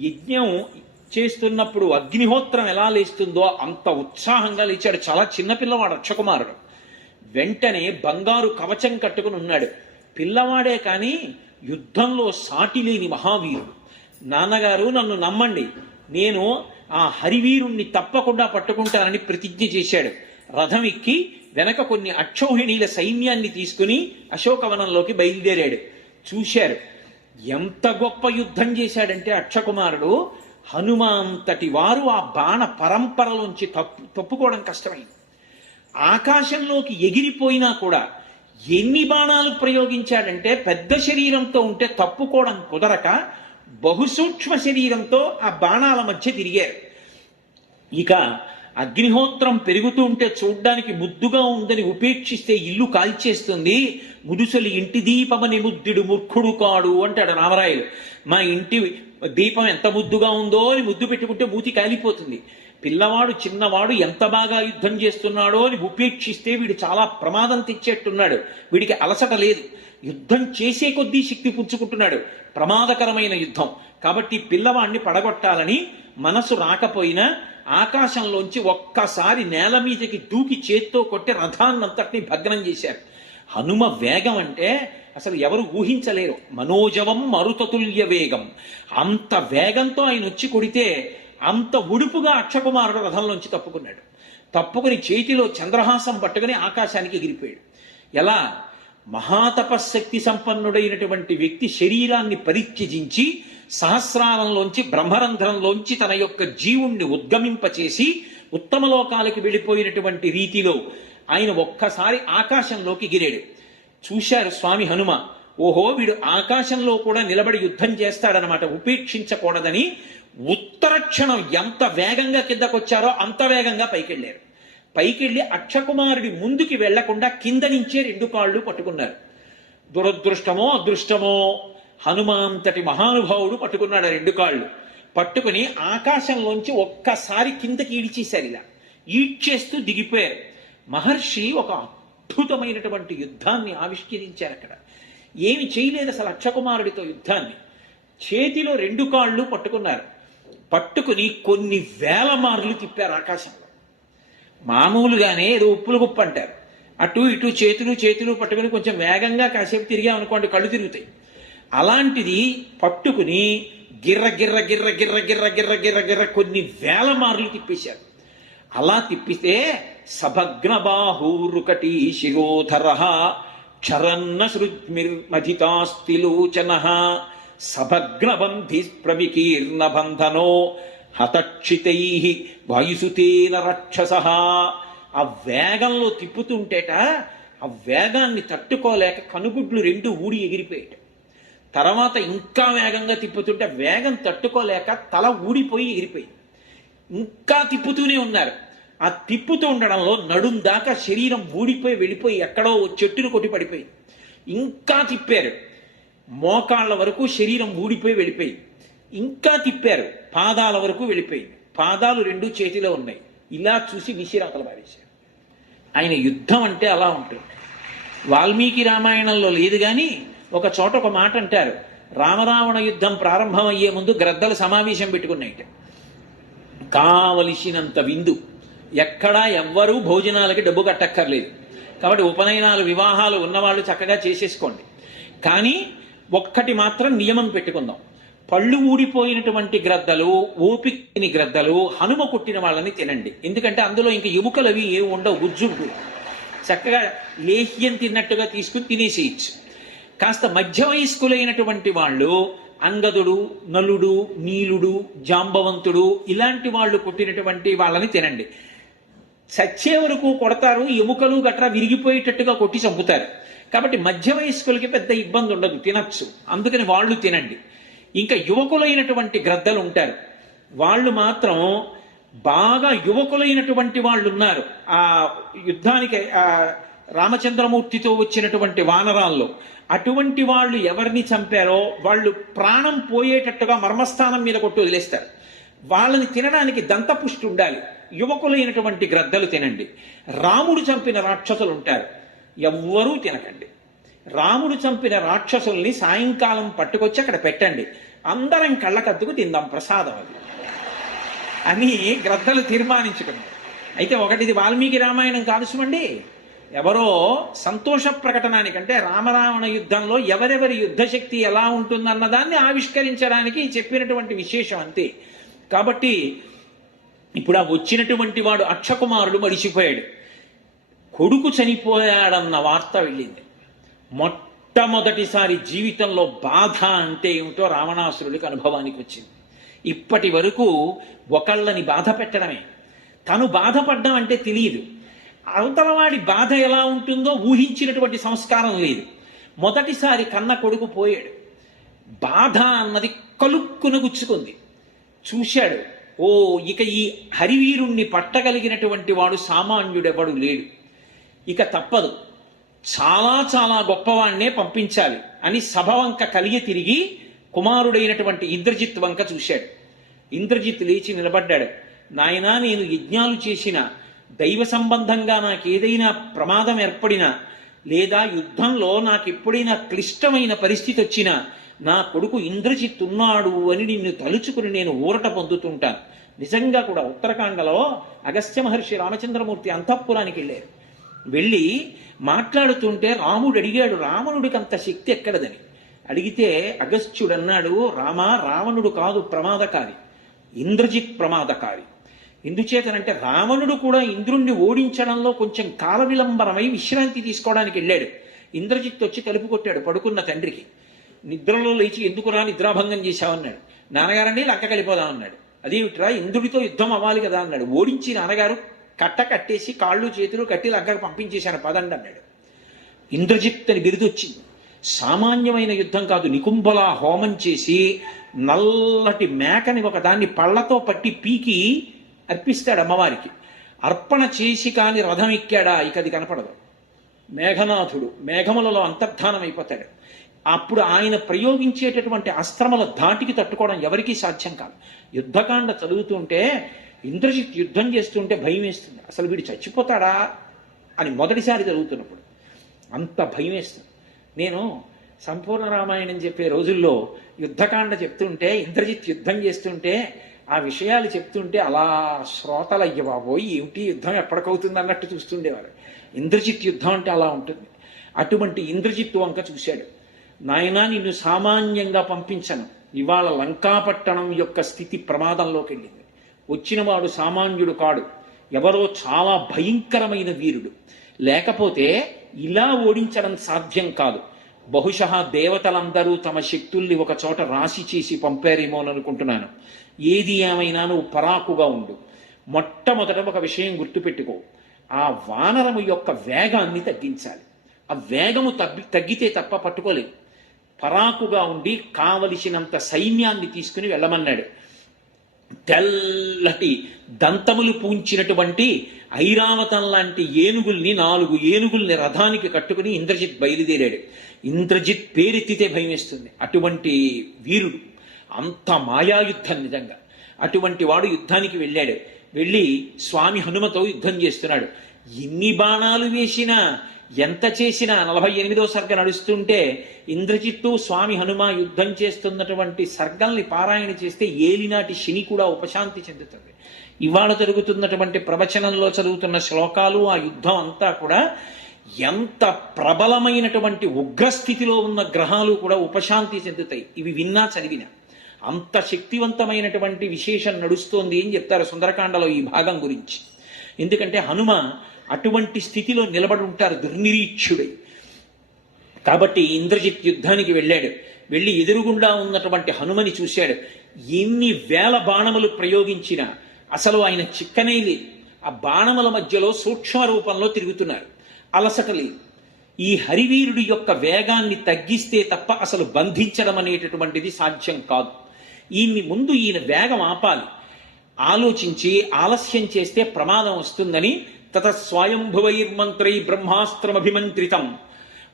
యజ్ఞం చేస్తున్నప్పుడు అగ్నిహోత్రం ఎలా లేస్తుందో అంత ఉత్సాహంగా లేచాడు. చాలా చిన్నపిల్లవాడు అక్షకుమారుడు. వెంటనే బంగారు కవచం కట్టుకుని ఉన్నాడు. పిల్లవాడే కానీ యుద్ధంలో సాటి లేని మహావీరుడు. నాన్నగారు నన్ను నమ్మండి, నేను ఆ హరివీరుణ్ణి తప్పకుండా పట్టుకుంటానని ప్రతిజ్ఞ చేశాడు. రథం ఎక్కి వెనక కొన్ని అక్షౌహిణీల సైన్యాన్ని తీసుకుని అశోకవనంలోకి బయలుదేరాడు. చూశారు ఎంత గొప్ప యుద్ధం చేశాడంటే అక్షకుమారుడు, హనుమంతటి వారు ఆ బాణ పరంపరలోంచి తప్పుకోవడం కష్టమైంది. ఆకాశంలోకి ఎగిరిపోయినా కూడా ఎన్ని బాణాలు ప్రయోగించాడంటే, పెద్ద శరీరంతో ఉంటే తప్పుకోవడం కుదరక బహుసూక్ష్మ శరీరంతో ఆ బాణాల మధ్య తిరిగారు. ఇక అగ్నిహోత్రం పెరుగుతూ ఉంటే చూడ్డానికి ముద్దుగా ఉందని ఉపేక్షిస్తే ఇల్లు కాల్చేస్తుంది. ముదుసలి ఇంటి దీపమని ముద్దుడు మూర్ఖుడు కాడు అంటాడు రామరాయలు. మా ఇంటి దీపం ఎంత ముద్దుగా ఉందో అని ముద్దు పెట్టుకుంటే మూతి కాలిపోతుంది. పిల్లవాడు చిన్నవాడు ఎంత బాగా యుద్ధం చేస్తున్నాడో అని ఉపేక్షిస్తే వీడు చాలా ప్రమాదం తెచ్చేట్టున్నాడు. వీడికి అలసట లేదు, యుద్ధం చేసే కొద్దీ శక్తి పుచ్చుకుంటున్నాడు. ప్రమాదకరమైన యుద్ధం కాబట్టి పిల్లవాడిని పడగొట్టాలని మనసు రాకపోయినా ఆకాశంలోంచి ఒక్కసారి నేల మీదకి దూకి చేత్తో కొట్టి రథాన్నంతటినీ భగ్నం చేశారు. హనుమ వేగం అంటే అసలు ఎవరు ఊహించలేరు. మనోజవం మరుతతుల్య వేగం. అంత వేగంతో ఆయన వచ్చి కొడితే అంత ఉడుపుగా అక్షకుమారుడు రథంలోంచి తప్పుకున్నాడు. తప్పుకుని చేతిలో చంద్రహాసం పట్టుకుని ఆకాశానికి ఎగిరిపోయాడు. ఎలా? మహాతపశక్తి సంపన్నుడైనటువంటి వ్యక్తి శరీరాన్ని పరిత్యజించి సహస్రారంలోంచి బ్రహ్మరంధ్రంలోంచి తన యొక్క జీవుణ్ణి ఉద్గమింపచేసి ఉత్తమ లోకాలకు వెళ్ళిపోయినటువంటి రీతిలో ఆయన ఒక్కసారి ఆకాశంలోకి ఎగిరాడు. చూశారు స్వామి హనుమ, ఓహో వీడు ఆకాశంలో కూడా నిలబడి యుద్ధం చేస్తాడనమాట, ఉపేక్షించకూడదని ఉత్తర క్షణం ఎంత వేగంగా కిందకొచ్చారో అంత వేగంగా పైకెళ్ళారు. పైకెళ్ళి అక్షకుమారుడి ముందుకి వెళ్లకుండా కింద నుంచే 2 కాళ్ళు పట్టుకున్నారు. దురదృష్టమో అదృష్టమో హనుమంతటి మహానుభావుడు పట్టుకున్నాడు 2 కాళ్ళు. పట్టుకుని ఆకాశంలోంచి ఒక్కసారి కిందకి ఈడ్చేశారు. ఇలా ఈడ్చేస్తూ దిగిపోయారు. మహర్షి ఒక అద్భుతమైనటువంటి యుద్ధాన్ని ఆవిష్కరించారు. అక్కడ ఏమి చేయలేదు అసలు అక్షకుమారుడితో యుద్ధాన్ని. చేతిలో 2 కాళ్ళు పట్టుకున్నారు. పట్టుకుని కొన్ని వేల మార్లు తిప్పారు ఆకాశంలో. మామూలుగానే ఏదో ఉప్పులు గుప్ప అంటారు, అటు ఇటు చేతులు పట్టుకుని కొంచెం వేగంగా కాసేపు తిరిగామనుకోండి కళ్ళు తిరుగుతాయి. అలాంటిది పట్టుకుని గిర్ర గిర్ర గిర్ర గిర్ర గిర్ర గిర్ర గిర్ర గిర్ర కొన్ని వేల మార్లు తిప్పేశారు. అలా తిప్పితే సభగ్న బాహూరుకటి శిరోధర క్షరన్న సృజ్మిర్మధితాస్తిలోచన సభగ్న బంధి ప్రవికీర్ణ బంధనో హతక్షితై వాయుసుతేన రక్షస. ఆ వేగంలో తిప్పుతుంటేట ఆ వేగాన్ని తట్టుకోలేక కనుగుడ్లు రెండు ఊడి ఎగిరిపోయేట. తర్వాత ఇంకా వేగంగా తిప్పుతుంటే వేగం తట్టుకోలేక తల ఊడిపోయి ఎగిరిపోయింది. ఇంకా తిప్పుతూనే ఉన్నారు. ఆ తిప్పుతూ ఉండడంలో నడుం దాకా శరీరం ఊడిపోయి వెళ్ళిపోయి ఎక్కడో చెట్టును కొట్టి పడిపోయింది. ఇంకా తిప్పారు, మోకాళ్ళ వరకు శరీరం ఊడిపోయి వెళ్ళిపోయింది. ఇంకా తిప్పారు, పాదాల వరకు వెళ్ళిపోయింది. పాదాలు రెండు చేతిలో ఉన్నాయి. ఇలా చూసి విసిరాకలు పారేశారు. ఆయన యుద్ధం అంటే అలా ఉంటుంది. వాల్మీకి రామాయణంలో లేదు కానీ ఒక చోట ఒక మాట అంటారు, రామరావణ యుద్ధం ప్రారంభమయ్యే ముందు గ్రద్దలు సమావేశం పెట్టుకున్నాయిట. కావలసినంత విందు, ఎక్కడా ఎవ్వరూ భోజనాలకి డబ్బు కట్టక్కర్లేదు. కాబట్టి ఉపనయనాలు వివాహాలు ఉన్నవాళ్ళు చక్కగా చేసేసుకోండి. కానీ ఒక్కటి మాత్రం నియమం పెట్టుకుందాం, పళ్ళు ఊడిపోయినటువంటి గ్రద్దలు, ఓపికని గ్రద్దలు, హనుమ కొట్టిన వాళ్ళని తినండి. ఎందుకంటే అందులో ఇంక ఎముకలు అవి ఏమి ఉండవు, గుజ్జుంటు చక్కగా లేహ్యం తిన్నట్టుగా తీసుకుని తినేసేయచ్చు. కాస్త మధ్య వయస్కులైనటువంటి వాళ్ళు అంగదుడు, నలుడు, నీలుడు, జాంబవంతుడు ఇలాంటి వాళ్ళు కొట్టినటువంటి వాళ్ళని తినండి. చచ్చే వరకు కొడతారు, ఎముకలు గట్రా విరిగిపోయేటట్టుగా కొట్టి చంపుతారు. కాబట్టి మధ్య వయస్కులకి పెద్ద ఇబ్బంది ఉండదు, తినచ్చు. అందుకని వాళ్ళు తినండి. ఇంకా యువకులైనటువంటి గ్రద్దలు ఉంటారు, వాళ్ళు మాత్రం బాగా యువకులైనటువంటి వాళ్ళు ఉన్నారు. ఆ యుద్ధానికి రామచంద్రమూర్తితో వచ్చినటువంటి వానరాల్లో అటువంటి వాళ్ళు ఎవరిని చంపారో వాళ్ళు ప్రాణం పోయేటట్టుగా మర్మస్థానం మీద కొట్టి వదిలేస్తారు. వాళ్ళని తినడానికి దంతపుష్టి ఉండాలి. యువకులైనటువంటి గ్రద్దలు తినండి. రాముడు చంపిన రాక్షసులు ఉంటారు, ఎవ్వరూ తినకండి. రాముడు చంపిన రాక్షసుల్ని సాయంకాలం పట్టుకొచ్చి అక్కడ పెట్టండి, అందరం కళ్ళకద్దుకు తిందాం, ప్రసాదం అది అని గ్రద్దలు తీర్మానించుకున్నారు. అయితే ఒకటిది వాల్మీకి రామాయణం కాదు సుమండి, ఎవరో సంతోష ప్రకటనానికంటే రామరావణ యుద్ధంలో ఎవరెవరి యుద్ధశక్తి ఎలా ఉంటుందన్నదాన్ని ఆవిష్కరించడానికి చెప్పినటువంటి విశేషం అంతే. కాబట్టి ఇప్పుడు ఆ వచ్చినటువంటి వాడు అక్షకుమారుడు మడిచిపోయాడు. కొడుకు చనిపోయాడన్న వార్త వెళ్ళింది. మొట్టమొదటిసారి జీవితంలో బాధ అంటే ఏమిటో రావణాసురుడికి అనుభవానికి వచ్చింది. ఇప్పటి వరకు ఒకళ్ళని బాధ పెట్టడమే, తను బాధపడ్డం అంటే తెలియదు. అవతలవాడి బాధ ఎలా ఉంటుందో ఊహించినటువంటి సంస్కారం లేదు. మొదటిసారి కన్న కొడుకు పోయాడు. బాధ అన్నది కలుక్కున గుచ్చుకుంది. చూశాడు, ఓ ఇక ఈ హరివీరుణ్ణి పట్టగలిగినటువంటి వాడు సామాన్యుడెవడు లేడు, ఇక తప్పదు, చాలా చాలా గొప్పవాణ్ణే పంపించాలి అని సభ వంక కలిగి తిరిగి కుమారుడైనటువంటి ఇంద్రజిత్ వంక చూశాడు. ఇంద్రజిత్ లేచి నిలబడ్డాడు. నాయనా, నేను యజ్ఞాలు చేసిన, దైవ సంబంధంగా నాకేదైనా ప్రమాదం ఏర్పడినా లేదా యుద్ధంలో నాకు ఎప్పుడైనా క్లిష్టమైన పరిస్థితి వచ్చినా నా కొడుకు ఇంద్రజిత్ ఉన్నాడు అని నిన్ను తలుచుకుని నేను ఊరట పొందుతుంటాను. నిజంగా కూడా ఉత్తరాఖండలో అగస్త్య మహర్షి రామచంద్రమూర్తి అంతఃపురానికి వెళ్ళారు. వెళ్ళి మాట్లాడుతుంటే రాముడు అడిగాడు, రావణుడికి అంత శక్తి ఎక్కడదని. అడిగితే అగస్త్యుడు అన్నాడు, రావణుడు కాదు ప్రమాదకారి, ఇంద్రజిత్ ప్రమాదకారి. ఎందుచేతనంటే రావణుడు కూడా ఇంద్రుణ్ణి ఓడించడంలో కొంచెం కాల విలంబనమై విశ్రాంతి తీసుకోవడానికి వెళ్ళాడు. ఇంద్రజిత్ వచ్చి తలుపు కొట్టాడు పడుకున్న తండ్రికి. నిద్రలో లేచి ఎందుకురా నిద్రాభంగం చేశావన్నాడు. నాన్నగారండి లంక కలిపోదామన్నాడు. అదేమిట్రా, ఇంద్రుడితో యుద్ధం అవ్వాలి కదా అన్నాడు. ఓడించి నాన్నగారు కట్టేసి కాళ్ళు చేతులు కట్టి లంకకు పంపించేశాను పదండి అన్నాడు. ఇంద్రజిత్ అని బిరుదొచ్చింది. సామాన్యమైన యుద్ధం కాదు, నికుంభలా హోమం చేసి నల్లటి మేకని ఒకదాన్ని పళ్లతో పట్టి పీకి అర్పిస్తాడు అమ్మవారికి. అర్పణ చేసి కాని రథం ఎక్కాడా ఇక అది కనపడదు. మేఘనాథుడు మేఘములలో అంతర్ధానం అయిపోతాడు. అప్పుడు ఆయన ప్రయోగించేటటువంటి అస్త్రముల ధాటికి తట్టుకోవడం ఎవరికీ సాధ్యం కాదు. యుద్ధకాండ చదువుతుంటే ఇంద్రజిత్ యుద్ధం చేస్తుంటే భయం వేస్తుంది. అసలు వీడు చచ్చిపోతాడా అని మొదటిసారి చదువుతున్నప్పుడు అంత భయం వేస్తుంది. నేను సంపూర్ణ రామాయణం చెప్పే రోజుల్లో యుద్ధకాండ చెప్తుంటే, ఇంద్రజిత్ యుద్ధం చేస్తుంటే ఆ విషయాలు చెప్తుంటే అలా శ్రోతలయ్య బాబోయ్ ఏమిటి యుద్ధం ఎప్పటికవుతుంది అన్నట్టు చూస్తుండేవారు. ఇంద్రజిత్ యుద్ధం అంటే అలా ఉంటుంది. అటువంటి ఇంద్రజిత్ వంక చూశాడు. నాయనా, నిన్ను సామాన్యంగా పంపించను, ఇవాళ లంకాపట్టణం యొక్క స్థితి ప్రమాదంలోకి వెళ్ళింది. వచ్చినవాడు సామాన్యుడు కాడు, ఎవరో చాలా భయంకరమైన వీరుడు. లేకపోతే ఇలా ఓడించడం సాధ్యం కాదు. బహుశः దేవతలందరూ తమ శక్తుల్ని ఒక చోట రాశి చేసి పంపారేమో అని అనుకుంటున్నాను. ఏది ఏమైనా నువ్వు పరాకుగా ఉండు. మొట్టమొదట ఒక విషయం గుర్తుపెట్టుకో, ఆ వానరము యొక్క వేగాన్ని తగ్గించాలి. ఆ వేగము తగ్గితే తప్ప పట్టుకోలేదు. పరాకుగా ఉండి కావలసినంత సైన్యాన్ని తీసుకుని వెళ్ళమన్నాడు. తెల్లటి దంతములు పూంచినటువంటి ఐరావతం లాంటి ఏనుగుల్ని 4 ఏనుగుల్ని రథానికి కట్టుకుని ఇంద్రజిత్ బయలుదేరాడు. ఇంద్రజిత్ పేరెత్తితే భయం వేస్తుంది. అటువంటి వీరుడు, అంత మాయాయుద్ధం నిజంగా. అటువంటి వాడు యుద్ధానికి వెళ్ళాడు. వెళ్ళి స్వామి హనుమతో యుద్ధం చేస్తున్నాడు. ఎన్ని బాణాలు వేసినా, ఎంత చేసినా, 48వ సర్గ నడుస్తుంటే ఇంద్రజిత్తు స్వామి హనుమ యుద్ధం చేస్తున్నటువంటి సర్గల్ని పారాయణ చేస్తే ఏలినాటి శని కూడా ఉపశాంతి చెందుతుంది. ఇవాళ జరుగుతున్నటువంటి ప్రవచనంలో చదువుతున్న శ్లోకాలు, ఆ యుద్ధం అంతా కూడా ఎంత ప్రబలమైనటువంటి ఉగ్రస్థితిలో ఉన్న గ్రహాలు కూడా ఉపశాంతి చెందుతాయి. ఇవి విన్నా చదివినా అంత శక్తివంతమైనటువంటి విశేషం నడుస్తోంది అని చెప్తారు సుందరకాండలో ఈ భాగం గురించి. ఎందుకంటే హనుమ అటువంటి స్థితిలో నిలబడి ఉంటారు, దుర్నిరీక్షుడై. కాబట్టి ఇంద్రజిత్ యుద్ధానికి వెళ్ళాడు. వెళ్ళి ఎదురుగుండా ఉన్నటువంటి హనుమని చూశాడు. ఎన్ని వేల బాణములు ప్రయోగించినా అసలు ఆయన చిక్కనే లేదు. ఆ బాణముల మధ్యలో సూక్ష్మ రూపంలో తిరుగుతున్నారు, అలసట లేదు. ఈ హరివీరుడి యొక్క వేగాన్ని తగ్గిస్తే తప్ప అసలు బంధించడం అనేటటువంటిది సాధ్యం కాదు. ముందు ఈయన వేగం ఆపాలి. ఆలోచించి ఆలస్యం చేస్తే ప్రమాదం వస్తుందని తత స్వయంభువైర్మంత్రై బ్రహ్మాస్త్రమభిమంత్రితం,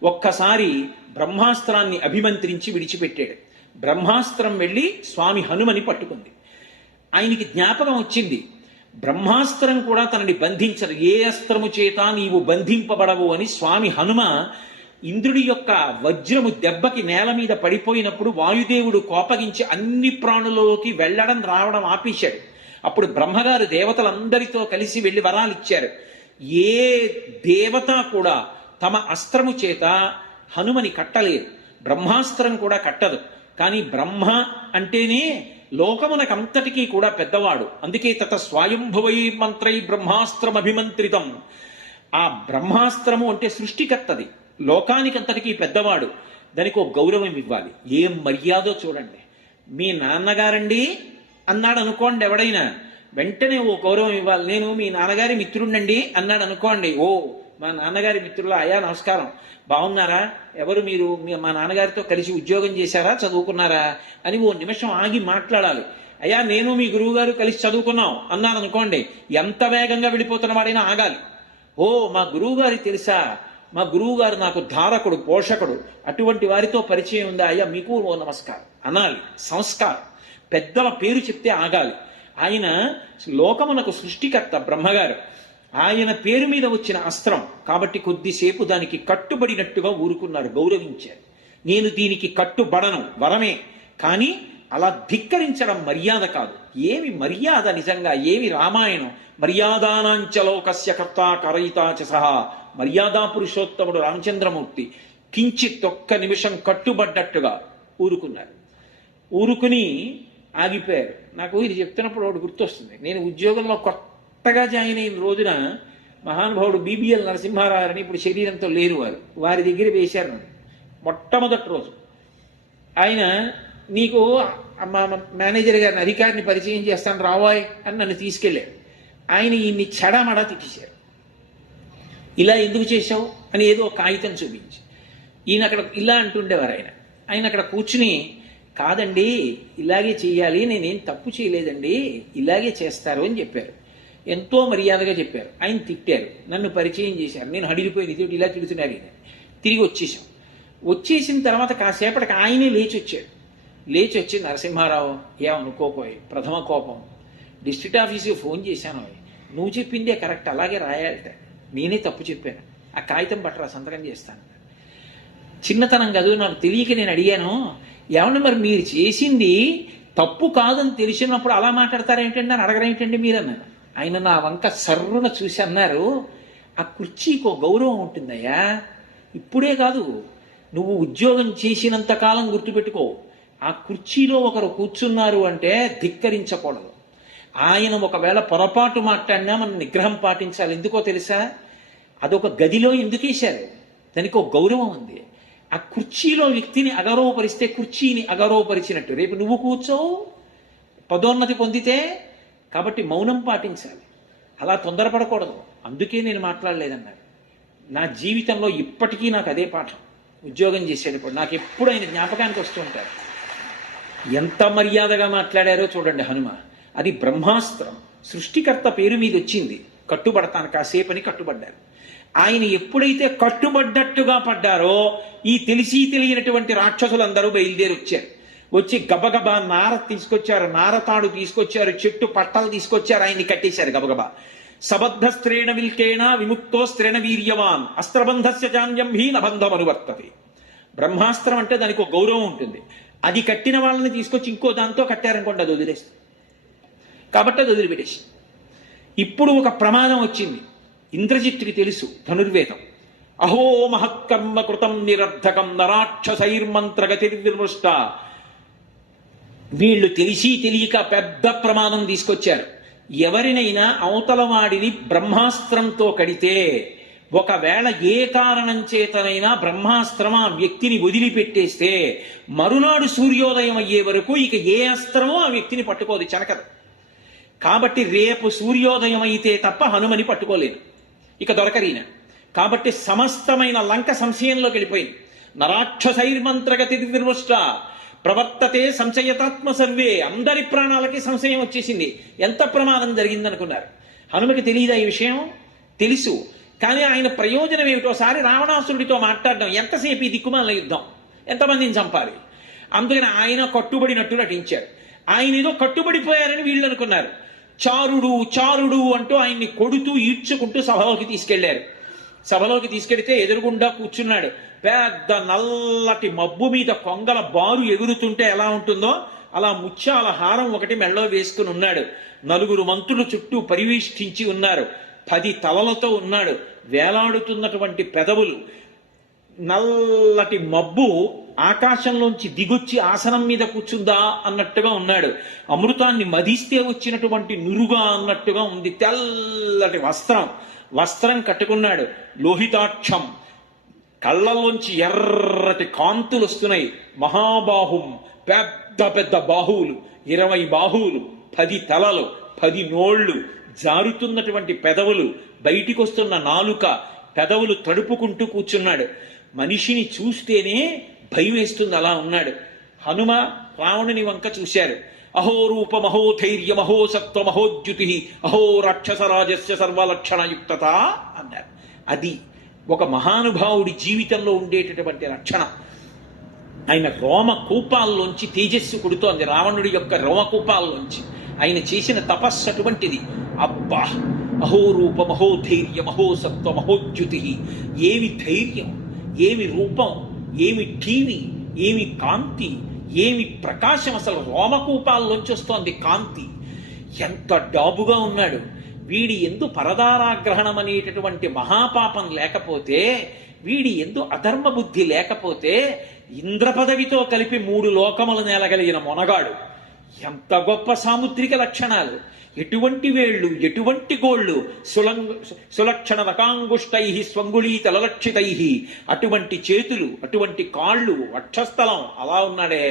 ఒక్కసారి బ్రహ్మాస్త్రాన్ని అభిమంత్రించి విడిచిపెట్టాడు. బ్రహ్మాస్త్రం వెళ్ళి స్వామి హనుమని పట్టుకుంది. ఆయనకి జ్ఞాపకం వచ్చింది, బ్రహ్మాస్త్రం కూడా తనని బంధించదు. ఏ అస్త్రము చేత నీవు బంధింపబడవు అని స్వామి హనుమ ఇంద్రుడి యొక్క వజ్రము దెబ్బకి నేల మీద పడిపోయినప్పుడు వాయుదేవుడు కోపగించి అన్ని ప్రాణులలోకి వెళ్ళడం రావడం ఆపేశాడు. అప్పుడు బ్రహ్మగారు దేవతలందరితో కలిసి వెళ్ళి వరాలు ఇచ్చారు. ఏ దేవత కూడా తమ అస్త్రము చేత హనుమని కట్టలేదు, బ్రహ్మాస్త్రం కూడా కట్టదు. కానీ బ్రహ్మ అంటేనే లోకమునకంతటికీ కూడా పెద్దవాడు. అందుకే తత స్వయంభువై మంత్రై బ్రహ్మాస్త్రమభిమంత్రితం. ఆ బ్రహ్మాస్త్రము అంటే సృష్టికర్తది, లోకానికంతటికీ పెద్దవాడు. దానికి ఒక గౌరవం ఇవ్వాలి. ఏం మర్యాదో చూడండి. మీ నాన్నగారండి అన్నాడు అనుకోండి ఎవడైనా, వెంటనే ఓ గౌరవం ఇవ్వాలి. నేను మీ నాన్నగారి మిత్రుడండి అన్నాడు అనుకోండి, ఓ మా నాన్నగారి మిత్రుల అయ్యా నమస్కారం, బాగున్నారా, ఎవరు మీరు, మా నాన్నగారితో కలిసి ఉద్యోగం చేశారా, చదువుకున్నారా అని ఓ నిమిషం ఆగి మాట్లాడాలి. అయ్యా నేను మీ గురువు గారు కలిసి చదువుకున్నాం అన్నాను అనుకోండి, ఎంత వేగంగా వెళ్ళిపోతున్న వాడైనా ఆగాలి. ఓ మా గురువు గారి తెలుసా, మా గురువు గారు నాకు ధారకుడు, పోషకుడు, అటువంటి వారితో పరిచయం ఉందా, అయ్యా మీకు ఓ నమస్కారం అనాలి. సంస్కారం. పెద్దల పేరు చెప్తే ఆగాలి. ఆయన లోకమునకు సృష్టికర్త బ్రహ్మగారు. ఆయన పేరు మీద వచ్చిన అస్త్రం కాబట్టి కొద్దిసేపు దానికి కట్టుబడినట్టుగా ఊరుకున్నారు, గౌరవించారు. నేను దీనికి కట్టుబడను, వరమే, కానీ అలా ధిక్కరించడం మర్యాద కాదు. ఏమి మర్యాద నిజంగా, ఏమి రామాయణం. మర్యాదానాంచలోకస్య కర్త కరయితాచ సహా, మర్యాదా పురుషోత్తముడు రామచంద్రమూర్తి కించిత్ ఒక్క నిమిషం కట్టుబడ్డట్టుగా ఊరుకున్నారు. ఊరుకుని ఆగిపోయారు. నాకు ఇది చెప్తున్నప్పుడు ఒకటి గుర్తొస్తుంది. నేను ఉద్యోగంలో కొత్తగా జాయిన్ అయిన రోజున మహానుభావుడు బీబీఎల్ నరసింహారావు అని, ఇప్పుడు శరీరంతో లేరు వారు, వారి దగ్గర వేశారు నన్ను. మొట్టమొదటి రోజు ఆయన, నీకు మా మేనేజర్ గారిని, అధికారిని పరిచయం చేస్తాను రావాయ్ అని నన్ను తీసుకెళ్ళారు. ఆయన ఈయన్ని చెడమడా తిట్టేశారు. ఇలా ఎందుకు చేశావు అని ఏదో కాగితం చూపించి, ఈయన అక్కడ ఇలా అంటుండేవారు. ఆయన అక్కడ కూర్చుని, కాదండి ఇలాగే చెయ్యాలి, నేనేం తప్పు చేయలేదండి, ఇలాగే చేస్తారు అని చెప్పారు. ఎంతో మర్యాదగా చెప్పారు. ఆయన తిట్టారు, నన్ను పరిచయం చేశారు. నేను హడిలిపోయింది, ఇదేమిటి ఇలా తిడుతున్నారు. తిరిగి వచ్చేసాం. వచ్చేసిన తర్వాత కాసేపటికి ఆయనే లేచి వచ్చాడు. లేచి వచ్చి, నరసింహారావు ఏమనుకోపోయి, ప్రథమ కోపం, డిస్ట్రిక్ట్ ఆఫీస్కి ఫోన్ చేశాను, నువ్వు చెప్పిందే కరెక్ట్, అలాగే రాయాలట, నేనే తప్పు చెప్పాను, ఆ కాగితం పట్టరా సంతకం చేస్తాను. చిన్నతనం కాదు, నాకు తెలియక నేను అడిగాను, ఏమన్నా మరి మీరు చేసింది తప్పు కాదని తెలిసినప్పుడు అలా మాట్లాడతారేంటండి అని అడగరేంటండి మీరు అన్నారు. ఆయన నా వంక సర్రున చూసి అన్నారు, ఆ కుర్చీకి ఒక గౌరవం ఉంటుందయ్యా, ఇప్పుడే కాదు, నువ్వు ఉద్యోగం చేసినంత కాలం గుర్తుపెట్టుకో, ఆ కుర్చీలో ఒకరు కూర్చున్నారు అంటే ధిక్కరించకూడదు. ఆయన ఒకవేళ పొరపాటు మాట్లాడినా మనం నిగ్రహం పాటించాలి. ఎందుకో తెలుసా, అదొక గదిలో ఎందుకు వేశారు, దానికి ఒక గౌరవం ఉంది. ఆ కుర్చీలో వ్యక్తిని అగౌరవపరిస్తే కుర్చీని అగౌరవపరిచినట్టు. రేపు నువ్వు కూర్చోవు పదోన్నతి పొందితే. కాబట్టి మౌనం పాటించాలి, అలా తొందరపడకూడదు. అందుకే నేను మాట్లాడలేదన్నారు. నా జీవితంలో ఇప్పటికీ నాకు అదే పాఠం. ఉద్యోగం చేసేటప్పుడు నాకు ఎప్పుడు ఆయన జ్ఞాపకానికి వస్తూ ఉంటారు. ఎంత మర్యాదగా మాట్లాడారో చూడండి హనుమ. అది బ్రహ్మాస్త్రం, సృష్టికర్త పేరు మీద వచ్చింది. కట్టుబడతాను కాసేపని కట్టుబడ్డారు. ఆయన ఎప్పుడైతే కట్టుబడ్డట్టుగా పడ్డారో ఈ తెలిసి తెలియనటువంటి రాక్షసులందరూ బయలుదేరి వచ్చారు. వచ్చి గబగబా నార తీసుకొచ్చారు, నారతాడు తీసుకొచ్చారు, చెట్టు పట్టలు తీసుకొచ్చారు, ఆయన్ని కట్టేశారు గబగబా. సబద్ధ స్త్రేణ విల్కేణ విముక్తో స్త్రేణ వీర్యవాన్ అస్త్రబంధస్య చాన్యం హీ నబంధం అనువర్తతే. బ్రహ్మాస్త్రం అంటే దానికి ఒక గౌరవం ఉంటుంది. అది కట్టిన వాళ్ళని తీసుకొచ్చి ఇంకో దాంతో కట్టారనుకోండి, అది వదిలేస్తుంది. కాబట్టి అది వదిలిపెట్టేసి. ఇప్పుడు ఒక ప్రమాదం వచ్చింది. ఇంద్రజిత్తుకి తెలుసు ధనుర్వేదం. అహో మహత్కర్మ కృతం నిరర్ధకం నరాక్షసైర్మంత్రగతిర్విమృష్ట. వీళ్ళు తెలిసి తెలియక పెద్ద ప్రమాదం తీసుకొచ్చారు. ఎవరినైనా అవతల వాడిని బ్రహ్మాస్త్రంతో కడితే, ఒకవేళ ఏ కారణం చేతనైనా బ్రహ్మాస్త్రం ఆ వ్యక్తిని వదిలిపెట్టేస్తే మరునాడు సూర్యోదయం అయ్యే వరకు ఇక ఏ అస్త్రమో ఆ వ్యక్తిని పట్టుకోదు, చెనకదు. కాబట్టి రేపు సూర్యోదయం అయితే తప్ప హనుమని పట్టుకోలేదు, ఇక దొరకరీన. కాబట్టి సమస్తమైన లంక సంశయంలోకి వెళ్ళిపోయింది. నరాక్షసైర్మంత్రగతి నిర్వృష్ట ప్రవర్తతే సంశయతాత్మ సర్వే. అందరి ప్రాణాలకి సంశయం వచ్చేసింది. ఎంత ప్రమాదం జరిగిందనుకున్నారు? హనుమకి తెలియదా ఈ విషయం? తెలుసు. కానీ ఆయన ప్రయోజనం ఏమిటోసారి రావణాసురుడితో మాట్లాడడం. ఎంతసేపు ఈ దిక్కుమాల యుద్ధం, ఎంతమందిని చంపాలి? అందుకని ఆయన కట్టుబడినట్టు నటించారు. ఆయన ఏదో కట్టుబడిపోయారని వీళ్ళు అనుకున్నారు. చారుడు చారుడు అంటూ ఆయన్ని కొడుతూ ఈడ్చుకుంటూ సభలోకి తీసుకెళ్లారు. సభలోకి తీసుకెడితే ఎదురుగుండా కూర్చున్నాడు. పెద్ద నల్లటి మబ్బు మీద కొంగల బారు ఎగురుతుంటే ఎలా ఉంటుందో అలా ముత్యాల హారం ఒకటి మెళ్ళో వేసుకుని ఉన్నాడు. 4 మంత్రులు చుట్టూ పరివేష్టించి ఉన్నారు. 10 తలలతో ఉన్నాడు. వేలాడుతున్నటువంటి పెదవులు. నల్లటి మబ్బు ఆకాశంలోంచి దిగొచ్చి ఆసనం మీద కూర్చుందా అన్నట్టుగా ఉన్నాడు. అమృతాన్ని మదిస్తే వచ్చినటువంటి నురుగా అన్నట్టుగా ఉంది. తెల్లటి వస్త్రం కట్టుకున్నాడు. లోహితాక్షం, కళ్ళలోంచి ఎర్రటి కాంతులు వస్తున్నాయి. మహాబాహుం, పెద్ద పెద్ద బాహువులు, 20 బాహువులు, 10 తలలు, 10 నోళ్లు, జారుతున్నటువంటి పెదవులు, బయటికి వస్తున్న నాలుక, పెదవులు తడుపుకుంటూ కూర్చున్నాడు. మనిషిని చూస్తేనే భయం వేస్తుంది, అలా ఉన్నాడు. హనుమ రావణుని వంక చూశారు. అహో రూప మహోధైర్య మహో సత్వ మహోద్యుతి అహో రాక్షసరాజస్య సర్వలక్షణయుక్తత అన్నారు. అది ఒక మహానుభావుడి జీవితంలో ఉండేటటువంటి లక్షణం. ఆయన రోమకూపాల్లోంచి తేజస్సు కొడుతోంది. రావణుడి యొక్క రోమకూపాల్లోంచి ఆయన చేసిన తపస్సు అటువంటిది. అబ్బా, అహో రూప మహోధైర్య మహో సత్వ మహోద్యుతి. ఏమి ధైర్యం, ఏమి రూపం, ఏమి టీవీ, ఏమి కాంతి, ఏమి ప్రకాశం. అసలు రోమకూపాల్లోంచి వస్తోంది కాంతి. ఎంత డాబుగా ఉన్నాడు. వీడి ఎందు పరదారాగ్రహణం అనేటటువంటి మహాపాపం లేకపోతే, వీడి ఎందు అధర్మ బుద్ధి లేకపోతే ఇంద్ర పదవితో కలిపి 3 లోకములు నేలగలిగిన మొనగాడు. ఎంత గొప్ప సాముద్రిక లక్షణాలు! ఎటువంటి వేళ్ళు, ఎటువంటి గోళ్ళు! సులక్షణ రకాంగుష్టై స్వంగుళీ తలలక్షితై. అటువంటి చేతులు, అటువంటి కాళ్ళు, వక్షస్థలం, అలా ఉన్నాడే.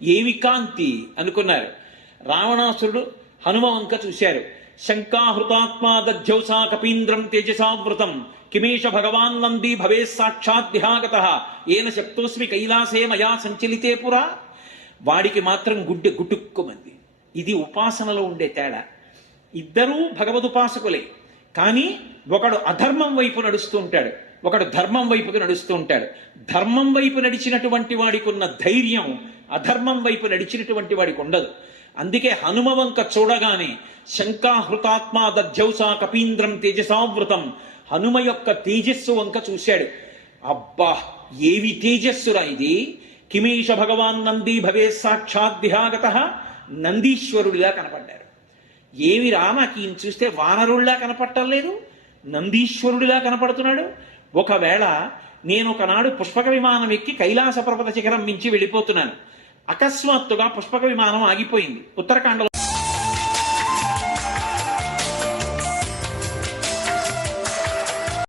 ఏమి కాంతి అనుకున్నారు. రావణాసురుడు హనుమ వంక చూశారు. శంకాహృతాత్మా దధ్యౌసా కపీంద్రం తేజసావృతం కిమేష భగవాన్ నంది భవే సాక్షాత్ దిహాగత ఏన శక్తోస్మి కైలాసే మయా సంచలితే పురా. వాడికి మాత్రం గుడ్డె గుట్టుక్కుమంది. ఇది ఉపాసనలో ఉండే తేడా. ఇద్దరూ భగవదుపాసకులే. కానీ ఒకడు అధర్మం వైపు నడుస్తూ ఉంటాడు, ఒకడు ధర్మం వైపుకి నడుస్తూ ఉంటాడు. ధర్మం వైపు నడిచినటువంటి వాడికి ఉన్న ధైర్యం అధర్మం వైపు నడిచినటువంటి వాడికి ఉండదు. అందుకే హనుమ వంక చూడగానే శంకాహృతాత్మా దధ్యౌసా కపీంద్రం తేజసావృతం, హనుమ యొక్క తేజస్సు వంక చూశాడు. అబ్బా, ఏవి తేజస్సురా ఇది! కిమేష భగవాన్ నంది భవే సాక్షాత్ దిహాగత. నందీశ్వరుడిలా కనపడ్డారు. ఏమిరా, నాకు ఈయన చూస్తే వానరుడిలా కనపడటం లేదు, నందీశ్వరుడిలా కనపడుతున్నాడు. ఒకవేళ నేను ఒకనాడు పుష్పక విమానం ఎక్కి కైలాస పర్వత శిఖరం మించి వెళ్ళిపోతున్నాను. అకస్మాత్తుగా పుష్పక విమానం ఆగిపోయింది. ఉత్తరాఖండలో